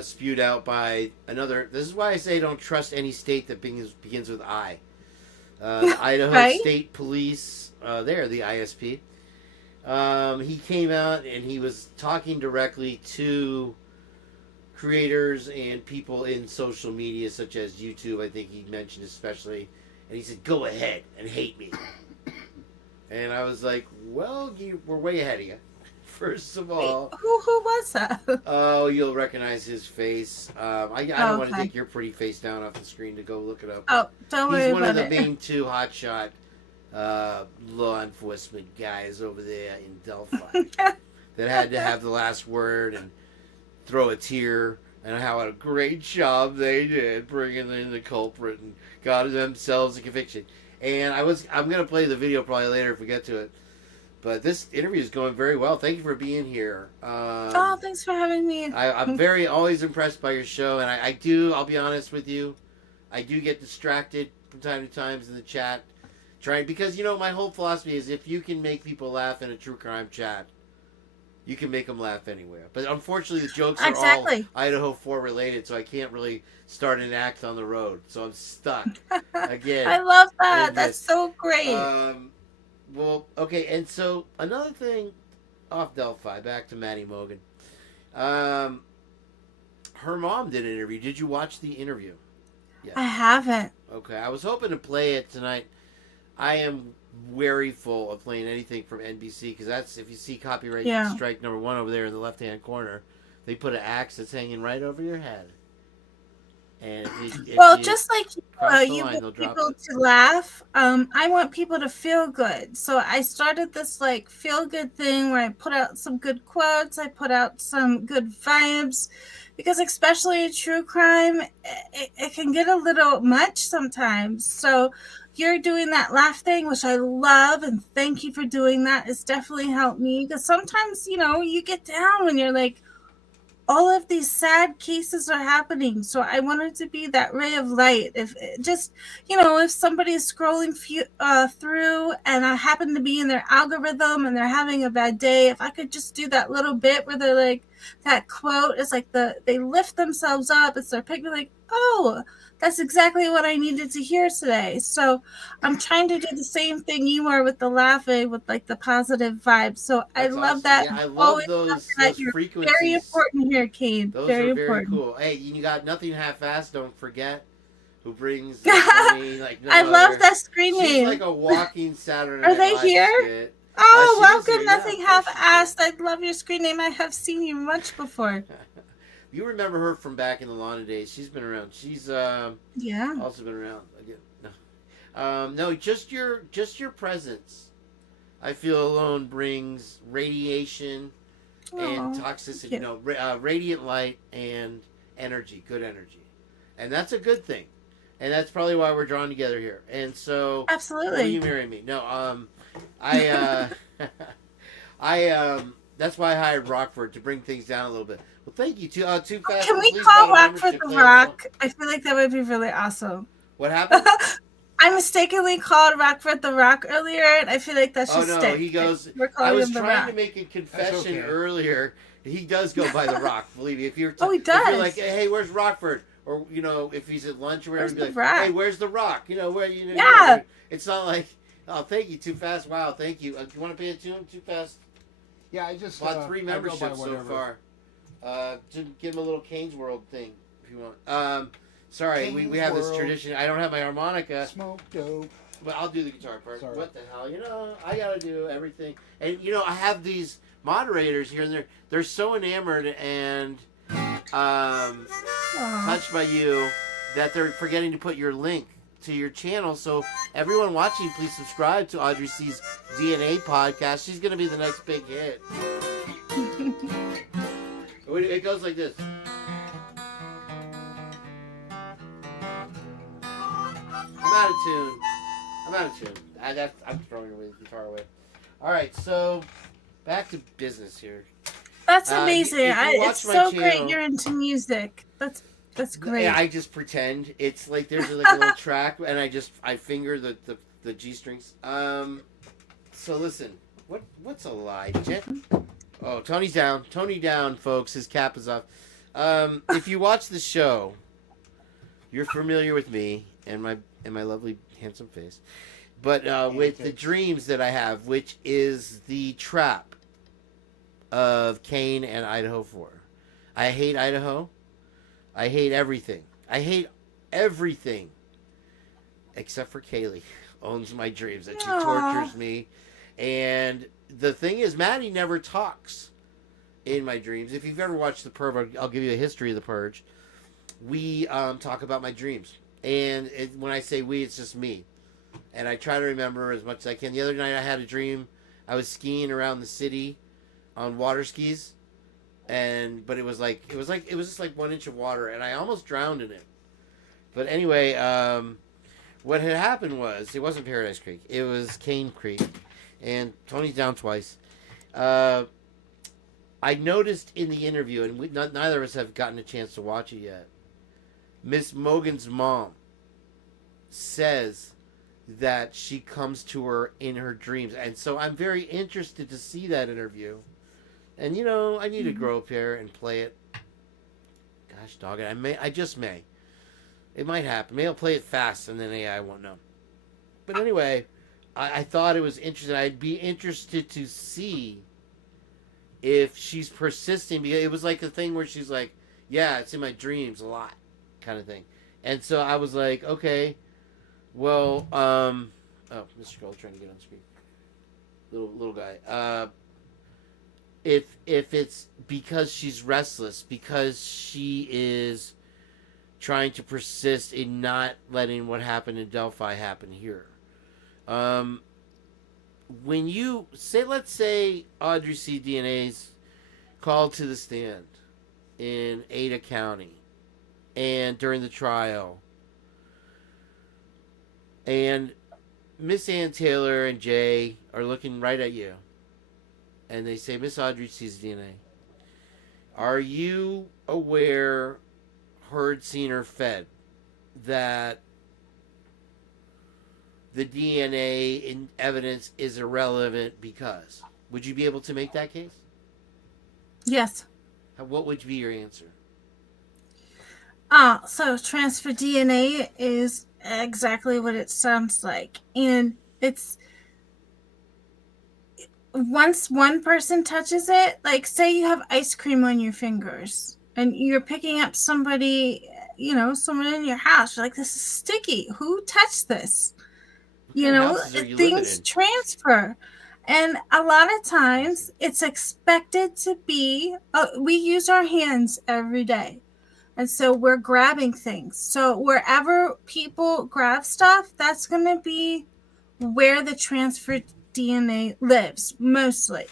spewed out by another. This is why I say don't trust any state that begins with I. The Idaho Right? State Police, they're the ISP. He came out and he was talking directly to creators and people in social media, such as YouTube, I think he mentioned especially. And he said, go ahead and hate me. And I was like, well, we're way ahead of you. First of all. Wait, who was that? Oh, you'll recognize his face. I don't want to Okay. take your pretty face down off the screen to go look it up. Oh, don't worry He's one of about the it. main two hotshot law enforcement guys over there in Delphi that had to have the last word and throw a tear, and how a great job they did bringing in the culprit and got themselves a conviction. And I'm going to play the video probably later if we get to it. But this interview is going very well. Thank you for being here. Oh, thanks for having me. I'm always impressed by your show, and I'll be honest with you, I do get distracted from time to time in the chat, because, you know, my whole philosophy is if you can make people laugh in a true crime chat, you can make them laugh anywhere. But unfortunately, the jokes are all Idaho 4 related, so I can't really start an act on the road. So I'm stuck again. I love that. That's so great. Well, okay, and so another thing off Delphi, back to Maddie Mogan. Her mom did an interview. Did you watch the interview? Yeah. I haven't. Okay, I was hoping to play it tonight. I am wary full of playing anything from NBC, because that's, if you see copyright strike number 1 over there in the left-hand corner, they put an axe that's hanging right over your head. And if just like you line, want people to laugh, I want people to feel good. So I started this like feel good thing where I put out some good quotes, I put out some good vibes, because especially in true crime, it can get a little much sometimes. So you're doing that laugh thing, which I love, and thank you for doing that. It's definitely helped me, because sometimes, you know, you get down when you're like, all of these sad cases are happening. So I wanted to be that ray of light. If just, you know, if somebody is scrolling through and I happen to be in their algorithm and they're having a bad day, if I could just do that little bit where they're like, that quote, it's like they lift themselves up. It's their picture, like, oh, that's exactly what I needed to hear today. So I'm trying to do the same thing you are with the laughing, with like the positive vibes. So I love that. Yeah, I love those frequencies. Very important here, Kane. Those very are very important. cool. Hey, you got Nothing Half-Assed, don't forget, who brings the funny, like no I love other. that screen She's name. like a walking Saturday Are Night they Live here? skit. Oh, She is welcome. here, yeah, Nothing of course she is. half-assed. I love your screen name. I have seen you much before. You remember her from back in the Lana days. She's been around. She's Yeah. also been around. No, just your presence, I feel alone brings radiation and Aw, toxicity. thank No, radiant light and energy, good energy, and that's a good thing. And that's probably why we're drawn together here. And so, Absolutely. will you marry me? No, that's why I hired Rockford to bring things down a little bit. Well, thank you. Too fast. Can we Please call go to Rockford membership the plan. Rock? I feel like that would be really awesome. What happened? I mistakenly called Rockford the Rock earlier, and I feel like that should Oh no, stick. he goes. We're I calling was him the trying Rock. to make a confession okay. earlier. He does go by the Rock. Believe me. If you're Oh, he if you're does. like, hey, where's Rockford? Or you know, if he's at lunch or whatever, Where's be the like, Rock? hey, where's the Rock? You know where you know. Yeah. It's not like, oh, thank you, Too Fast. Wow, thank you. You want to pay a tune, Too Fast? Yeah, I just Bought 3 I go by memberships so whatever. far. To give him a little Kane's World thing, if you want. Sorry, we Kane's have this World. tradition. I don't have my harmonica. Smoke dope. But I'll do the guitar part. Sorry. What the hell? I gotta do everything. And I have these moderators here, and they're so enamored and touched by you that they're forgetting to put your link to your channel. So everyone watching, please subscribe to Audrey C's DNA podcast. She's gonna be the next big hit. It goes like this. I'm out of tune. I'm throwing away the guitar away. All right, so back to business here. That's amazing. It's so great channel, you're into music. That's great. I just pretend. It's like there's like a little track, and I finger the G strings. So listen, what's a lie, Jen? Oh, Tony's down. Tony down, folks. His cap is off. If you watch the show, you're familiar with me and my lovely handsome face, but with the dreams that I have, which is the trap of Kane and Idaho 4. I hate Idaho. I hate everything. I hate everything except for Kaylee. Owns my dreams, that she tortures me. And the thing is, Maddie never talks in my dreams. If you've ever watched The Purge, I'll give you a history of The Purge. We talk about my dreams. And when I say we, it's just me. And I try to remember as much as I can. The other night I had a dream. I was skiing around the city on water skis. But it was just like 1 inch of water, and I almost drowned in it. But anyway, what had happened was, it wasn't Paradise Creek, it was Kane Creek, and Tony's down twice. I noticed in the interview, and neither of us have gotten a chance to watch it yet, Miss Mogan's mom says that she comes to her in her dreams, and so I'm very interested to see that interview. And I need to grow up here and play it. Gosh, dog it! I just may. It might happen. Maybe I'll play it fast, and then AI won't know. But anyway, I thought it was interesting. I'd be interested to see if she's persisting, because it was like a thing where she's like, "Yeah, it's in my dreams a lot," kind of thing. And so I was like, okay, well, oh, Mr. Gold trying to get on screen. Little guy. If it's because she's restless, because she is trying to persist in not letting what happened in Delphi happen here. When you say, let's say Audrey C DNA's called to the stand in Ada County and during the trial, and Miss Ann Taylor and Jay are looking right at you, and they say, Miss Audrey C's DNA, are you aware, heard, seen, or fed that the DNA in evidence is irrelevant because? Would you be able to make that case? Yes. What would be your answer? So transfer DNA is exactly what it sounds like. And it's, once one person touches it, like say you have ice cream on your fingers and you're picking up somebody, someone in your house, you're like, this is sticky. Who touched this? Things transfer. And a lot of times it's expected to be, we use our hands every day. And so we're grabbing things. So wherever people grab stuff, that's going to be where the transferred DNA lives, mostly.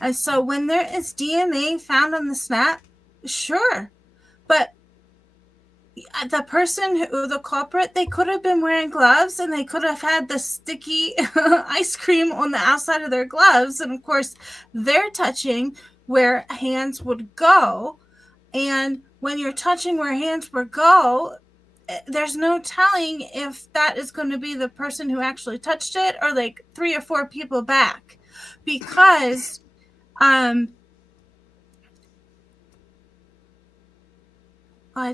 And so when there is DNA found on the snap, sure. But the person the culprit, they could have been wearing gloves and they could have had the sticky ice cream on the outside of their gloves. And of course, they're touching where hands would go. And when you're touching where hands would go, there's no telling if that is going to be the person who actually touched it or like 3 or 4 people back. Because I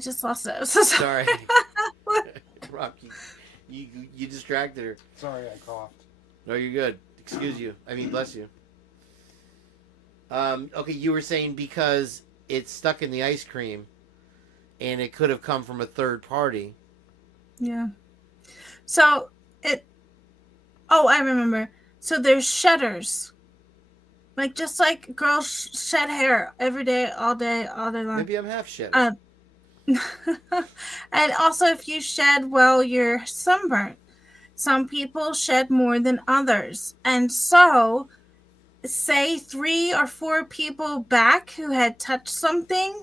just lost it. I'm so sorry. Rocky, you distracted her. Sorry, I coughed. No, you're good. Excuse you. Bless you. Okay, you were saying because it's stuck in the ice cream and it could have come from a third party. Yeah. So it. Oh, I remember. So there's shedders. Like just like girls shed hair every day, all day long. Maybe I'm half shed. And also, if you shed while you're sunburnt, some people shed more than others. And so, say 3 or 4 people back who had touched something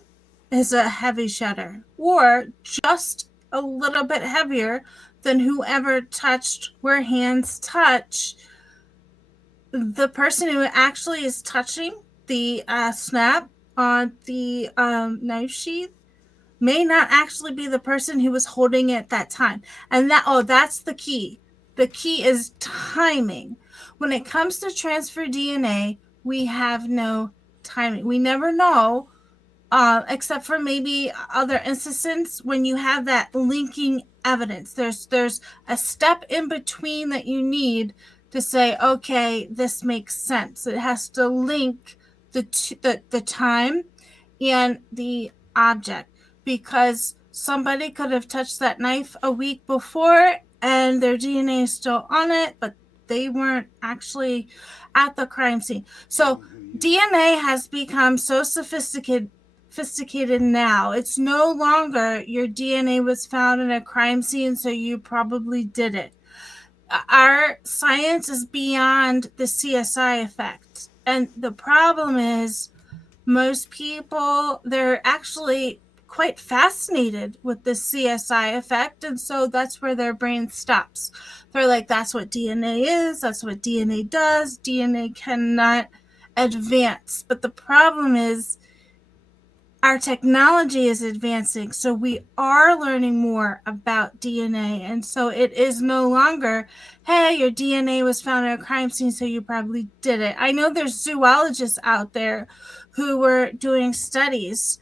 is a heavy shedder, or just a little bit heavier than whoever touched where hands touch. The person who actually is touching the snap on the knife sheath may not actually be the person who was holding it at that time. And that's the key. The key is timing. When it comes to transfer DNA, we have no timing. We never know, except for maybe other instances when you have that linking evidence. There's a step in between that you need to say, okay, this makes sense. It has to link the time and the object, because somebody could have touched that knife a week before and their DNA is still on it, but they weren't actually at the crime scene. So DNA has become so sophisticated now. It's no longer your DNA was found in a crime scene, so you probably did it. Our science is beyond the CSI effect. And the problem is most people, they're actually quite fascinated with the CSI effect. And so that's where their brain stops. They're like, that's what DNA is. That's what DNA does. DNA cannot advance. But the problem is our technology is advancing. So we are learning more about DNA. And so it is no longer, hey, your DNA was found at a crime scene, so you probably did it. I know there's zoologists out there who were doing studies.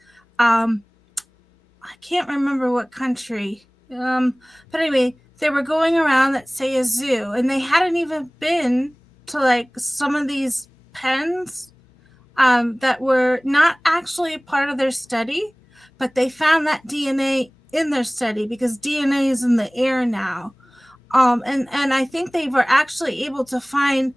I can't remember what country. But anyway, they were going around, let's say, a zoo, and they hadn't even been to like some of these pens that were not actually a part of their study, but they found that DNA in their study because DNA is in the air now. And I think they were actually able to find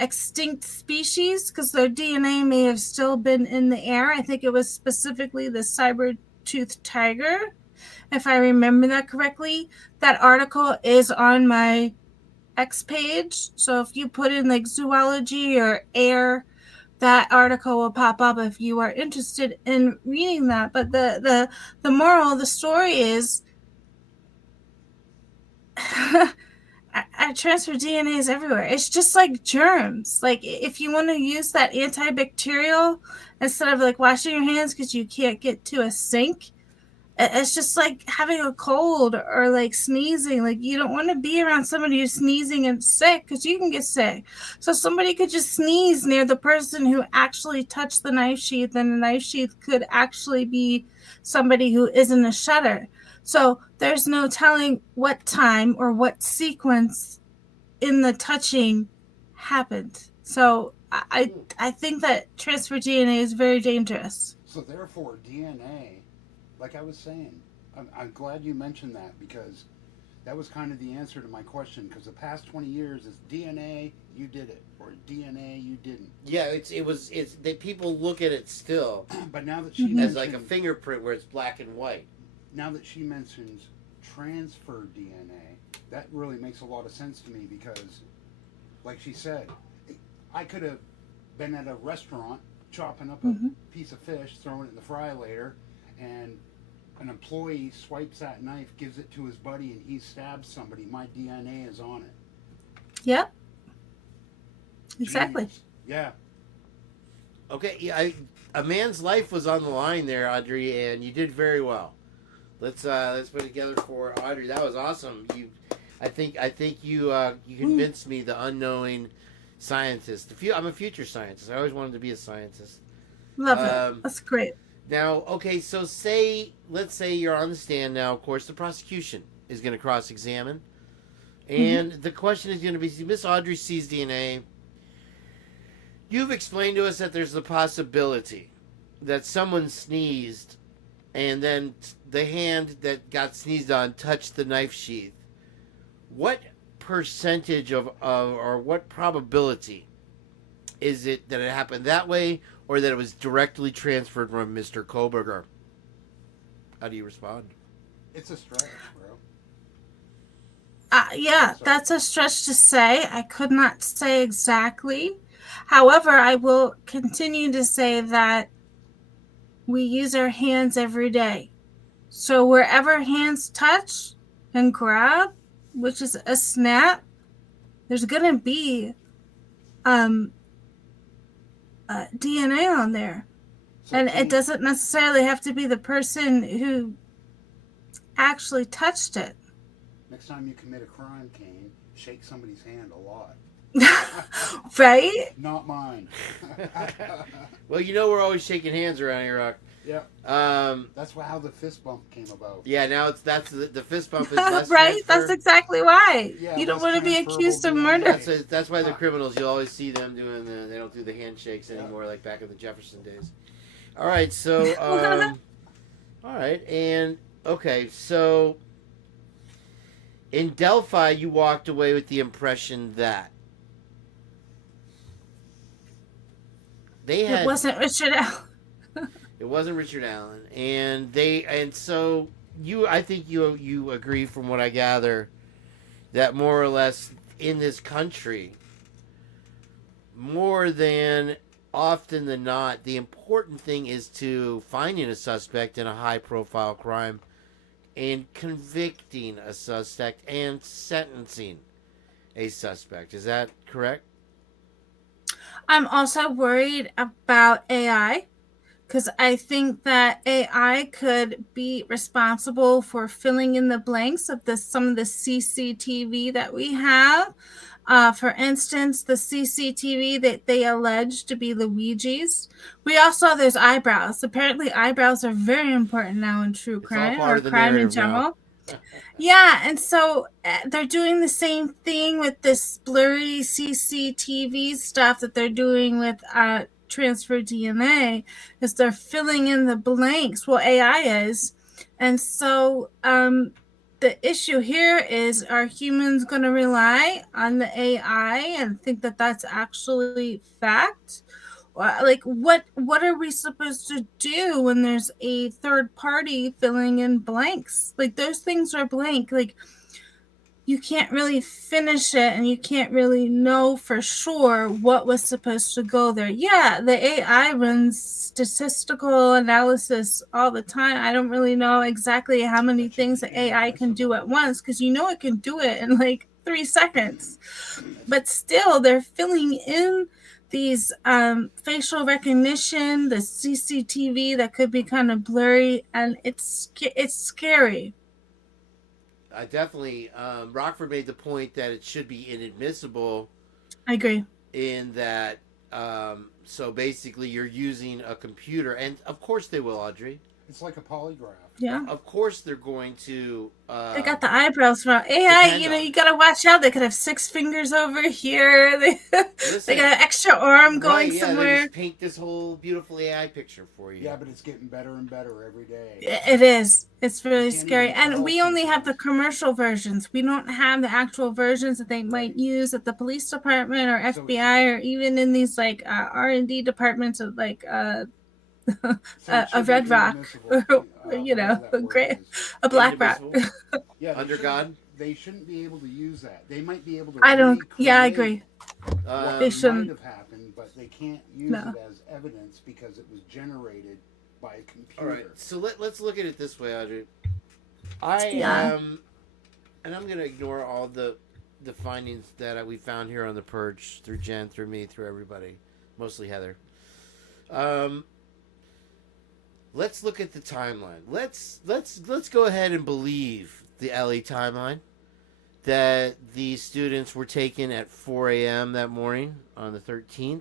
extinct species because their DNA may have still been in the air. I think it was specifically the saber-toothed tiger, if I remember that correctly. That article is on my X page. So if you put in like zoology or air, that article will pop up if you are interested in reading that. But the moral of the story is our transfer DNA is everywhere. It's just like germs. Like if you want to use that antibacterial instead of like washing your hands because you can't get to a sink, it's just like having a cold or like sneezing. Like you don't want to be around somebody who's sneezing and sick because you can get sick. So somebody could just sneeze near the person who actually touched the knife sheath, and the knife sheath could actually be somebody who isn't a shedder. So there's no telling what time or what sequence in the touching happened. So I think that transfer DNA is very dangerous. So therefore, DNA, like I was saying, I'm glad you mentioned that, because that was kind of the answer to my question, because the past 20 years is DNA, you did it, or DNA, you didn't. Yeah, it's they people look at it still. But now that she as like a fingerprint where it's black and white. Now that she mentions transfer DNA, that really makes a lot of sense to me, because like she said, I could have been at a restaurant chopping up a piece of fish, throwing it in the fry later, and an employee swipes that knife, gives it to his buddy, and he stabs somebody. My DNA is on it. Yep. Exactly. Genius. Yeah. Okay, yeah, a man's life was on the line there, Audrey, and you did very well. Let's put it together for Audrey. That was awesome. I think you convinced me, the unknowing scientist. I'm a future scientist. I always wanted to be a scientist. Love it. That's great. Now, okay, so let's say you're on the stand now. Of course, the prosecution is going to cross-examine, and the question is going to be, Miss Audrey C's DNA. You've explained to us that there's the possibility that someone sneezed and then the hand that got sneezed on touched the knife sheath, what percentage of or what probability is it that it happened that way, or that it was directly transferred from Mr. Koberger? How do you respond? It's a stretch, bro. Yeah, that's a stretch to say. I could not say exactly. However, I will continue to say that we use our hands every day. So wherever hands touch and grab, which is a snap, there's going to be DNA on there. So And Kane, it doesn't necessarily have to be the person who actually touched it. next time you commit a crime, Kane, shake somebody's hand a lot. Right? Not mine. Well, you know we're always shaking hands around here, Rock. Yeah. That's how the fist bump came about. Yeah, now that's the fist bump is less Right? That's exactly why. Yeah, You don't less want to be accused of transferable murder. That's why the criminals, you'll always see them doing they don't do the handshakes anymore like back in the Jefferson days. All right, so all right, and okay, so in Delphi, you walked away with the impression that they had It wasn't Richard Allen. It wasn't Richard Allen, and so I think you agree from what I gather that more or less in this country, more than often than not, the important thing is to finding a suspect in a high-profile crime and convicting a suspect and sentencing a suspect. Is that correct? I'm also worried about AI because I think that AI could be responsible for filling in the blanks of some of the CCTV that we have. For instance, the CCTV that they allege to be Luigi's. We also have those eyebrows. Apparently, eyebrows are very important now in true crime part or of the crime in narrative now. general. Yeah, and so they're doing the same thing with this blurry CCTV stuff that they're doing with transfer DNA, is they're filling in the blanks. Well, AI is. And so the issue here is, are humans going to rely on the AI and think that that's actually fact? Like, what are we supposed to do when there's a third party filling in blanks? Like, those things are blank. Like, you can't really finish it and you can't really know for sure what was supposed to go there. Yeah, the AI runs statistical analysis all the time. I don't really know exactly how many things the AI can do at once, because it can do it in like 3 seconds. But still, they're filling in these facial recognition, the CCTV that could be kind of blurry, and it's scary. I definitely. Rockford made the point that it should be inadmissible. I agree. In that, so basically, you're using a computer, and of course they will, Audrey. It's like a polygraph. Yeah. Of course they're going to. They got the eyebrows from AI. You gotta watch out. They could have 6 fingers over here. They got an extra arm going somewhere. They just paint this whole beautiful AI picture for you. Yeah, but it's getting better and better every day. It is. It's really scary. And we only have the commercial versions. We don't have the actual versions that they might use at the police department or FBI or even in these like R&D departments of like a Red Rock, or, a Black Rock. Yeah, under God. They shouldn't be able to use that. They might be able to. I agree. What They shouldn't. might have happened, but they can't use it as evidence because it was generated by a computer. All right, so let's look at it this way, Audrey. And I'm going to ignore all the findings that we found here on the Purge through Jen, through me, through everybody, mostly Heather. Let's look at the timeline. Let's go ahead and believe the LA timeline that the students were taken at 4 a.m. that morning on the 13th,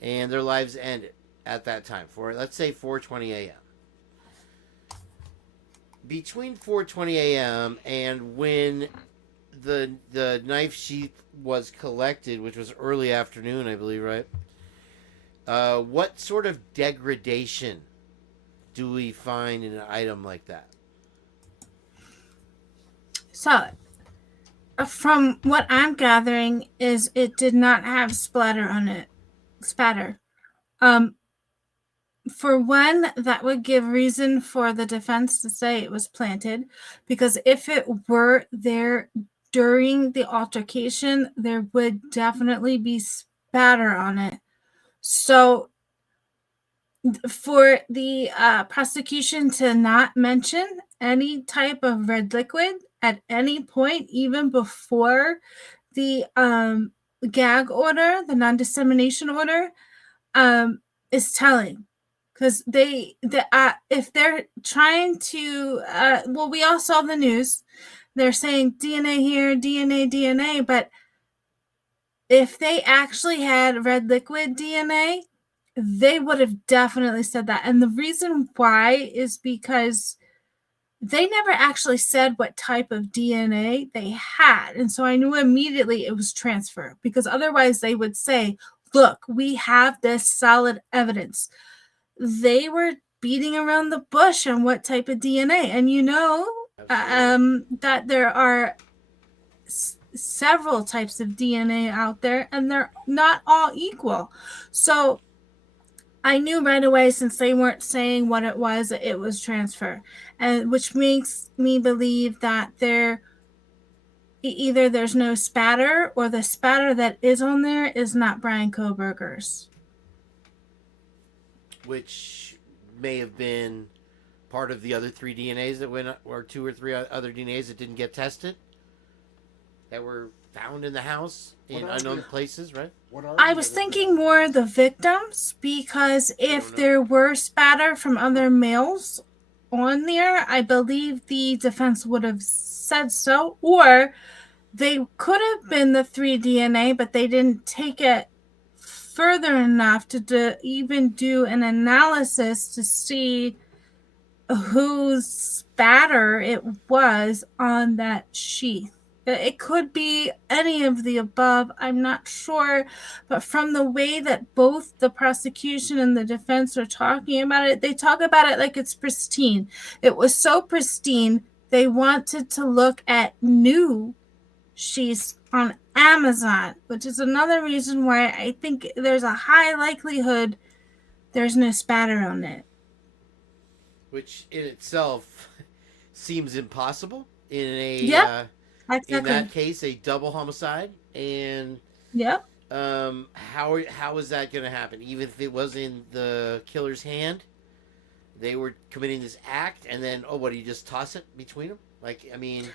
and their lives ended at that time. Let's say 4:20 a.m. Between 4:20 a.m. and when the knife sheath was collected, which was early afternoon, I believe, right? What sort of degradation do we find in an item like that? So, from what I'm gathering, is it did not have splatter on it. Spatter. For one, that would give reason for the defense to say it was planted, because if it were there during the altercation, there would definitely be spatter on it. So for the prosecution to not mention any type of red liquid at any point, even before the gag order, the non-dissemination order, is telling. Because if they're trying to, well, we all saw the news. They're saying DNA here, DNA, but if they actually had red liquid DNA, they would have definitely said that. And the reason why is because they never actually said what type of DNA they had. And so I knew immediately it was transfer, because otherwise they would say, look, we have this solid evidence. They were beating around the bush on what type of DNA. And that there are several types of DNA out there, and they're not all equal. So I knew right away, since they weren't saying what it was transfer, and which makes me believe that either there's no spatter, or the spatter that is on there is not Brian Kohberger's. Which may have been part of the other 3 DNAs that went, or 2 or 3 other DNAs that didn't get tested, that were found in the house in unknown places, right? I was thinking more the victims, because if there were spatter from other males on there, I believe the defense would have said so, or they could have been the 3 DNA, but they didn't take it further enough to even do an analysis to see whose spatter it was on that sheath. It could be any of the above. I'm not sure. But from the way that both the prosecution and the defense are talking about it, they talk about it like it's pristine. It was so pristine, they wanted to look at new sheaths on Amazon, which is another reason why I think there's a high likelihood there's no spatter on it. Which in itself seems impossible in a exactly. in that case, a double homicide. And how is that going to happen? Even if it was in the killer's hand, they were committing this act, and then what do you just toss it between them? Like, I mean,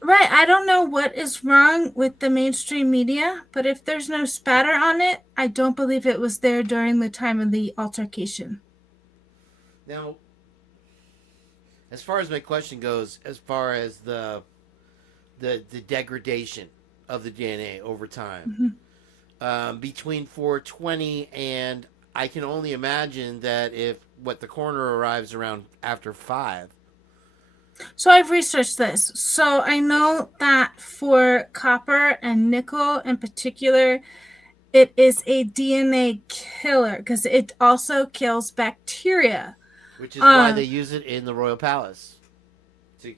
right. I don't know what is wrong with the mainstream media, but if there's no spatter on it, I don't believe it was there during the time of the altercation. Now, as far as my question goes, as far as the degradation of the DNA over time, between 420 and, I can only imagine that if the coroner arrives around after 5. So I've researched this. So I know that for copper and nickel in particular, it is a DNA killer, because it also kills bacteria. Which is why they use it in the Royal Palace.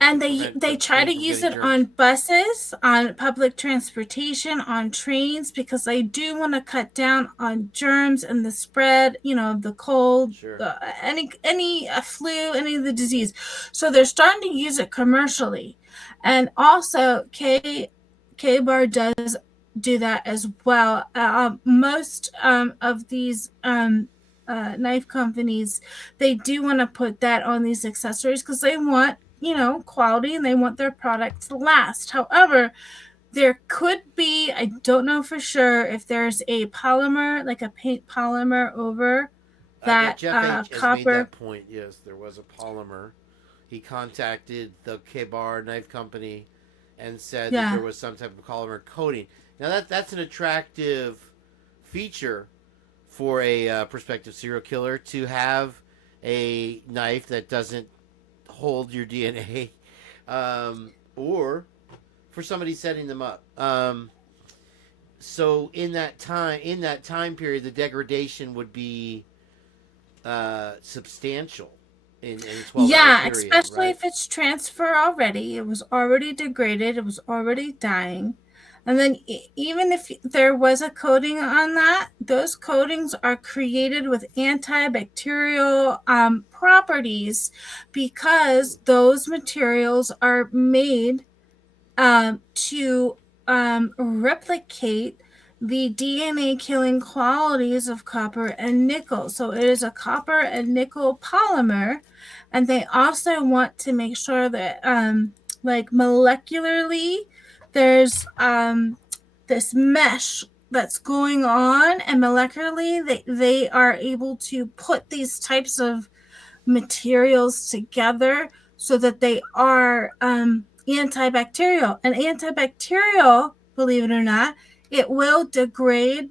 And they try to use it on buses, on public transportation, on trains, because they do want to cut down on germs and the spread, of the cold, any flu, any of the disease. So they're starting to use it commercially. And also, K-Bar does do that as well. Most of these knife companies, they do want to put that on these accessories because they want quality, and they want their product to last. However, there could be, I don't know for sure, if there's a polymer, like a paint polymer over that Jeff H. copper. Has made that point. Yes, there was a polymer. He contacted the K-Bar knife company and said that there was some type of polymer coating. Now that's an attractive feature for a prospective serial killer, to have a knife that doesn't hold your DNA, or for somebody setting them up. So in that time period, the degradation would be substantial in 12 Yeah, hour period, especially right? if it's transfer already. It was already degraded. It was already dying. And then even if there was a coating on that, those coatings are created with antibacterial properties because those materials are made to replicate the DNA killing qualities of copper and nickel. So it is a copper and nickel polymer. And they also want to make sure that like molecularly there's this mesh that's going on, and molecularly they are able to put these types of materials together so that they are antibacterial. And antibacterial, believe it or not, it will degrade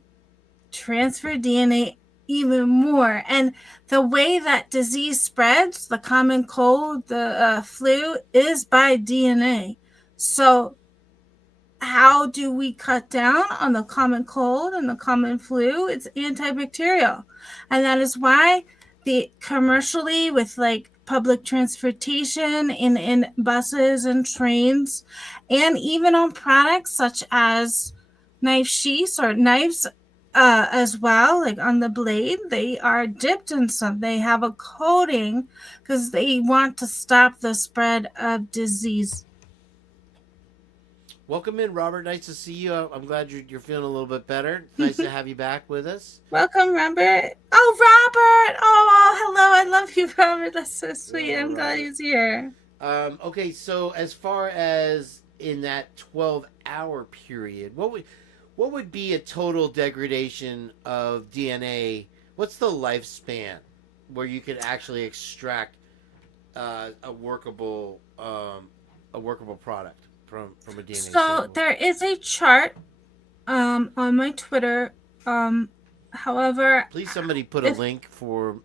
transfer DNA even more. And the way that disease spreads, the common cold, the flu, is by DNA. So how do we cut down on the common cold and the common flu? It's antibacterial. And that is why the commercially with like public transportation in buses and trains, and even on products such as knife sheaths or knives as well, like on the blade, they are dipped in some. They have a coating because they want to stop the spread of disease. Welcome in, Robert. Nice to see you. I'm glad you're feeling a little bit better. Nice to have you back with us. Welcome, Robert. Oh, Robert. Oh, hello. I love you, Robert. That's so sweet. I'm glad he's here. Okay, so as far as in that 12-hour period, what would be a total degradation of DNA? What's the lifespan where you could actually extract a workable product from a DNA sample? There is a chart on my Twitter. However, please somebody put a link for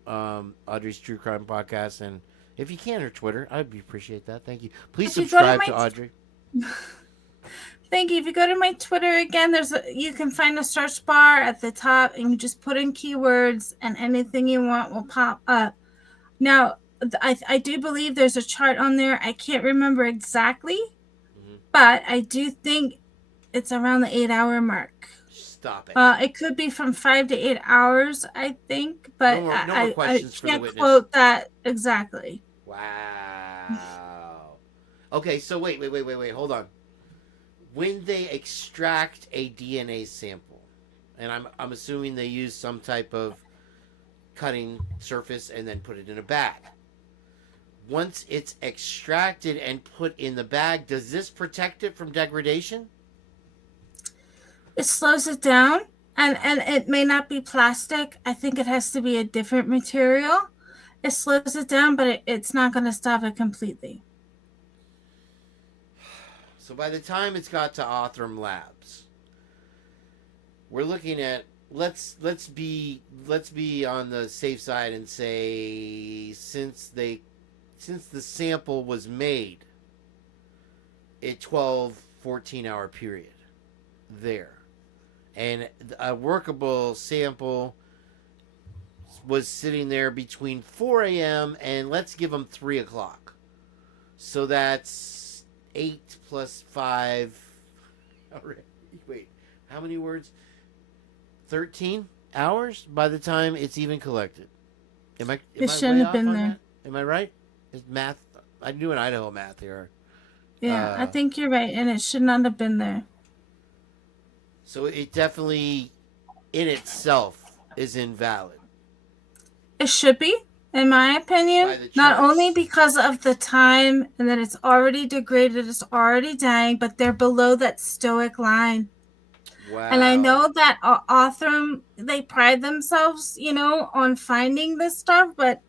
Audrey's True Crime Podcast, and if you can, her Twitter, I'd appreciate that. Thank you. Please subscribe to Audrey. Thank you. If you go to my Twitter again, you can find a search bar at the top, and you just put in keywords, and anything you want will pop up. Now, I do believe there's a chart on there. I can't remember exactly, but I do think it's around the 8-hour mark. Stop it. It could be from 5 to 8 hours, I think, but no more questions I for the can't witness. quote that exactly. Wow. Okay, so wait. Hold on. When they extract a DNA sample, and I'm assuming they use some type of cutting surface and then put it in a bag. Once it's extracted and put in the bag, does this protect it from degradation? It slows it down, and it may not be plastic. I think it has to be a different material. It slows it down, but it's not going to stop it completely. So by the time it's got to Othram Labs, we're looking at let's be on the safe side and say since the sample was made a 12-14 hour period there, and a workable sample was sitting there between 4 a.m. and let's give them 3 o'clock. So that's 8 plus 5. Wait, how many words? 13 hours by the time it's even collected. It shouldn't have been there. Am I right? Is math? I'm doing Idaho math here. Yeah, I think you're right, and it should not have been there. So it definitely, in itself, is invalid. It should be, in my opinion, not only because of the time and that it's already degraded, it's already dying, but they're below that stoic line. Wow. And I know that Othram, they pride themselves, on finding this stuff, but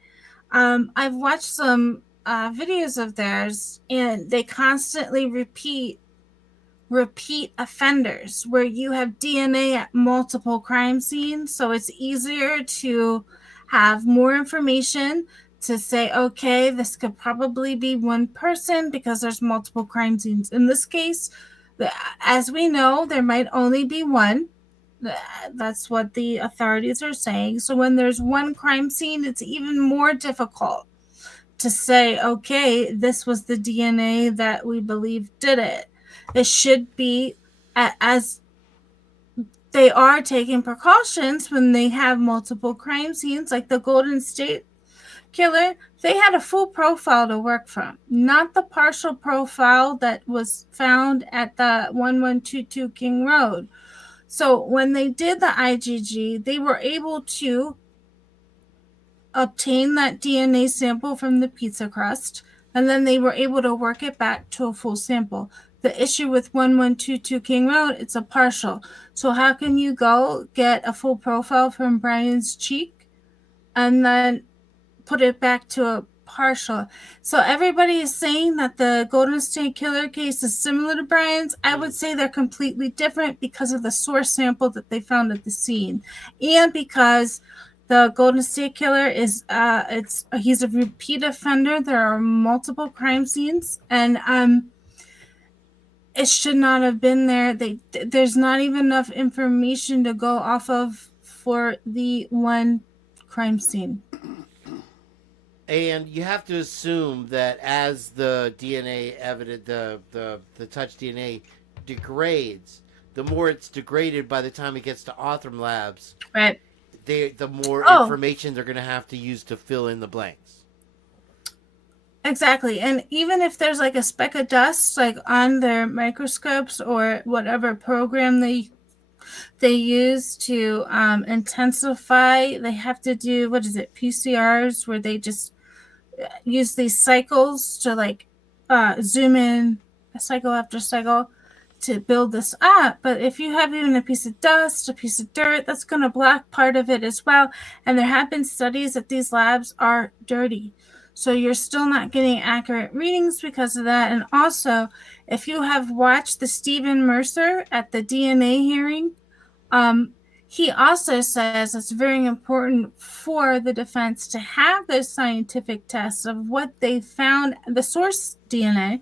I've watched some videos of theirs, and they constantly repeat offenders where you have DNA at multiple crime scenes, so it's easier to have more information to say, okay, this could probably be one person because there's multiple crime scenes. In this case, as we know, there might only be one. That's what the authorities are saying. So when there's one crime scene, it's even more difficult to say, okay, this was the DNA that we believe did it. It should be as they are taking precautions when they have multiple crime scenes, like the Golden State Killer. They had a full profile to work from, not the partial profile that was found at the 1122 King Road. So when they did the IgG, they were able to obtain that DNA sample from the pizza crust, and then they were able to work it back to a full sample. The issue with 1122 King Road, it's a partial. So how can you go get a full profile from Brian's cheek and then put it back to a partial? So everybody is saying that the Golden State Killer case is similar to Brian's. I would say they're completely different because of the source sample that they found at the scene, and because the Golden State Killer is he's a repeat offender. There are multiple crime scenes, and it should not have been there. There's not even enough information to go off of for the one crime scene. And you have to assume that as the DNA evidence, the touch DNA degrades, the more it's degraded by the time it gets to Othram Labs, right? The more information they're going to have to use to fill in the blanks. Exactly. And even if there's like a speck of dust like on their microscopes or whatever program they use to intensify, they have to do, what is it, PCRs, where they just use these cycles to like zoom in cycle after cycle to build this up. But if you have even a piece of dust, a piece of dirt, that's going to block part of it as well. And there have been studies that these labs are dirty. So you're still not getting accurate readings because of that. And also, if you have watched the Stephen Mercer at the DNA hearing, he also says it's very important for the defense to have those scientific tests of what they found, the source DNA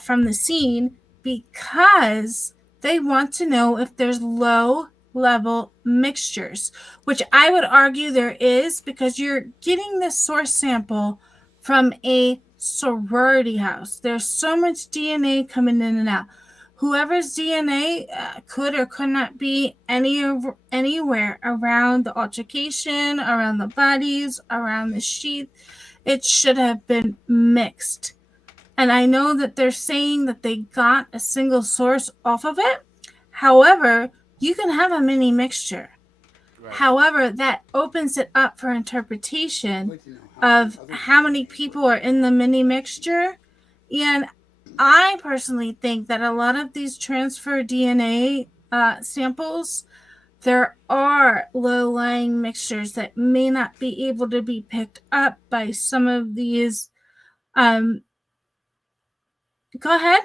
from the scene, because they want to know if there's low level mixtures, which I would argue there is, because you're getting the source sample from a sorority house. There's so much DNA coming in and out. Whoever's DNA could or could not be anywhere around the altercation, around the bodies, around the sheath. It should have been mixed. And I know that they're saying that they got a single source off of it. However, you can have a mini mixture. Right. However, that opens it up for interpretation of how many people are in the mini mixture. And I personally think that a lot of these transfer DNA samples, there are low-lying mixtures that may not be able to be picked up by some of these. Go ahead.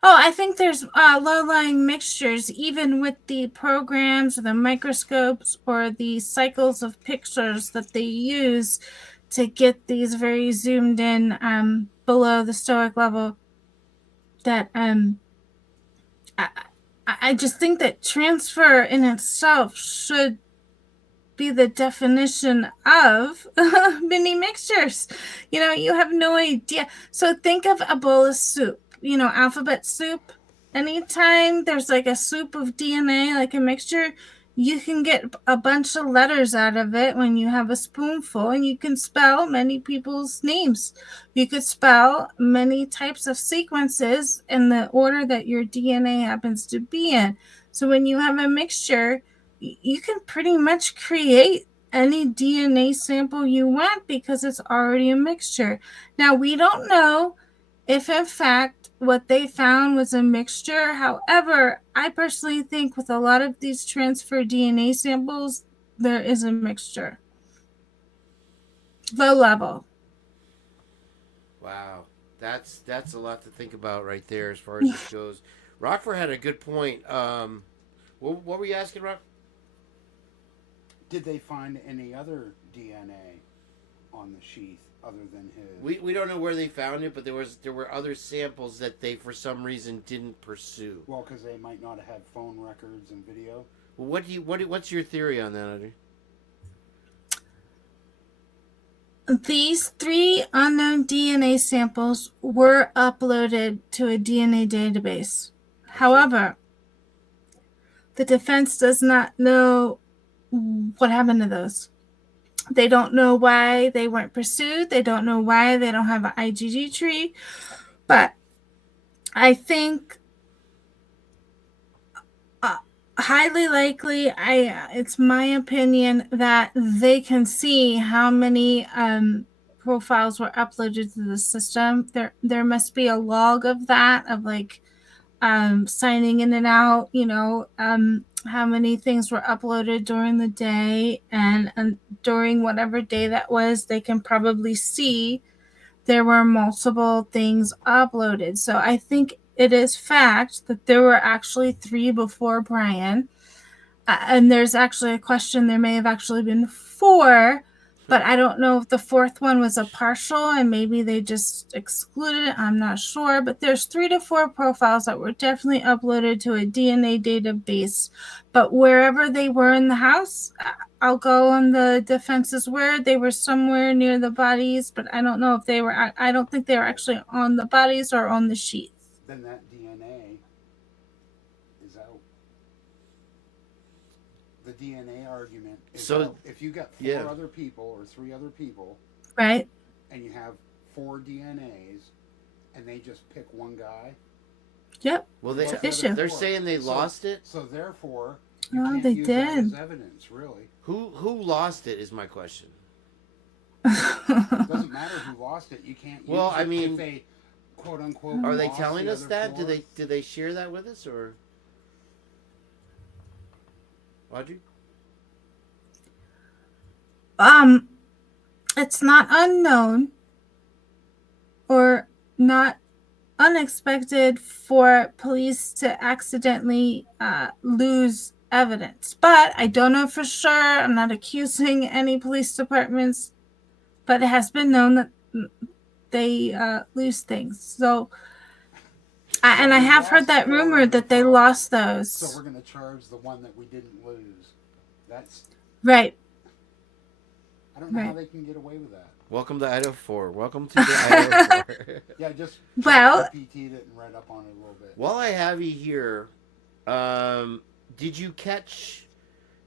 Oh, I think there's low-lying mixtures, even with the programs or the microscopes or the cycles of pictures that they use to get these very zoomed in below the stoic level. That I just think that transfer in itself should be the definition of mini mixtures. You know, you have no idea. So think of a bowl of soup, you know, alphabet soup. Anytime there's like a soup of DNA, like a mixture, you can get a bunch of letters out of it when you have a spoonful, and you can spell many people's names. You could spell many types of sequences in the order that your DNA happens to be in. So when you have a mixture, you can pretty much create any DNA sample you want because it's already a mixture. Now, we don't know if, in fact, what they found was a mixture. However, I personally think with a lot of these transfer DNA samples, there is a mixture. Low level. Wow. That's a lot to think about right there as far as this goes. Rockford had a good point. What were you asking, Rock? Did they find any other DNA on the sheath other than his? We don't know where they found it, but there were other samples that they for some reason didn't pursue. Well, because they might not have had phone records and video. Well, what's your theory on that, Audrey? These 3 unknown DNA samples were uploaded to a DNA database. However, the defense does not know what happened to those. They don't know why they weren't pursued. They don't know why they don't have an IgG tree. But I think highly likely, it's my opinion that they can see how many profiles were uploaded to the system. There must be a log of that, of like signing in and out, how many things were uploaded during the day, and during whatever day that was, they can probably see there were multiple things uploaded. So I think it is fact that there were actually 3 before Brian. And there's actually a question, there may have actually been 4, but I don't know if the 4th one was a partial and maybe they just excluded it. I'm not sure, but there's 3 to 4 profiles that were definitely uploaded to a DNA database. But wherever they were in the house, I'll go on the defense's word. They were somewhere near the bodies, but I don't know if they were, I don't think they were actually on the bodies or on the sheets. Then that DNA is out. The DNA argument is out. If you got 4 other people or 3 other people, right, and you have 4 DNAs, and they just pick one guy. Yep. Well, they're saying they lost it. So therefore, oh, they use did. That as evidence, really. Who lost it is my question. It doesn't matter who lost it. You can't. Use Well, I it mean, if they quote unquote. Are they lost telling the us other that? 4. Did they share that with us, or Audrey? It's not unknown or not unexpected for police to accidentally lose evidence, but I don't know for sure. I'm not accusing any police departments, but it has been known that they lose things. So, and I have heard that rumor that they lost those. So we're going to charge the one that we didn't lose. That's right. I don't know how they can get away with that. Welcome to Idaho 4. Welcome to the Idaho 4. Yeah, just PT'd it and read up on it a little bit. While I have you here, did you catch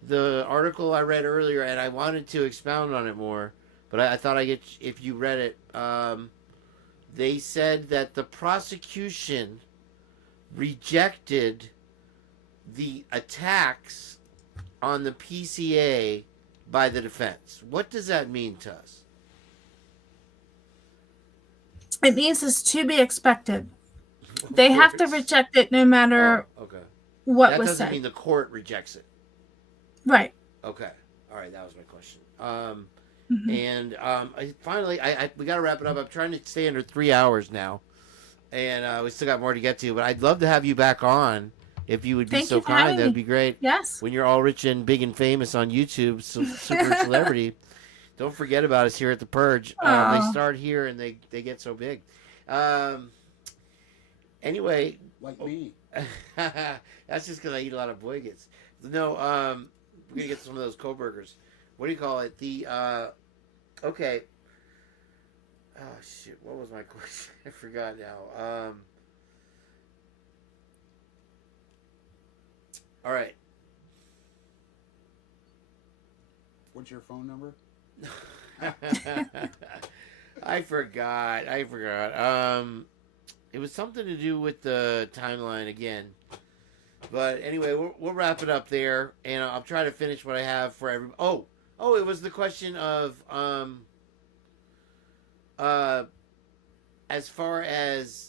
the article I read earlier? And I wanted to expound on it more, but I thought if you read it. They said that the prosecution rejected the attacks on the PCA by the defense. What does that mean to us? It means it's to be expected. They have to reject it no matter what was said. That doesn't mean the court rejects it. Right. Okay. All right. That was my question. And finally, we got to wrap it up. I'm trying to stay under 3 hours now. And we still got more to get to. But I'd love to have you back on. If you would be so kind, that'd be great. Yes. When you're all rich and big and famous on YouTube, super celebrity, don't forget about us here at the Purge. They start here and they get so big. Anyway, like me. That's just because I eat a lot of boygets. No, we're gonna get some of those co-burgers. What do you call it? Okay. Oh shit! What was my question? I forgot now. All right. What's your phone number? I forgot. It was something to do with the timeline again. But anyway, we'll wrap it up there, and I'll try to finish what I have for every. Oh, it was the question of as far as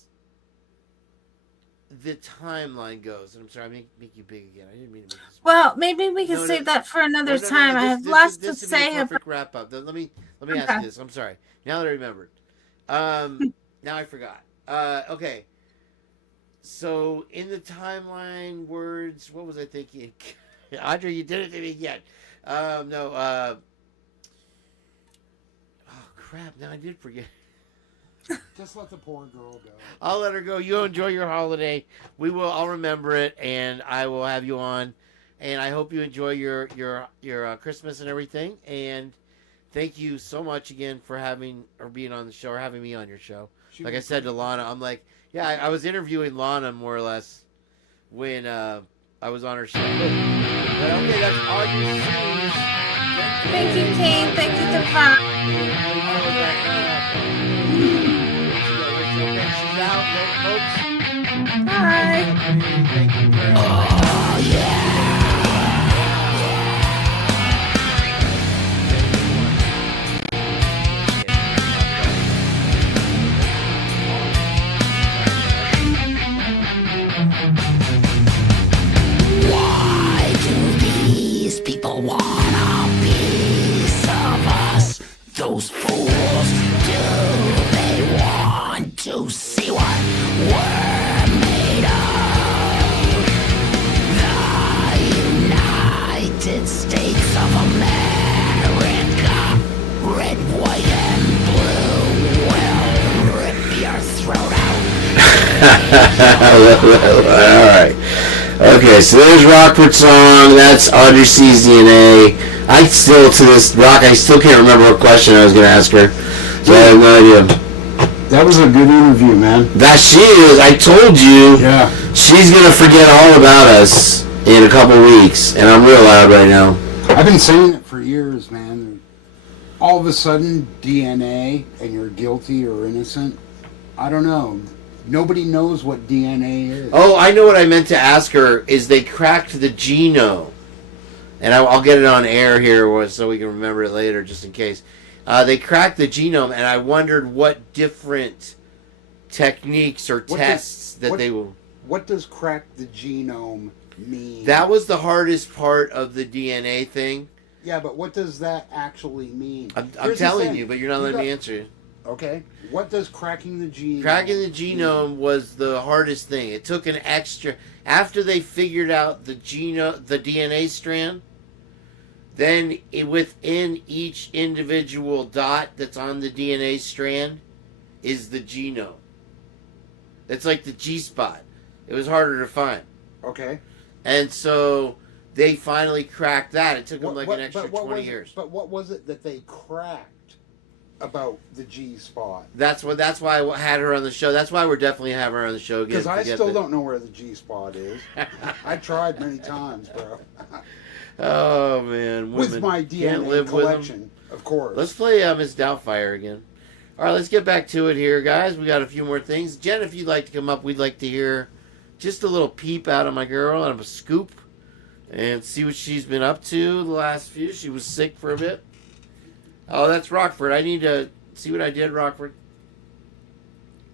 the timeline goes. And I'm sorry, I make you big again. I didn't mean to make this. Well, maybe we can save that for another time. I have lots to say. Perfect wrap up. Let me ask you this. I'm sorry. Now that I remembered. Now I forgot. Okay. So in the timeline words, what was I thinking? Audrey, you did it to me again. Oh crap! Now I did forget. Just let the poor girl go. I'll let her go. You enjoy your holiday. I'll remember it, and I will have you on. And I hope you enjoy your Christmas and everything. And thank you so much again for being on the show or having me on your show. Like I said to Lana, I'm like, yeah, I was interviewing Lana more or less when I was on her show. But okay, that's all you see. Thank you, Kane. Thank you, Devon. She's out, folks. Bye. Oh, yeah. People want a piece of us. Those fools, do they want to see what we're made of? The United States of America, red, white, and blue, will rip your throat out. All right. Okay, so there's Rockford's song. That's Audrey C's DNA. I still can't remember what question I was going to ask her. So I have no idea. That was a good interview, man. That she is. I told you. Yeah. She's going to forget all about us in a couple weeks, and I'm real loud right now. I've been saying it for years, man. All of a sudden, DNA, and you're guilty or innocent. I don't know. Nobody knows what DNA is. Oh, I know what I meant to ask her is they cracked the genome. And I'll get it on air here so we can remember it later just in case. They cracked the genome, and I wondered what different techniques or tests they will... What does crack the genome mean? That was the hardest part of the DNA thing. Yeah, but what does that actually mean? I'm telling you, but you're not letting me answer. Okay. What does cracking the genome... Cracking the genome was the hardest thing. It took an extra... After they figured out the DNA strand, then within each individual dot that's on the DNA strand is the genome. It's like the G-spot. It was harder to find. Okay. And so they finally cracked that. It took them an extra 20 years. But what was it that they cracked about the G-spot? That's why I had her on the show. That's why we're definitely having her on the show again. Because I still don't know where the G-spot is. I tried many times, bro. Oh, man. With my DNA collection, of course. Let's play Miss Doubtfire again. All right, let's get back to it here, guys. We got a few more things. Jen, if you'd like to come up, we'd like to hear just a little peep out of my girl, out of a scoop, and see what she's been up to the last few. She was sick for a bit. Oh, that's Rockford. I need to see what I did, Rockford.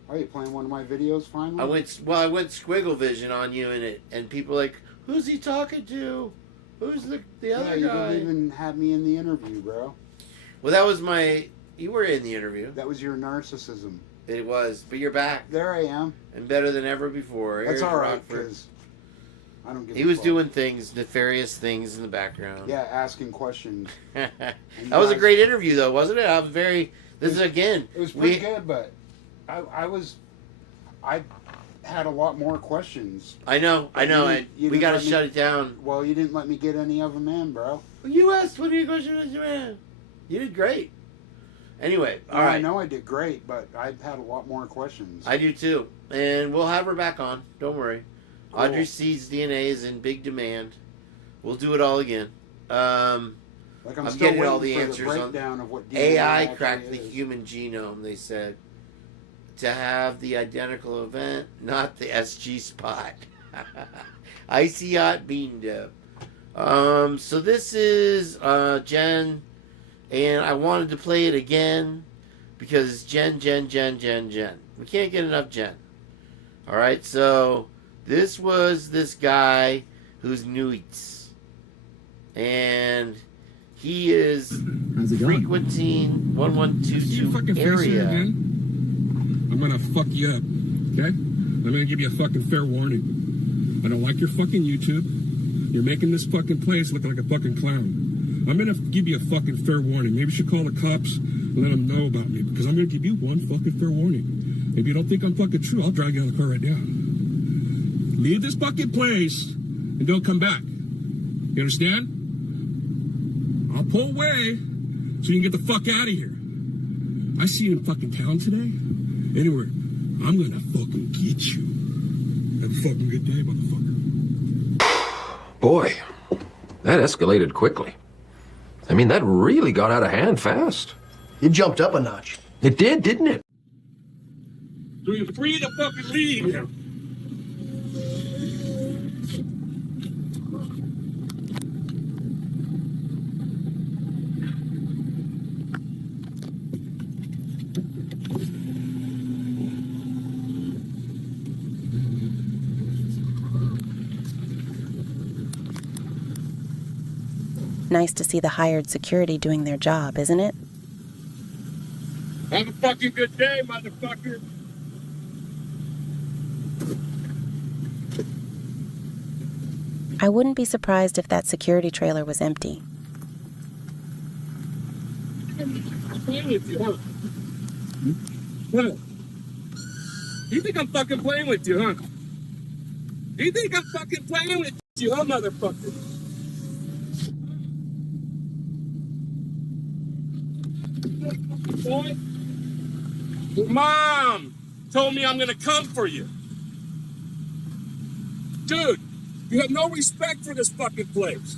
Are you playing one of my videos finally? I went squiggle vision on you in it, and people were like, who's he talking to? Who's the other guy? You didn't even have me in the interview, bro. Well, that was you were in the interview. That was your narcissism. It was, but you're back. There I am. And better than ever before. That's all right, because I don't give He was doing things, nefarious things in the background. Yeah, asking questions. That was a great interview, though, wasn't it? I was very... It was pretty good, but I had a lot more questions. I know. We got to shut it down. Well, you didn't let me get any of them in, bro. You asked what are you questions, man. You did great. Anyway, all right. I know I did great, but I've had a lot more questions. I do too. And we'll have her back on. Don't worry. Cool. Audrey C's DNA is in big demand. We'll do it all again. I'm getting all the answers on of what DNA AI cracked the human genome, they said. To have the identical event, not the SG spot. Icy hot bean dip. So this is Jen. And I wanted to play it again because it's Jenn Jenn Jenn Jenn Jenn. We can't get enough Jen. Alright, so this was this guy who's Nuits. And he is frequenting 1122 area. I'm gonna fuck you up, okay? I'm gonna give you a fucking fair warning. I don't like your fucking YouTube. You're making this fucking place look like a fucking clown. I'm going to give you a fucking fair warning. Maybe you should call the cops and let them know about me, because I'm going to give you one fucking fair warning. If you don't think I'm fucking true, I'll drag you out of the car right now. Leave this fucking place and don't come back. You understand? I'll pull away so you can get the fuck out of here. I see you in fucking town today. Anyway, I'm gonna fucking get you. Have a fucking good day, motherfucker. Boy, that escalated quickly. I mean, that really got out of hand fast. It jumped up a notch. It did, didn't it? So you're free to fucking leave now. Nice to see the hired security doing their job, isn't it? Have a fucking good day, motherfucker. I wouldn't be surprised if that security trailer was empty. I'm playing with you, huh? What? You think I'm fucking playing with you, huh? You think I'm fucking playing with you, huh, motherfucker? Boy, your mom told me I'm gonna come for you. Dude, you have no respect for this fucking place.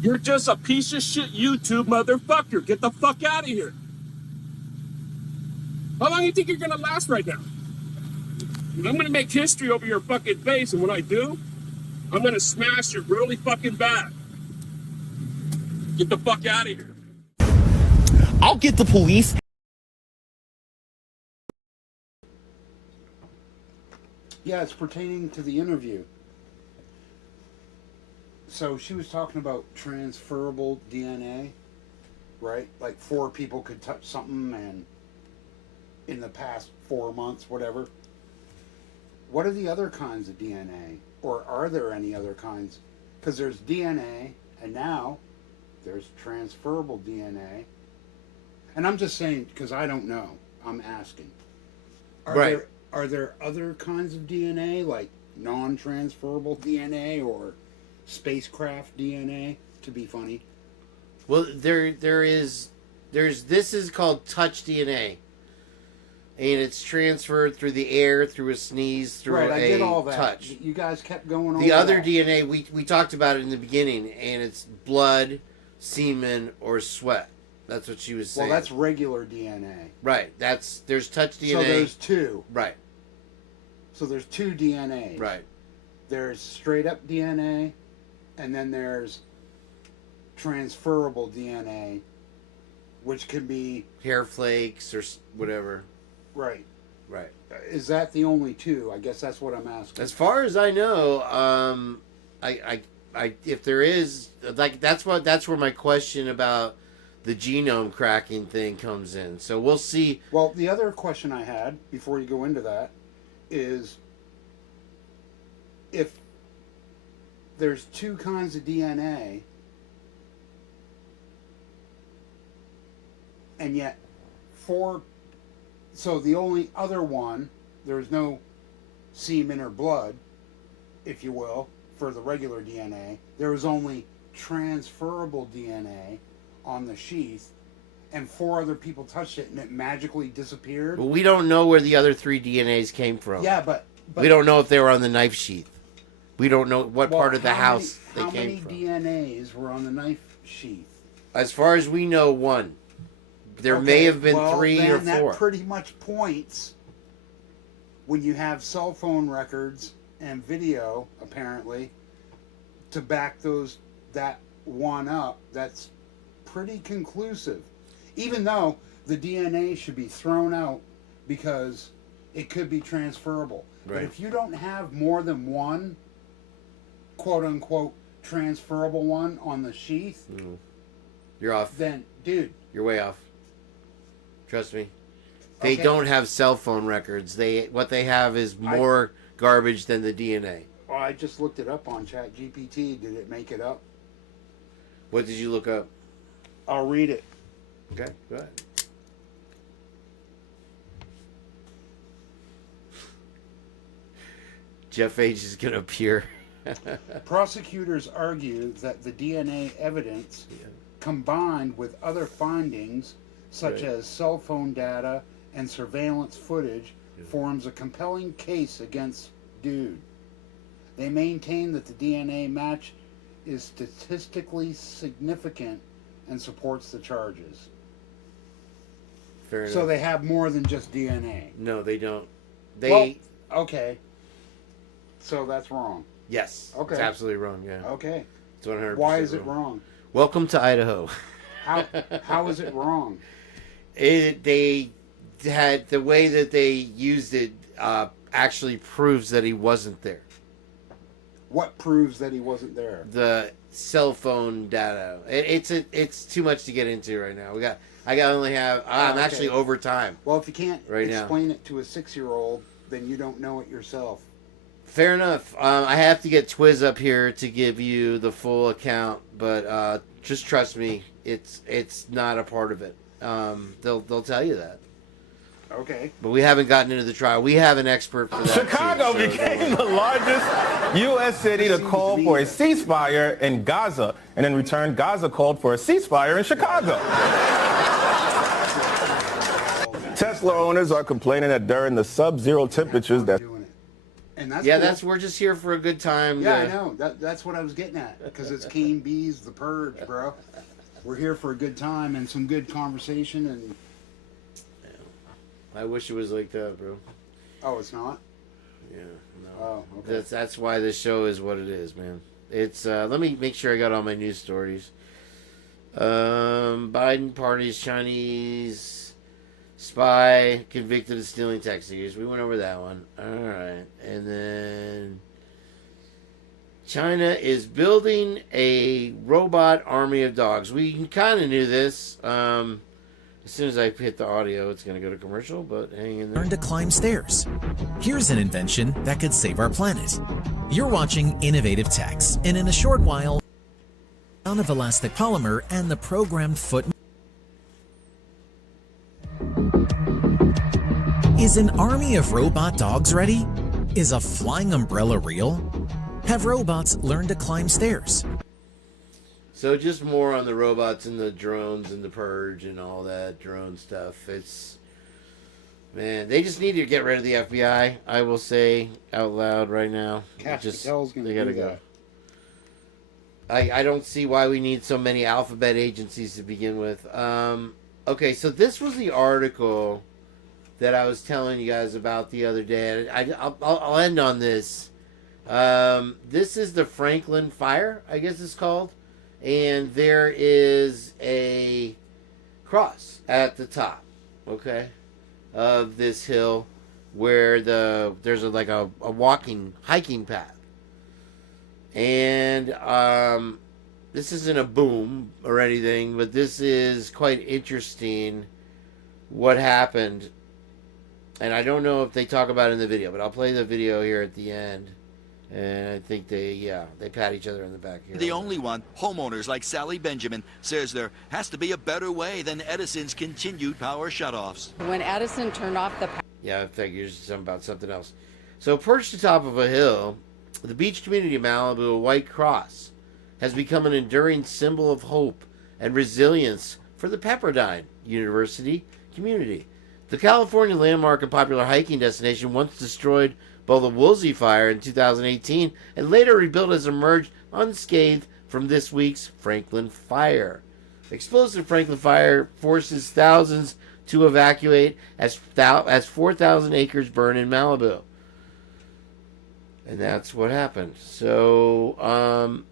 You're just a piece of shit YouTube motherfucker. Get the fuck out of here. How long do you think you're gonna last right now? I'm gonna make history over your fucking face, and when I do, I'm gonna smash you really fucking bad. Get the fuck out of here. I'll get the police. Yeah, it's pertaining to the interview. So she was talking about transferable DNA, right? Like 4 people could touch something and in the past 4 months, whatever. What are the other kinds of DNA? Or are there any other kinds? Because there's DNA, and now there's transferable DNA. And I'm just saying, because I don't know. I'm asking. Are there other kinds of DNA, like non-transferable DNA or spacecraft DNA, to be funny? Well, this is called touch DNA. And it's transferred through the air, through a sneeze, through right, I did all that. touch. You guys kept going over The other that. DNA, we talked about it in the beginning, and it's blood, semen, or sweat. That's what she was saying. Well, that's regular DNA. Right. There's touch DNA. So there's 2. Right. So there's 2 DNAs. Right. There's straight up DNA, and then there's transferable DNA, which can be hair flakes or whatever. Right. Right. Is that the only 2? I guess that's what I'm asking. As far as I know, I if there is, like, that's where my question about the genome cracking thing comes in. So we'll see. Well, the other question I had before you go into that is, if there's 2 kinds of DNA and yet 4, so the only other one, there's no semen or blood, if you will, for the regular DNA. There was only transferable DNA on the sheath, and 4 other people touched it and it magically disappeared. But we don't know where the other 3 DNAs came from. Yeah, but we don't know if they were on the knife sheath. We don't know what part of the house they came from. How many DNAs were on the knife sheath? As far as we know, 1. There may have been 3 or 4. That pretty much points, when you have cell phone records and video, apparently, to back that one up. That's pretty conclusive. Even though the DNA should be thrown out because it could be transferable. Right. But if you don't have more than one, quote unquote, transferable one on the sheath, you're off. Then, dude, you're way off. Trust me. They don't have cell phone records. What they have is more garbage than the DNA. Well, I just looked it up on ChatGPT. Did it make it up? What did you look up? I'll read it. Okay, go ahead. Jeff H is going to appear. Prosecutors argue that the DNA evidence combined with other findings such Right. as cell phone data and surveillance footage, forms a compelling case against Dude. They maintain that the DNA match is statistically significant and supports the charges. Fair enough. So they have more than just DNA. No, they don't. They Well, okay. So that's wrong. yes. Okay. It's absolutely wrong. Yeah. Okay. It's 100%. Why is it wrong? Welcome to Idaho. How is it wrong? They had the way that they used it actually proves that he wasn't there. What proves that he wasn't there? The cell phone data. It's too much to get into right now. I'm Okay. actually over time. Well, if you can't right now. explain it to a 6-year-old, then you don't know it yourself. Fair enough. I have to get Twiz up here to give you the full account, but just trust me, it's not a part of it. They'll tell you that. Okay. But we haven't gotten into the trial. We have an expert for that. Chicago too, so became the largest U.S. city to call for a ceasefire in Gaza, and in return, Gaza called for a ceasefire in Chicago. Tesla owners are complaining that during the sub-zero temperatures that And that's yeah, cool. we're just here for a good time. Yeah, I know. That's what I was getting at. Because it's Kane B's The Purge, bro. We're here for a good time and some good conversation. And I wish it was like that, bro. oh, it's not. Yeah, no. Oh, okay. That's why this show is what it is, man. It's let me make sure I got all my news stories. Biden parties Chinese spy convicted of stealing taxis. We went over that one. All right, and then China is building a robot army of dogs. We kind of knew this. As soon as I hit the audio, it's going to go to commercial, but hang in there. Learn to climb stairs. Here's an invention that could save our planet. You're watching Innovative Techs, and in a short while, amount of elastic polymer and the programmed foot. Is an army of robot dogs ready? Is a flying umbrella real? Have robots learned to climb stairs? So just more on the robots and the drones and the Purge and all that drone stuff. It's, man, they just need to get rid of the FBI. I will say out loud right now. Castle's gonna they gotta do go. that. I don't see why we need so many alphabet agencies to begin with. Okay, so this was the article that I was telling you guys about the other day. I'll end on this. This is the Franklin Fire, I guess it's called. And there is a cross at the top, okay, of this hill where there's a hiking path. And this isn't a boom or anything, but this is quite interesting what happened. And I don't know if they talk about it in the video, but I'll play the video here at the end. And I think they pat each other in the back here. The only one, homeowners like Sally Benjamin, says there has to be a better way than Edison's continued power shutoffs. When Edison turned off the Yeah, I figured something about something else. So perched atop of a hill, the beach community of Malibu, a white cross, has become an enduring symbol of hope and resilience for the Pepperdine University community. The California landmark and popular hiking destination, once destroyed by the Woolsey fire in 2018 and later rebuilt, has emerged unscathed from this week's Franklin fire. Explosive Franklin fire forces thousands to evacuate as 4,000 acres burn in Malibu. And that's what happened. So,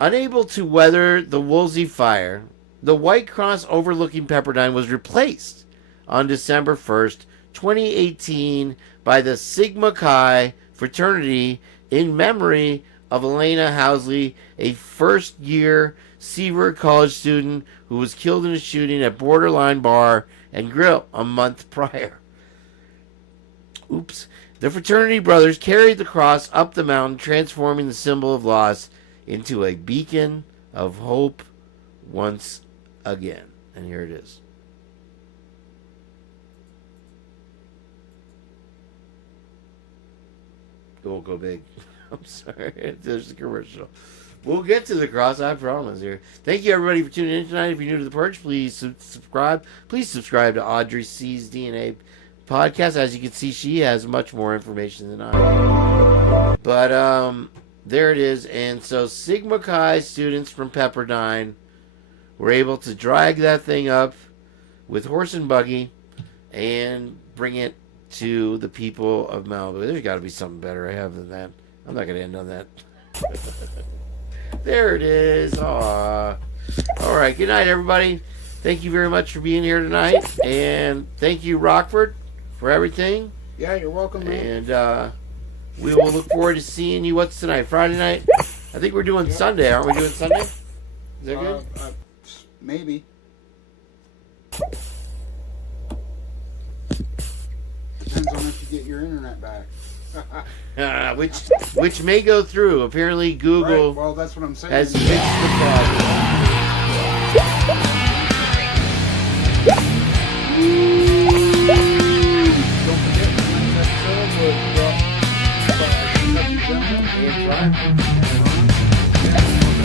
unable to weather the Woolsey fire, the White Cross overlooking Pepperdine was replaced on December 1st, 2018 by the Sigma Chi fraternity in memory of Elena Housley, a first-year Seaver College student who was killed in a shooting at Borderline Bar and Grill a month prior. Oops. The fraternity brothers carried the cross up the mountain, transforming the symbol of loss into a beacon of hope once again. And here it is. It won't go big. I'm sorry. There's the commercial. We'll get to the cross, I promise here. Thank you, everybody, for tuning in tonight. If you're new to the Purge, please subscribe. Please subscribe to Audrey C's DNA podcast. As you can see, she has much more information than I do. But there it is. And so Sigma Chi students from Pepperdine were able to drag that thing up with horse and buggy and bring it to the people of Malibu. There's got to be something better I have than that. I'm not going to end on that. There it is. Aww. All right. Good night, everybody. Thank you very much for being here tonight. And thank you, Rockford, for everything. Yeah, you're welcome, man. And we will look forward to seeing you. What's tonight? Friday night? I think we're doing Sunday. Aren't we doing Sunday? Is that good? Maybe. Depends on if you get your internet back. Which may go through. Apparently, Google right. Well, that's what I'm saying. Has fixed the Don't forget the next episode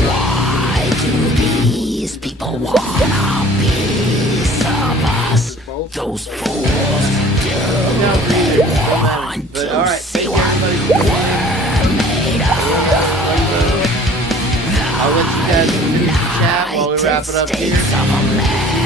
Why do these people want a piece of us? Those fools do they want to see what we're made of? I'll let you guys finish the chat while we wrap it up here.